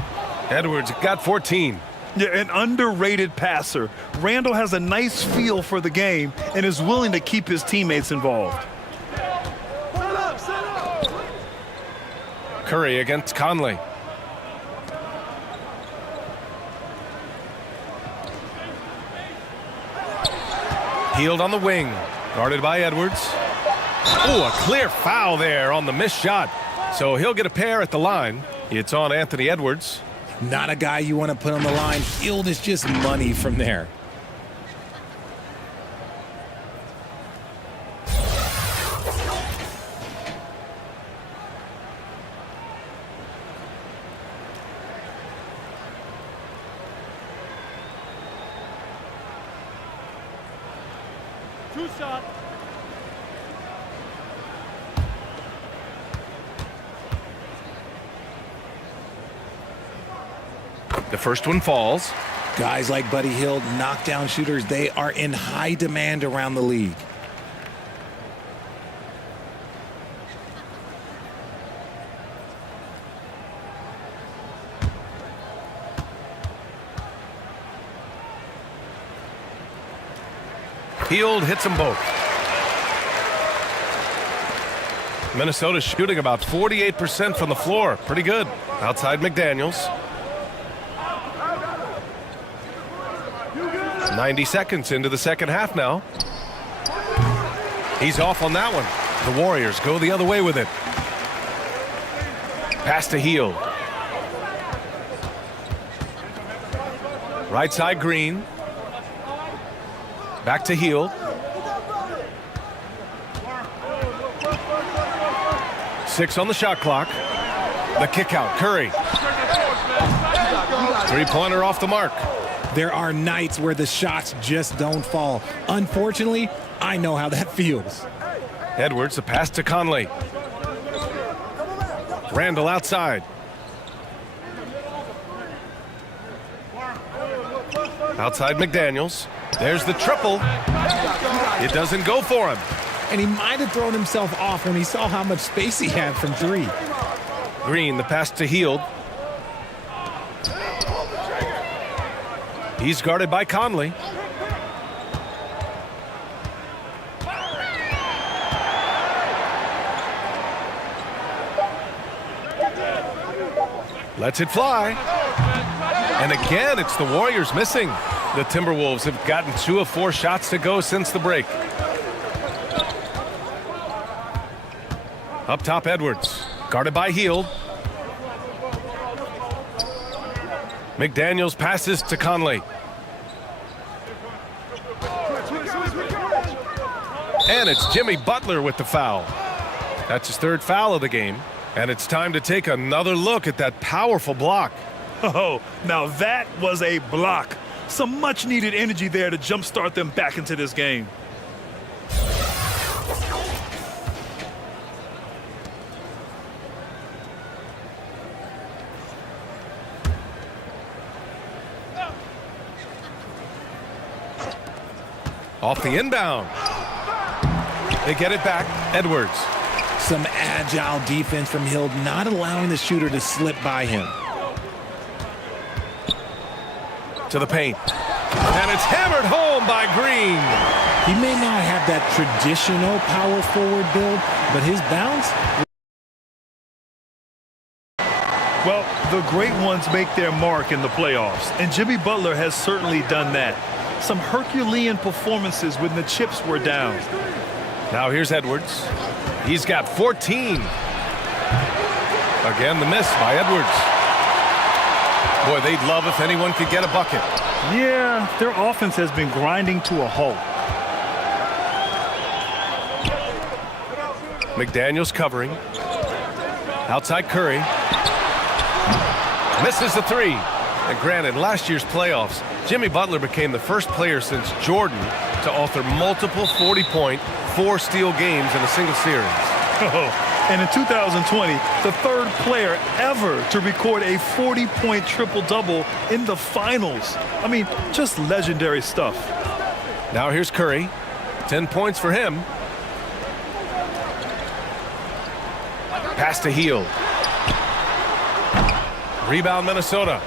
Edwards got 14. Yeah, an underrated passer. Randle has a nice feel for the game and is willing to keep his teammates involved. Curry against Conley. Hield on the wing, guarded by Edwards. Oh, a clear foul there on the missed shot. So he'll get a pair at the line. It's on Anthony Edwards. Not a guy you want to put on the line. Hield is just money from there. Two shot. The first one falls. Guys like Buddy Hield, knockdown shooters, they are in high demand around the league. Hield hits them both. Minnesota's shooting about 48% from the floor. Pretty good. Outside McDaniels. 90 seconds into the second half now. He's off on that one. The Warriors go the other way with it. Pass to Hield. Right side Green. Back to Hield. 6 on the shot clock. The kick out. Curry. Three-pointer off the mark. There are nights where the shots just don't fall. Unfortunately, I know how that feels. Edwards, the pass to Conley. Randle outside. Outside McDaniels. There's the triple. It doesn't go for him. And he might have thrown himself off when he saw how much space he had from three. Green, the pass to Hield. He's guarded by Conley. Lets it fly. And again, it's the Warriors missing. The Timberwolves have gotten 2 of 4 shots to go since the break. Up top, Edwards. Guarded by Hield. McDaniels passes to Conley. And it's Jimmy Butler with the foul. That's his 3rd foul of the game. And it's time to take another look at that powerful block. Oh, now that was a block. Some much-needed energy there to jumpstart them back into this game. Off the inbound. They get it back. Edwards. Some agile defense from Hield, not allowing the shooter to slip by him. To the paint. And it's hammered home by Green. He may not have that traditional power forward build, but his bounce. Well, the great ones make their mark in the playoffs, and Jimmy Butler has certainly done that. Some Herculean performances when the chips were down. Now here's Edwards. He's got 14. Again, the miss by Edwards. Boy, they'd love if anyone could get a bucket. Yeah, their offense has been grinding to a halt. McDaniels covering. Outside Curry. Misses the 3. And granted, last year's playoffs, Jimmy Butler became the first player since Jordan to author multiple 40-point, 4-steal games in a single series. And in 2020, the 3rd player ever to record a 40-point triple-double in the finals. I mean, just legendary stuff. Now here's Curry. 10 points for him. Pass to Hield. Rebound Minnesota.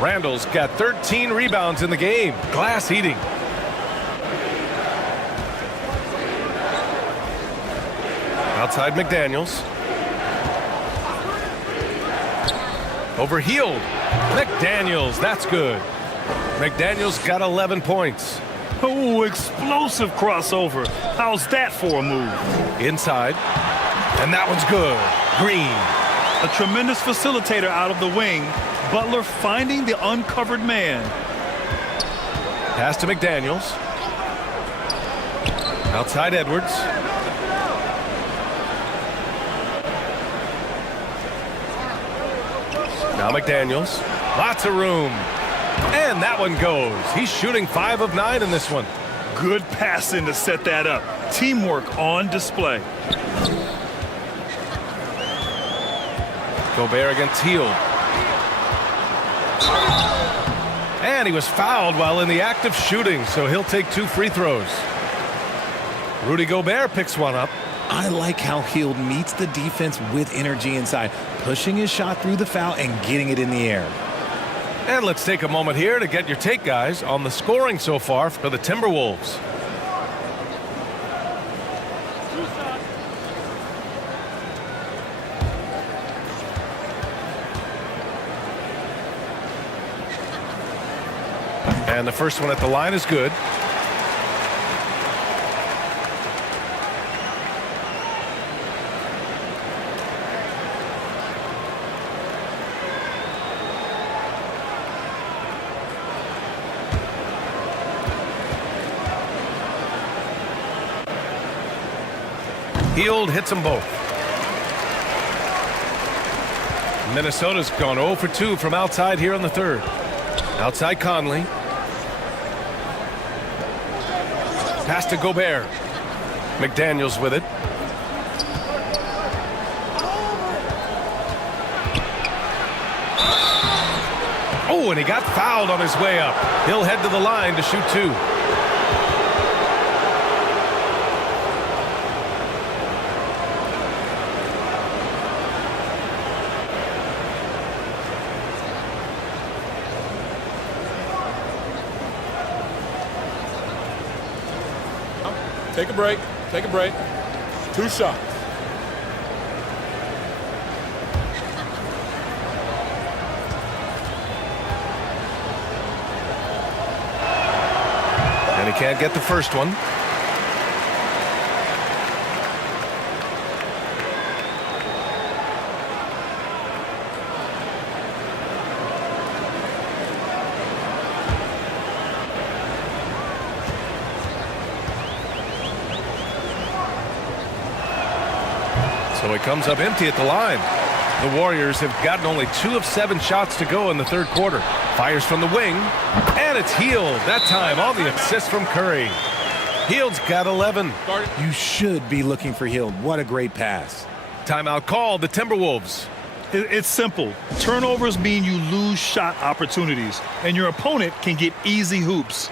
Randall's got 13 rebounds in the game. Glass eating. Outside McDaniels. Over Hield. McDaniels, that's good. McDaniels got 11 points. Oh, explosive crossover. How's that for a move? Inside. And that one's good. Green. A tremendous facilitator out of the wing. Butler finding the uncovered man. Pass to McDaniels. Outside Edwards. Now McDaniels. Lots of room. And that one goes. He's shooting 5 of 9 in this one. Good passing to set that up. Teamwork on display. Gobert against Hield. And he was fouled while in the act of shooting, so he'll take 2 free throws. Rudy Gobert picks one up. I like how Hield meets the defense with energy inside, pushing his shot through the foul and getting it in the air. And let's take a moment here to get your take, guys, on the scoring so far for the Timberwolves. And the first one at the line is good. Hield hits them both. Minnesota's gone 0 for 2 from outside here in the third. Outside Conley. Pass to Gobert. McDaniels with it. Oh, and he got fouled on his way up. He'll head to the line to shoot 2. Take a break. Take a break. 2 shots. And he can't get the first one. So he comes up empty at the line. The Warriors have gotten only 2 of 7 shots to go in the third quarter. Fires from the wing, and it's Hield. That time on the assist from Curry. Hield's got 11. You should be looking for Hield. What a great pass. Timeout called the Timberwolves. It's simple. Turnovers mean you lose shot opportunities, and your opponent can get easy hoops.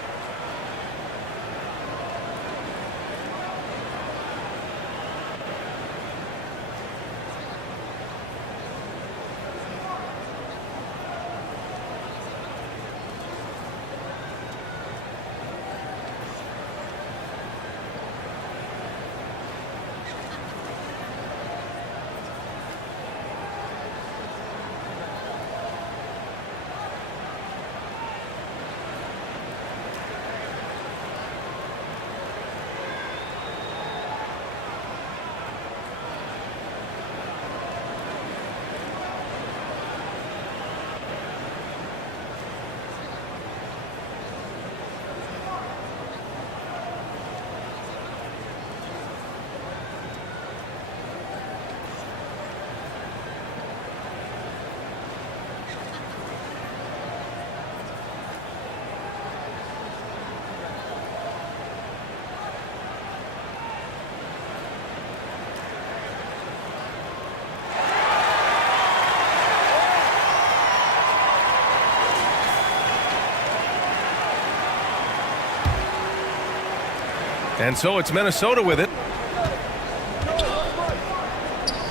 And so it's Minnesota with it.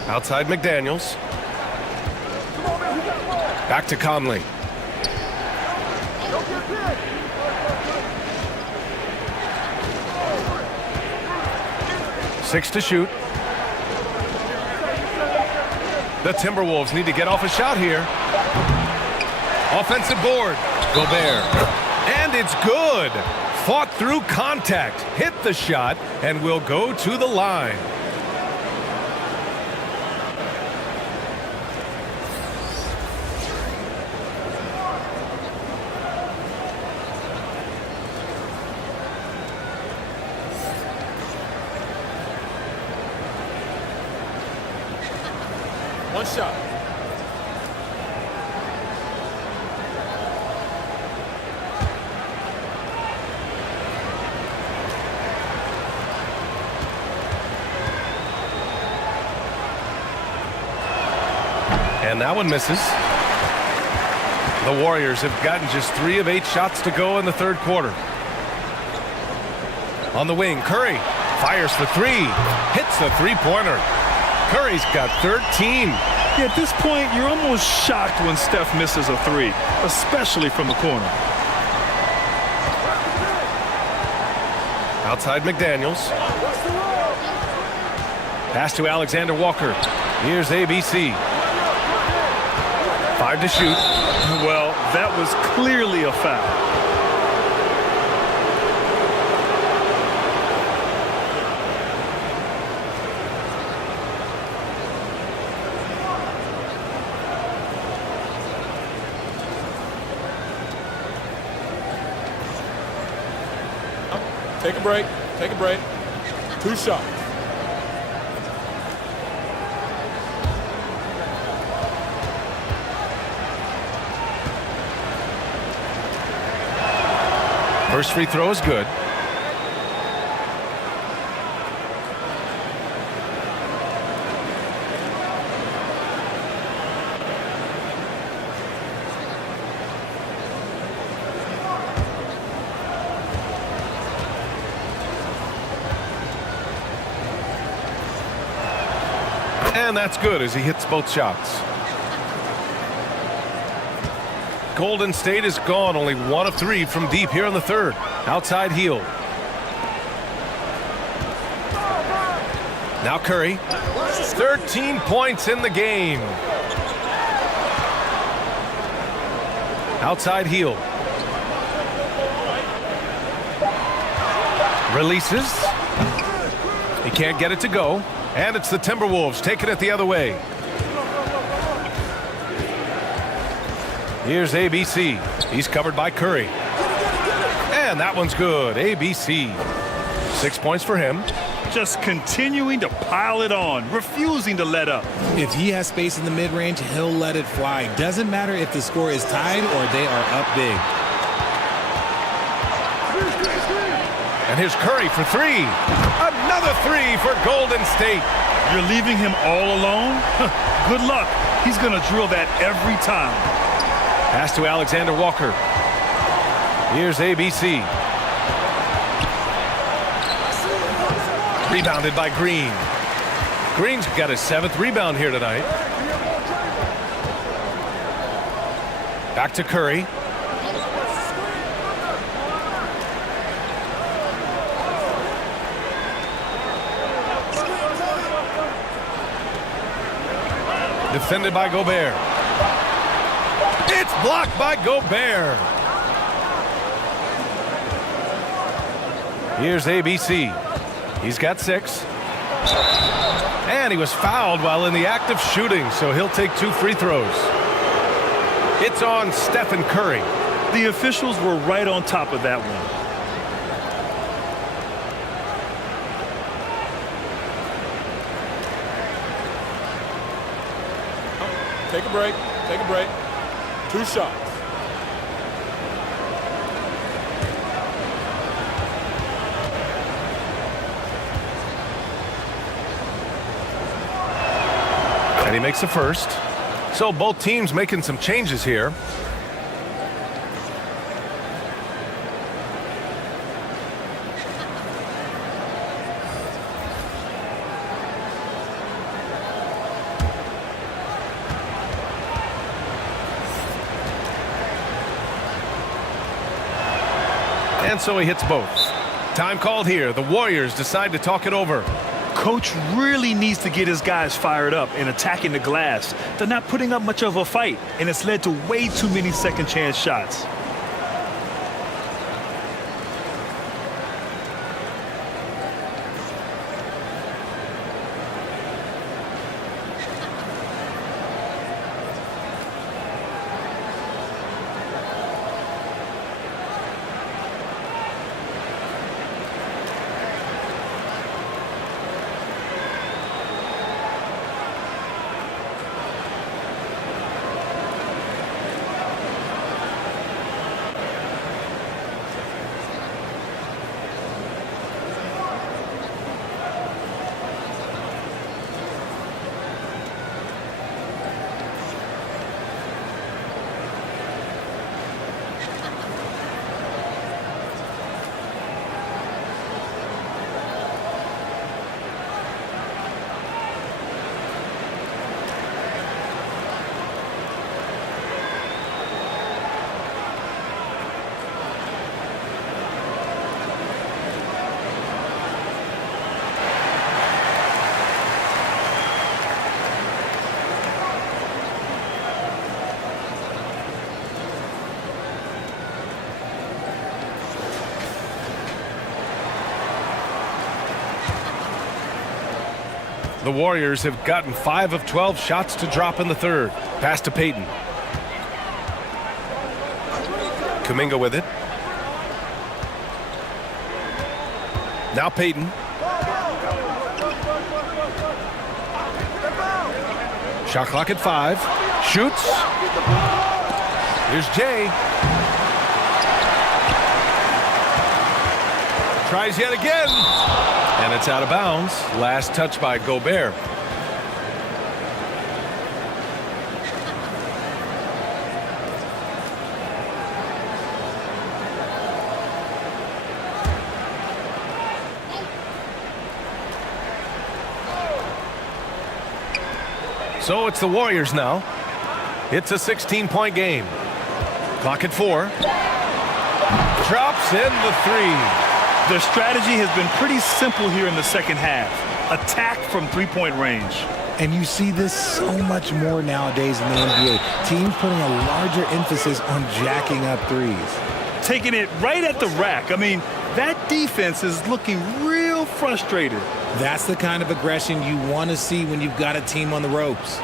Outside McDaniels. Back to Conley. Six to shoot. The Timberwolves need to get off a shot here. Offensive board. Gobert. And it's good. Fought through contact. Hit the shot and will go to the line. One shot. And that one misses. The Warriors have gotten just 3 of 8 shots to go in the third quarter. On the wing, Curry fires for 3. Hits the three-pointer. Curry's got 13. Yeah, at this point, you're almost shocked when Steph misses a 3, especially from the corner. Outside McDaniels. Pass to Alexander Walker. Here's ABC. 5 to shoot. Well, that was clearly a foul. Take a break. Take a break. 2 shots. First free throw is good. And that's good as he hits both shots. Golden State is gone, only 1 of 3 from deep here in the third. Outside heel. Now Curry. 13 points in the game. Outside heel. Releases. He can't get it to go. And it's the Timberwolves taking it the other way. Here's ABC. He's covered by Curry. And that one's good. ABC. 6 points for him. Just continuing to pile it on, refusing to let up. If he has space in the mid-range, he'll let it fly. Doesn't matter if the score is tied or they are up big. And here's Curry for 3. Another 3 for Golden State. You're leaving him all alone? Good luck. He's going to drill that every time. Pass to Alexander Walker. Here's ABC. Rebounded by Green. Green's got his 7th rebound here tonight. Back to Curry. Defended by Gobert. It's blocked by Gobert. Here's ABC. He's got 6. And he was fouled while in the act of shooting, so he'll take 2 free throws. It's on Stephen Curry. The officials were right on top of that one. Take a break. Take a break. 2 shots. And he makes the first. So both teams making some changes here. And so he hits both. Time called here. The Warriors decide to talk it over. Coach really needs to get his guys fired up and attacking the glass. They're not putting up much of a fight, and it's led to way too many second chance shots. The Warriors have gotten 5 of 12 shots to drop in the third. Pass to Payton. Kuminga with it. Now Payton. Shot clock at 5. Shoots. Here's Jay. Tries yet again. And it's out of bounds. Last touch by Gobert. So it's the Warriors now. It's a 16-point game. Clock at 4. Drops in the 3. Their strategy has been pretty simple here in the second half. Attack from three-point range. And you see this so much more nowadays in the NBA. Teams putting a larger emphasis on jacking up threes. Taking it right at the rack. I mean, that defense is looking real frustrated. That's the kind of aggression you want to see when you've got a team on the ropes.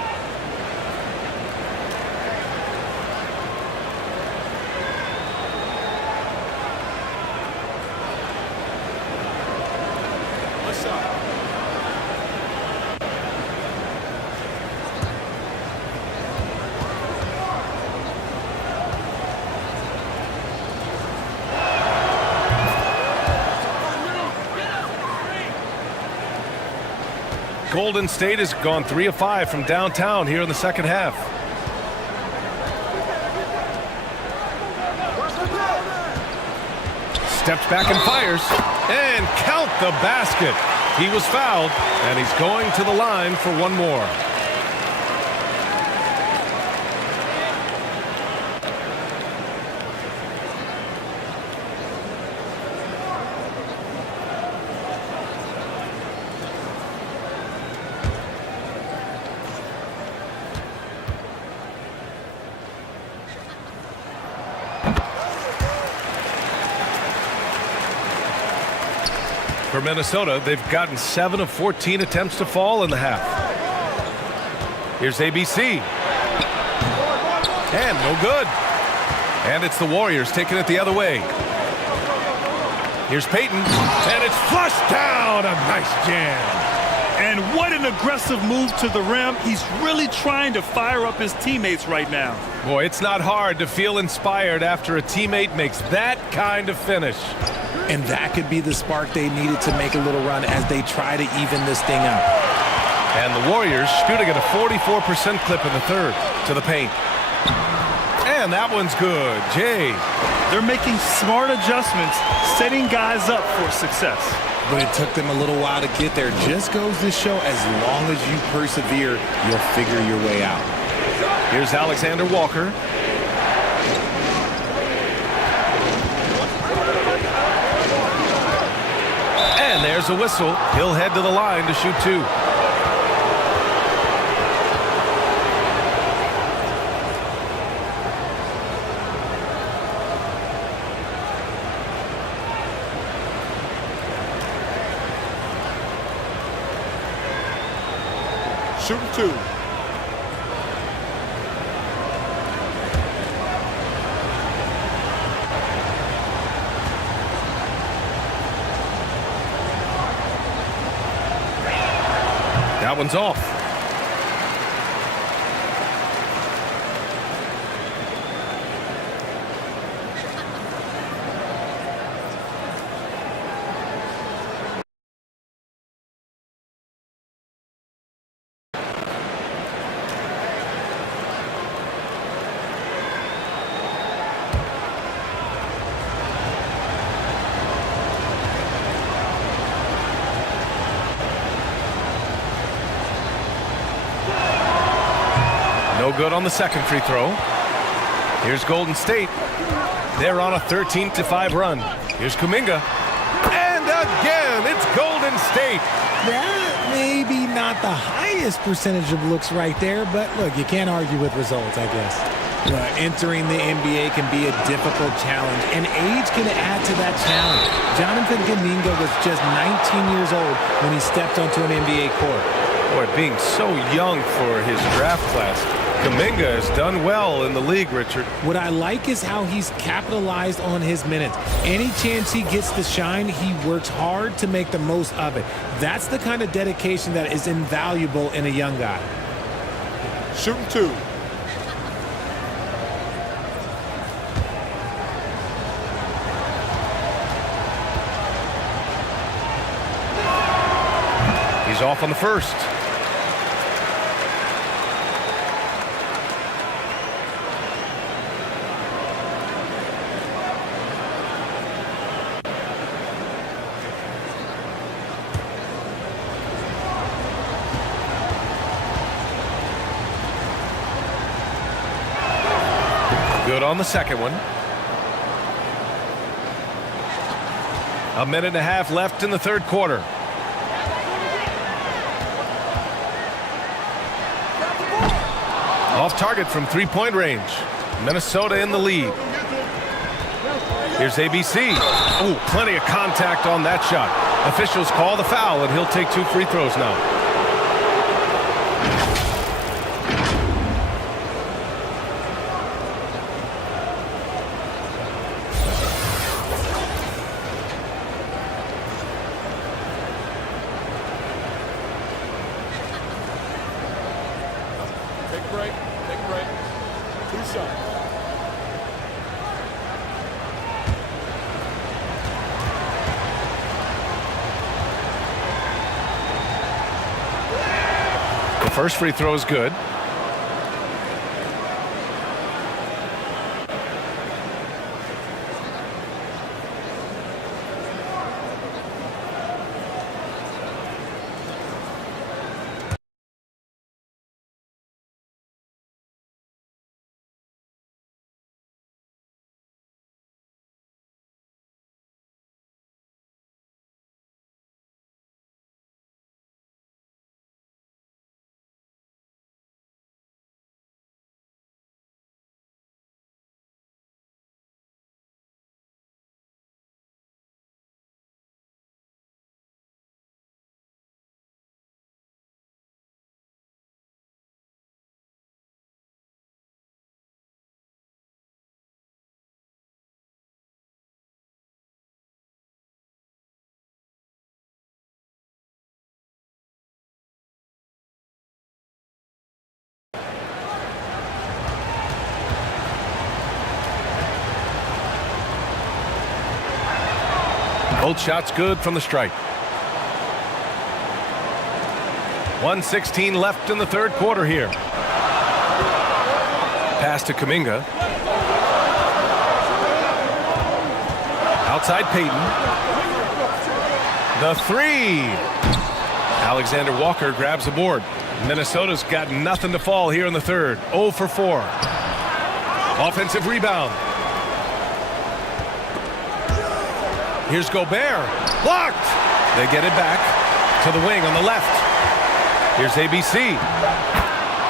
Golden State has gone 3 of 5 from downtown here in the second half. Steps back and fires. And count the basket. He was fouled, and he's going to the line for one more. For Minnesota, they've gotten 7 of 14 attempts to fall in the half. Here's ABC. And no good. And it's the Warriors taking it the other way. Here's Payton. And it's flushed down. A nice jam. And what an aggressive move to the rim. He's really trying to fire up his teammates right now. Boy, it's not hard to feel inspired after a teammate makes that kind of finish. And that could be the spark they needed to make a little run as they try to even this thing up. And the Warriors shooting at a 44% clip in the third to the paint. And that one's good. Jay. They're making smart adjustments, setting guys up for success. But it took them a little while to get there. Just goes to show as long as you persevere, you'll figure your way out. Here's Alexander Walker. And there's a whistle. He'll head to the line to shoot 2. Shooting 2. That one's off. No good on the second free throw. Here's Golden State. They're on a 13-5 run. Here's Kuminga. And again, it's Golden State. That may be not the highest percentage of looks right there, but look, you can't argue with results, I guess. Entering the NBA can be a difficult challenge, and age can add to that challenge. Jonathan Kuminga was just 19 years old when he stepped onto an NBA court. Boy, being so young for his draft class, Kuminga has done well in the league, Richard. What I like is how he's capitalized on his minutes. Any chance he gets to shine, he works hard to make the most of it. That's the kind of dedication that is invaluable in a young guy. Shooting 2. He's off on the first. Good on the second one. A minute and a half left in the third quarter. Off target from three-point range. Minnesota in the lead. Here's ABC. Oh, plenty of contact on that shot. Officials call the foul, and he'll take 2 free throws now. Take break. 2 shots. The first free throw is good. Both shots good from the stripe. 1:16 left in the third quarter here. Pass to Kuminga. Outside Payton. The three. Alexander Walker grabs the board. Minnesota's got nothing to fall here in the third. 0 for 4. Offensive rebound. Here's Gobert. Blocked. They get it back to the wing on the left. Here's ABC.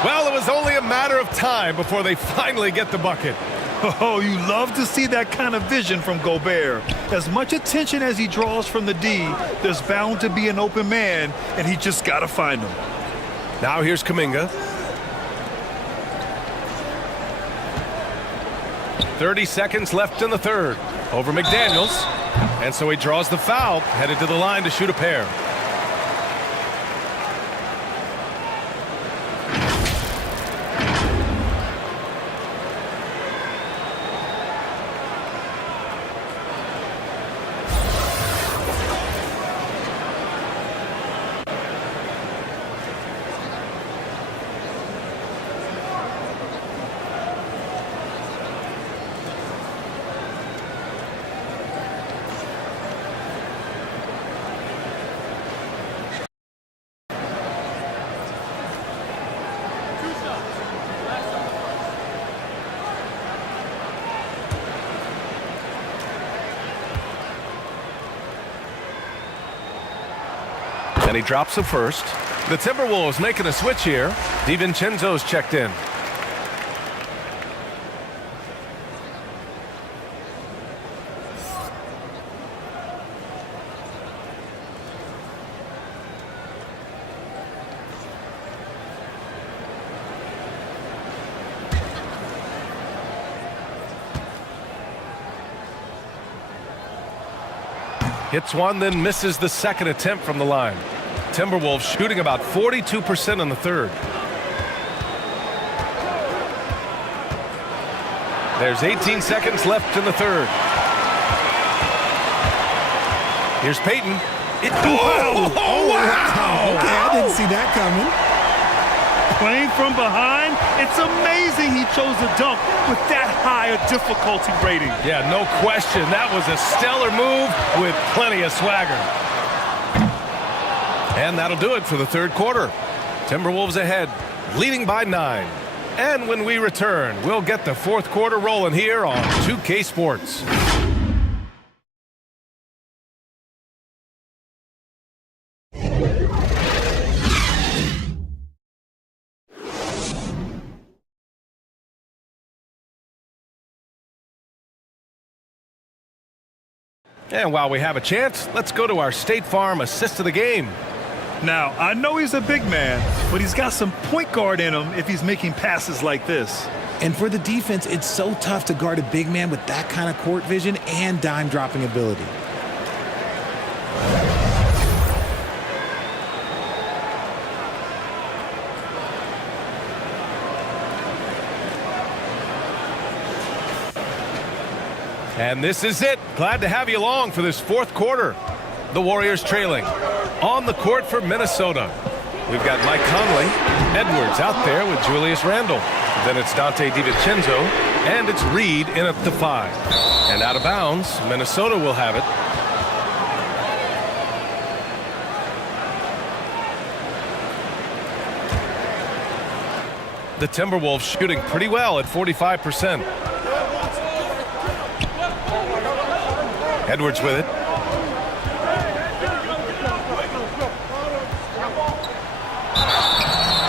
Well, it was only a matter of time before they finally get the bucket. Oh, you love to see that kind of vision from Gobert. As much attention as he draws from the D, there's bound to be an open man, and he just got to find him. Now here's Kuminga. 30 seconds left in the third. Over McDaniels. And so he draws the foul, headed to the line to shoot a pair. And he drops the first. The Timberwolves making a switch here. DiVincenzo's checked in. Hits one, then misses the second attempt from the line. Timberwolves shooting about 42% in the third. There's 18 seconds left in the third. Here's Payton. Oh, wow. Okay, I didn't see that coming. Playing from behind, it's amazing he chose a dunk with that high a difficulty rating. Yeah, no question. That was a stellar move with plenty of swagger. And that'll do it for the third quarter. Timberwolves ahead, leading by 9. And when we return, we'll get the fourth quarter rolling here on 2K Sports. And while we have a chance, let's go to our State Farm assist of the game. Now, I know he's a big man, but he's got some point guard in him if he's making passes like this. And for the defense, it's so tough to guard a big man with that kind of court vision and dime dropping ability. And this is it. Glad to have you along for this fourth quarter. The Warriors trailing. On the court for Minnesota, we've got Mike Conley, Edwards out there with Julius Randle. Then it's Dante DiVincenzo, and it's Reed in at the 5. And out of bounds, Minnesota will have it. The Timberwolves shooting pretty well at 45%. Edwards with it.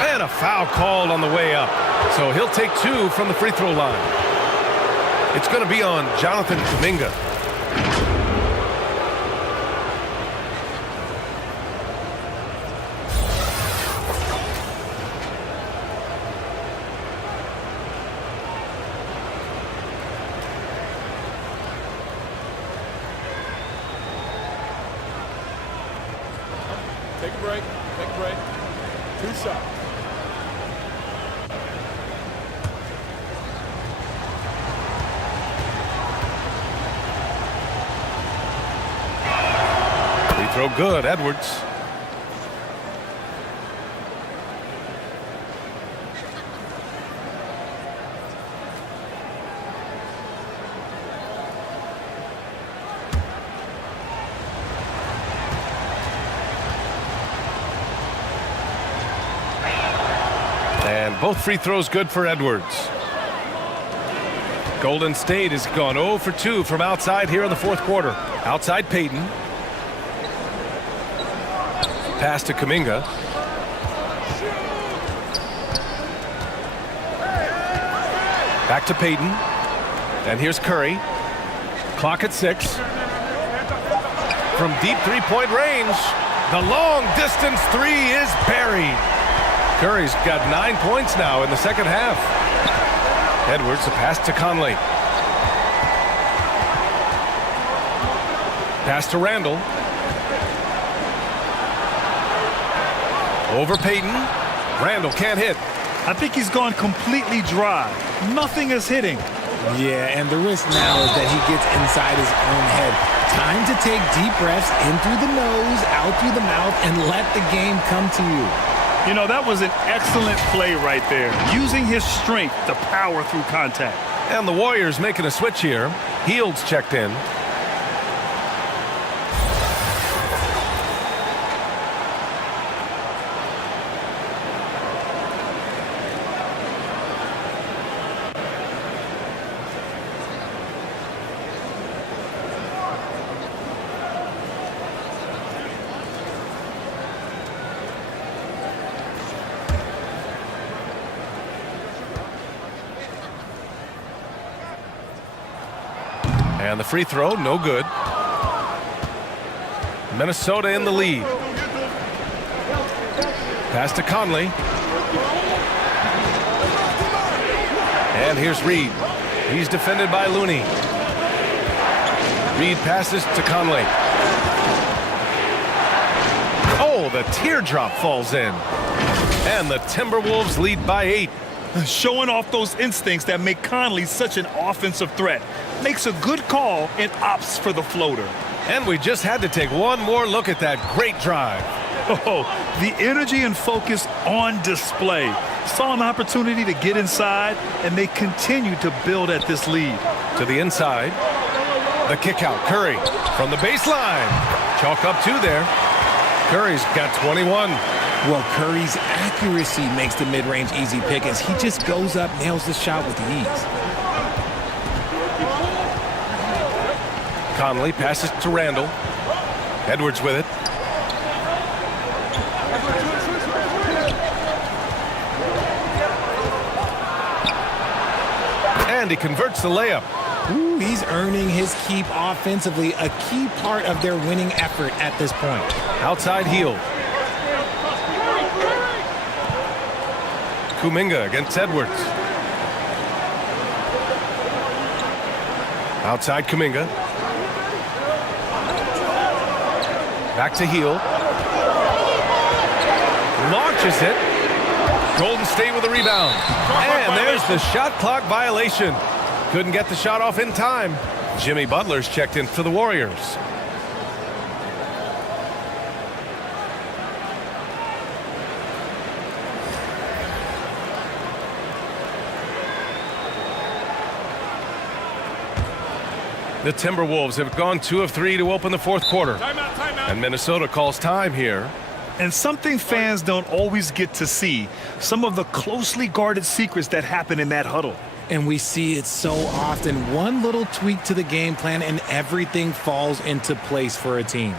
And a foul called on the way up. So he'll take 2 from the free throw line. It's going to be on Jonathan Kuminga. Take a break. Take a break. 2 shots. Free throw good, Edwards. And both free throws good for Edwards. Golden State has gone 0 for 2 from outside here in the fourth quarter. Outside Payton. Pass to Kuminga. Back to Payton. And here's Curry. Clock at 6. From deep three-point range, the long distance three is buried. Curry's got 9 points now in the second half. Edwards, a pass to Conley. Pass to Randall. Over Payton. Randall can't hit. I think he's gone completely dry. Nothing is hitting. Yeah, and the risk now is that he gets inside his own head. Time to take deep breaths in through the nose, out through the mouth, and let the game come to you. You know, that was an excellent play right there. Using his strength to power through contact. And the Warriors making a switch here. Hield's checked in. And the free throw, no good. Minnesota in the lead. Pass to Conley. And here's Reed. He's defended by Looney. Reed passes to Conley. Oh, the teardrop falls in. And the Timberwolves lead by 8. Showing off those instincts that make Conley such an offensive threat. Makes a good call and opts for the floater. And we just had to take one more look at that great drive. Oh, the energy and focus on display. Saw an opportunity to get inside, and they continue to build at this lead. To the inside. The kick out. Curry from the baseline. Chalk up 2 there. Curry's got 21. Well, Curry's accuracy makes the mid-range easy pick as he just goes up, nails the shot with ease. Conley passes to Randall. Edwards with it. And he converts the layup. Ooh, he's earning his keep offensively, a key part of their winning effort at this point. Outside Hield. Kuminga against Edwards. Outside Kuminga. Back to Hield. Launches it. Golden State with a rebound. And there's the shot clock violation. Couldn't get the shot off in time. Jimmy Butler's checked in for the Warriors. The Timberwolves have gone 2 of 3 to open the fourth quarter. Timeout. And Minnesota calls time here. And something fans don't always get to see, some of the closely guarded secrets that happen in that huddle. And we see it so often. One little tweak to the game plan and everything falls into place for a team.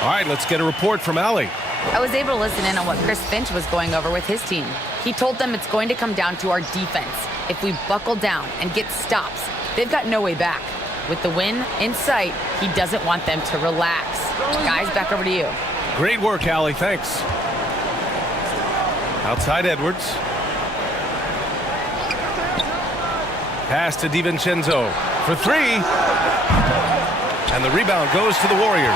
All right, let's get a report from Allie. I was able to listen in on what Chris Finch was going over with his team. He told them it's going to come down to our defense. If we buckle down and get stops, they've got no way back. With the win in sight, he doesn't want them to relax. Guys, back over to you. Great work, Allie. Thanks. Outside Edwards. Pass to DiVincenzo for three. And the rebound goes to the Warriors.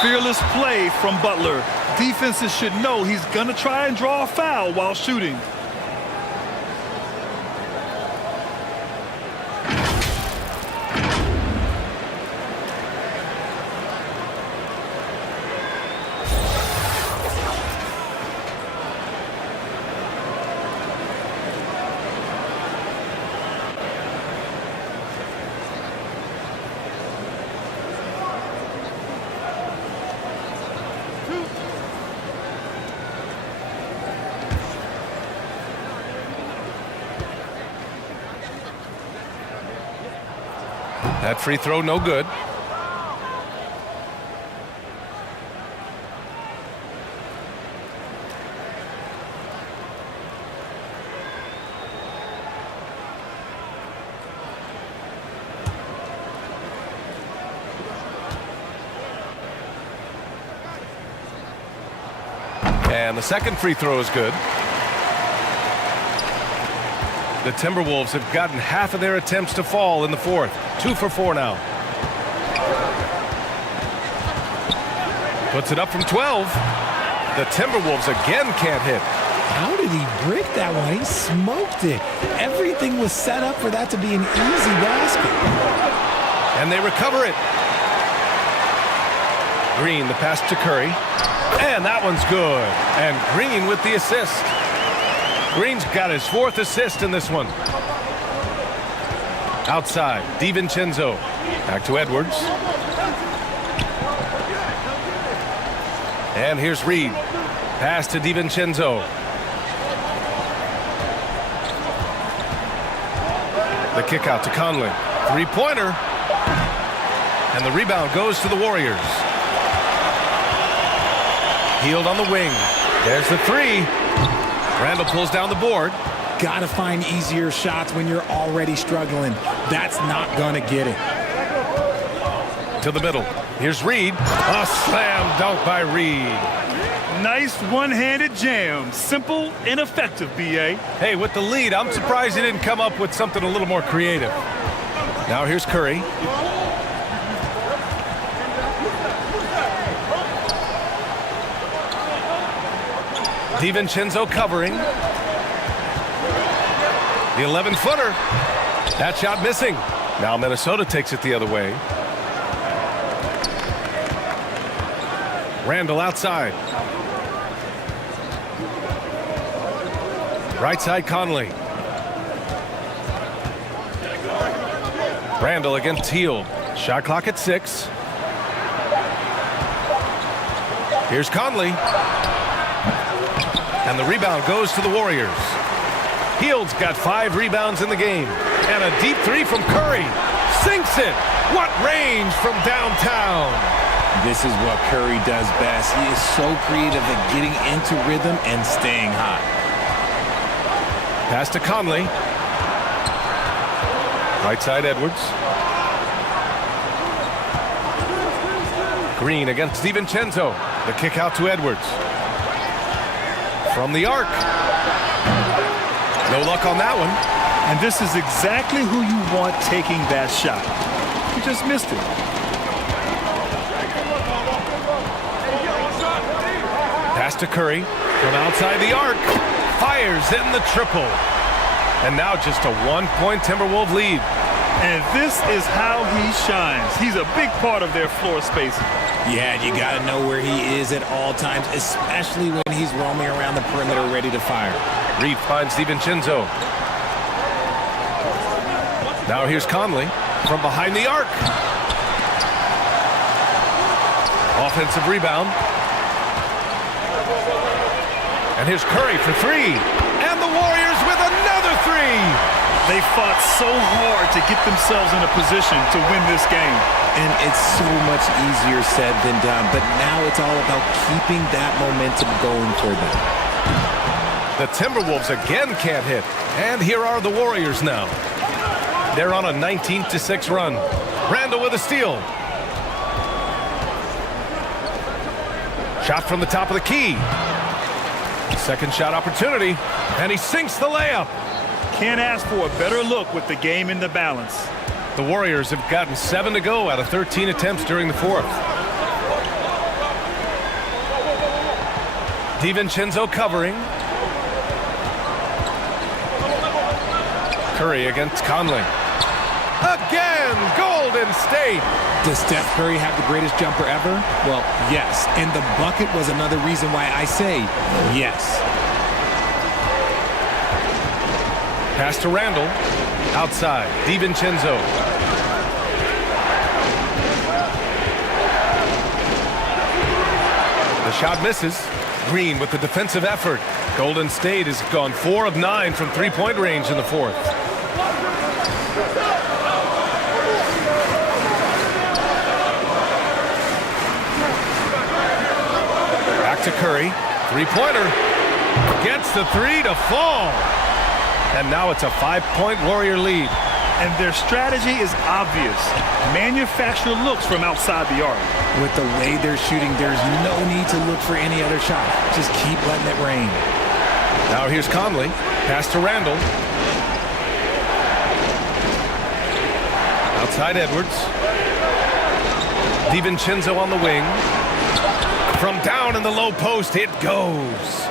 Fearless play from Butler. Defenses should know he's going to try and draw a foul while shooting. That free throw, no good. And the second free throw is good. The Timberwolves have gotten half of their attempts to fall in the fourth. 2 for 4 now. Puts it up from 12. The Timberwolves again can't hit. How did he break that one? He smoked it. Everything was set up for that to be an easy basket. And they recover it. Green, the pass to Curry. And that one's good. And Green with the assist. Green's got his 4th assist in this one. Outside, DiVincenzo. Back to Edwards. And here's Reed. Pass to DiVincenzo. The kick out to Conley. 3-pointer. And the rebound goes to the Warriors. Healed on the wing. There's the 3. Randall pulls down the board. Got to find easier shots when you're already struggling. That's not going to get it. To the middle. Here's Reed. A slam dunk by Reed. Nice one-handed jam. Simple and effective, B.A. Hey, with the lead, I'm surprised he didn't come up with something a little more creative. Now here's Curry. DiVincenzo covering. The 11-footer. That shot missing. Now Minnesota takes it the other way. Randall outside. Right side Conley. Randall against Hield. Shot clock at 6. Here's Conley. And the rebound goes to the Warriors. Hield's got 5 rebounds in the game. And a deep 3 from Curry. Sinks it. What range from downtown. This is what Curry does best. He is so creative at getting into rhythm and staying hot. Pass to Conley. Right side Edwards. Green against DiVincenzo. The kick out to Edwards. From the arc. No luck on that one. And this is exactly who you want taking that shot. He just missed it. Pass to Curry from outside the arc. Fires in the triple. And now just a 1-point Timberwolves lead. And this is how he shines. He's a big part of their floor spacing. Yeah, you got to know where he is at all times, especially when he's roaming around the perimeter ready to fire. Reed finds DiVincenzo. Now here's Conley from behind the arc. Offensive rebound. And here's Curry for 3. And the Warriors with another 3. They fought so hard to get themselves in a position to win this game. And it's so much easier said than done, but now it's all about keeping that momentum going toward them. The Timberwolves again can't hit. And here are the Warriors now. They're on a 19-6 run. Randall with a steal. Shot from the top of the key. Second shot opportunity. And he sinks the layup. Can't ask for a better look with the game in the balance. The Warriors have gotten 7 to go out of 13 attempts during the fourth. DiVincenzo covering. Curry against Conley. Again, Golden State. Does Steph Curry have the greatest jumper ever? Well, yes. And the bucket was another reason why I say yes. Pass to Randall. Outside, DiVincenzo. The shot misses. Green with the defensive effort. Golden State has gone 4 of 9 from three-point range in the fourth. Back to Curry. Three-pointer. Gets the three to fall. And now it's a 5-point Warrior lead. And their strategy is obvious. Manufacture looks from outside the arc. With the way they're shooting, there's no need to look for any other shot. Just keep letting it rain. Now here's Conley. Pass to Randall. Outside Edwards. DiVincenzo on the wing. From down in the low post, it goes.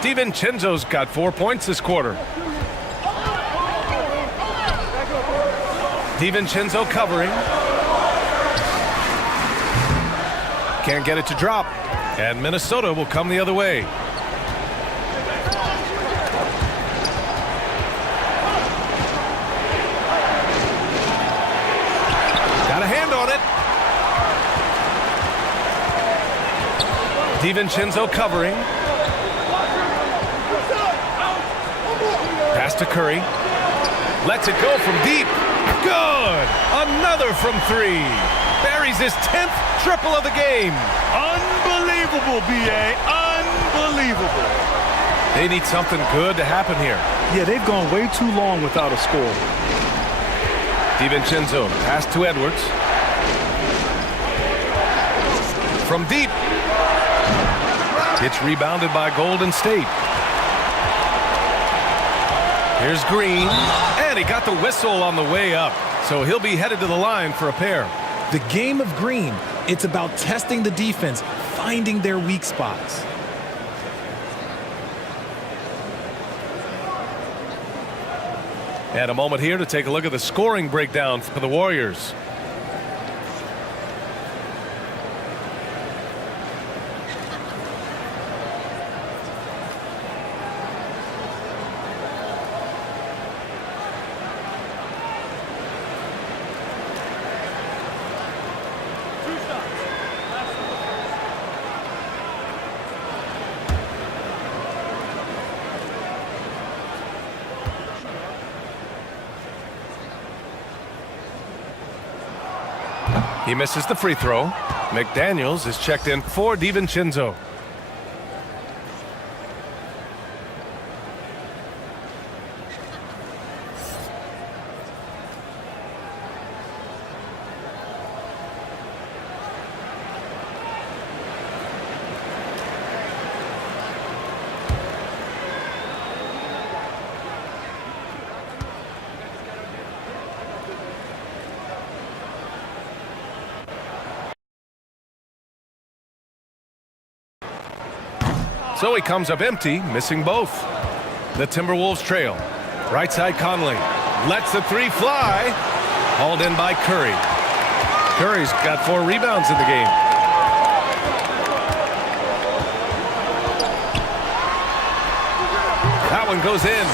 DiVincenzo's got 4 points this quarter. DiVincenzo covering. Can't get it to drop. And Minnesota will come the other way. Got a hand on it. DiVincenzo covering. Pass to Curry. Lets it go from deep. Good! Another from three. Buries his 10th triple of the game. Unbelievable, B.A. Unbelievable. They need something good to happen here. Yeah, they've gone way too long without a score. DiVincenzo, pass to Edwards. From deep. It's rebounded by Golden State. Here's Green. And he got the whistle on the way up. So he'll be headed to the line for a pair. The game of Green, it's about testing the defense, finding their weak spots. And a moment here to take a look at the scoring breakdown for the Warriors. He misses the free throw. McDaniels is checked in for DiVincenzo. So he comes up empty, missing both. The Timberwolves trail. Right side Conley. Lets the three fly. Hauled in by Curry. Curry's got 4 rebounds in the game. That one goes in.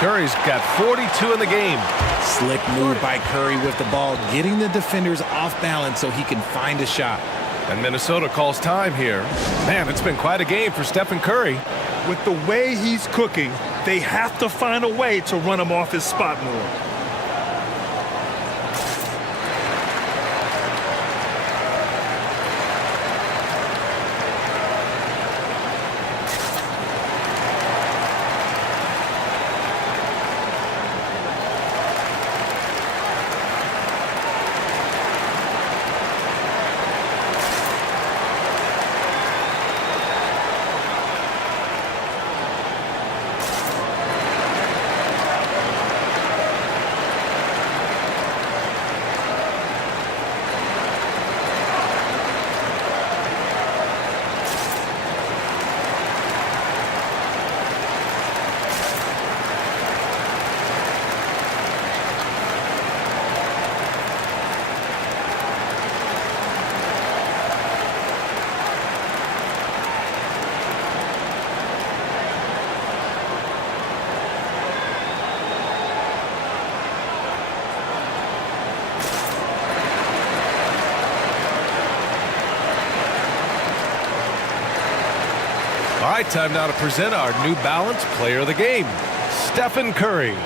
Curry's got 42 in the game. Slick move by Curry with the ball, getting the defenders off balance so he can find a shot. And Minnesota calls time here. Man, it's been quite a game for Stephen Curry. With the way he's cooking, They have to find a way to run him off his spot more. All right, time now to present our New Balance Player of the Game, Stephen Curry.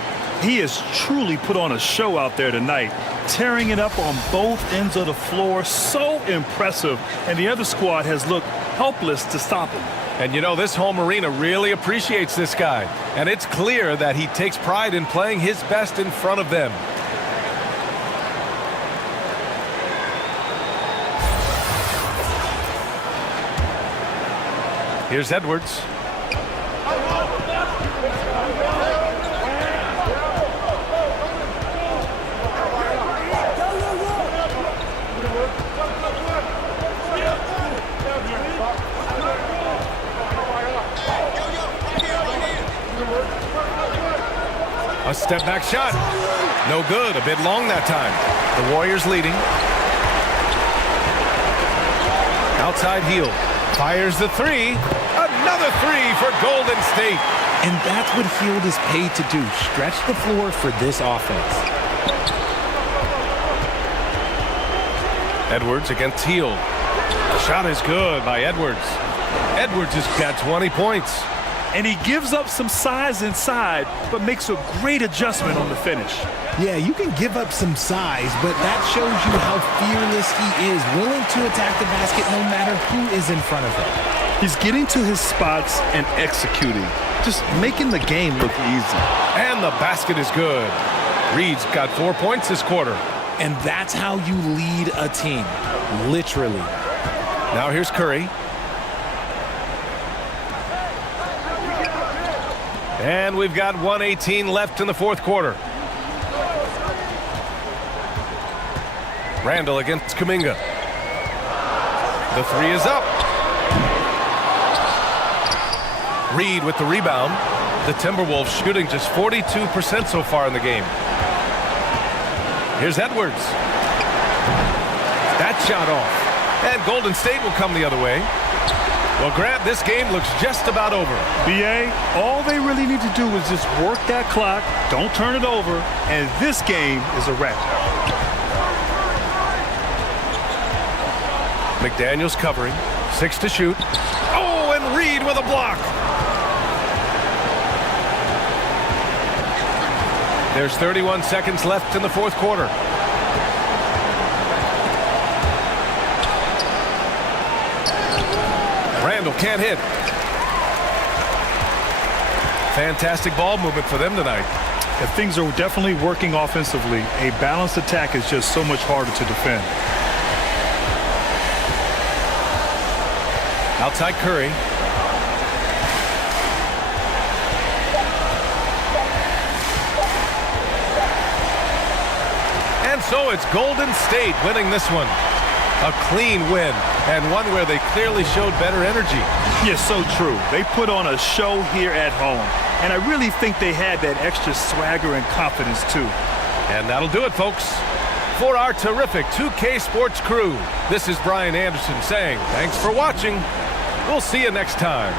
He has truly put on a show out there tonight, tearing it up on both ends of the floor. So impressive, and the other squad has looked helpless to stop him. And you know, this home arena really appreciates this guy, and it's clear that he takes pride in playing his best in front of them. Here's Edwards. A step back shot. No good. A bit long that time. The Warriors leading. Outside heel. Fires the three. Another three for Golden State. And that's what Hield is paid to do. Stretch the floor for this offense. Edwards against Hield. The shot is good by Edwards. Edwards has got 20 points. And he gives up some size inside, but makes a great adjustment on the finish. Yeah, you can give up some size, but that shows you how fearless he is, willing to attack the basket no matter who is in front of him. He's getting to his spots and executing, just making the game look easy. And the basket is good. Reed's got 4 points this quarter. And that's how you lead a team, literally. Now here's Curry. And we've got 1:18 left in the fourth quarter. Randall against Kuminga. The three is up. Reed with the rebound. The Timberwolves shooting just 42% so far in the game. Here's Edwards. That shot off. And Golden State will come the other way. Well, Grant, this game looks just about over. B.A., all they really need to do is just work that clock, don't turn it over, and this game is a wrap. McDaniels covering. 6 to shoot. Oh, and Reed with a block. There's 31 seconds left in the fourth quarter. Randall can't hit. Fantastic ball movement for them tonight. If things are definitely working offensively, a balanced attack is just so much harder to defend. Outside Curry. And so it's Golden State winning this one. A clean win, and one where they clearly showed better energy. Yes, so true. They put on a show here at home, and I really think they had that extra swagger and confidence, too. And that'll do it, folks. For our terrific 2K Sports crew, this is Brian Anderson saying thanks for watching. We'll see you next time.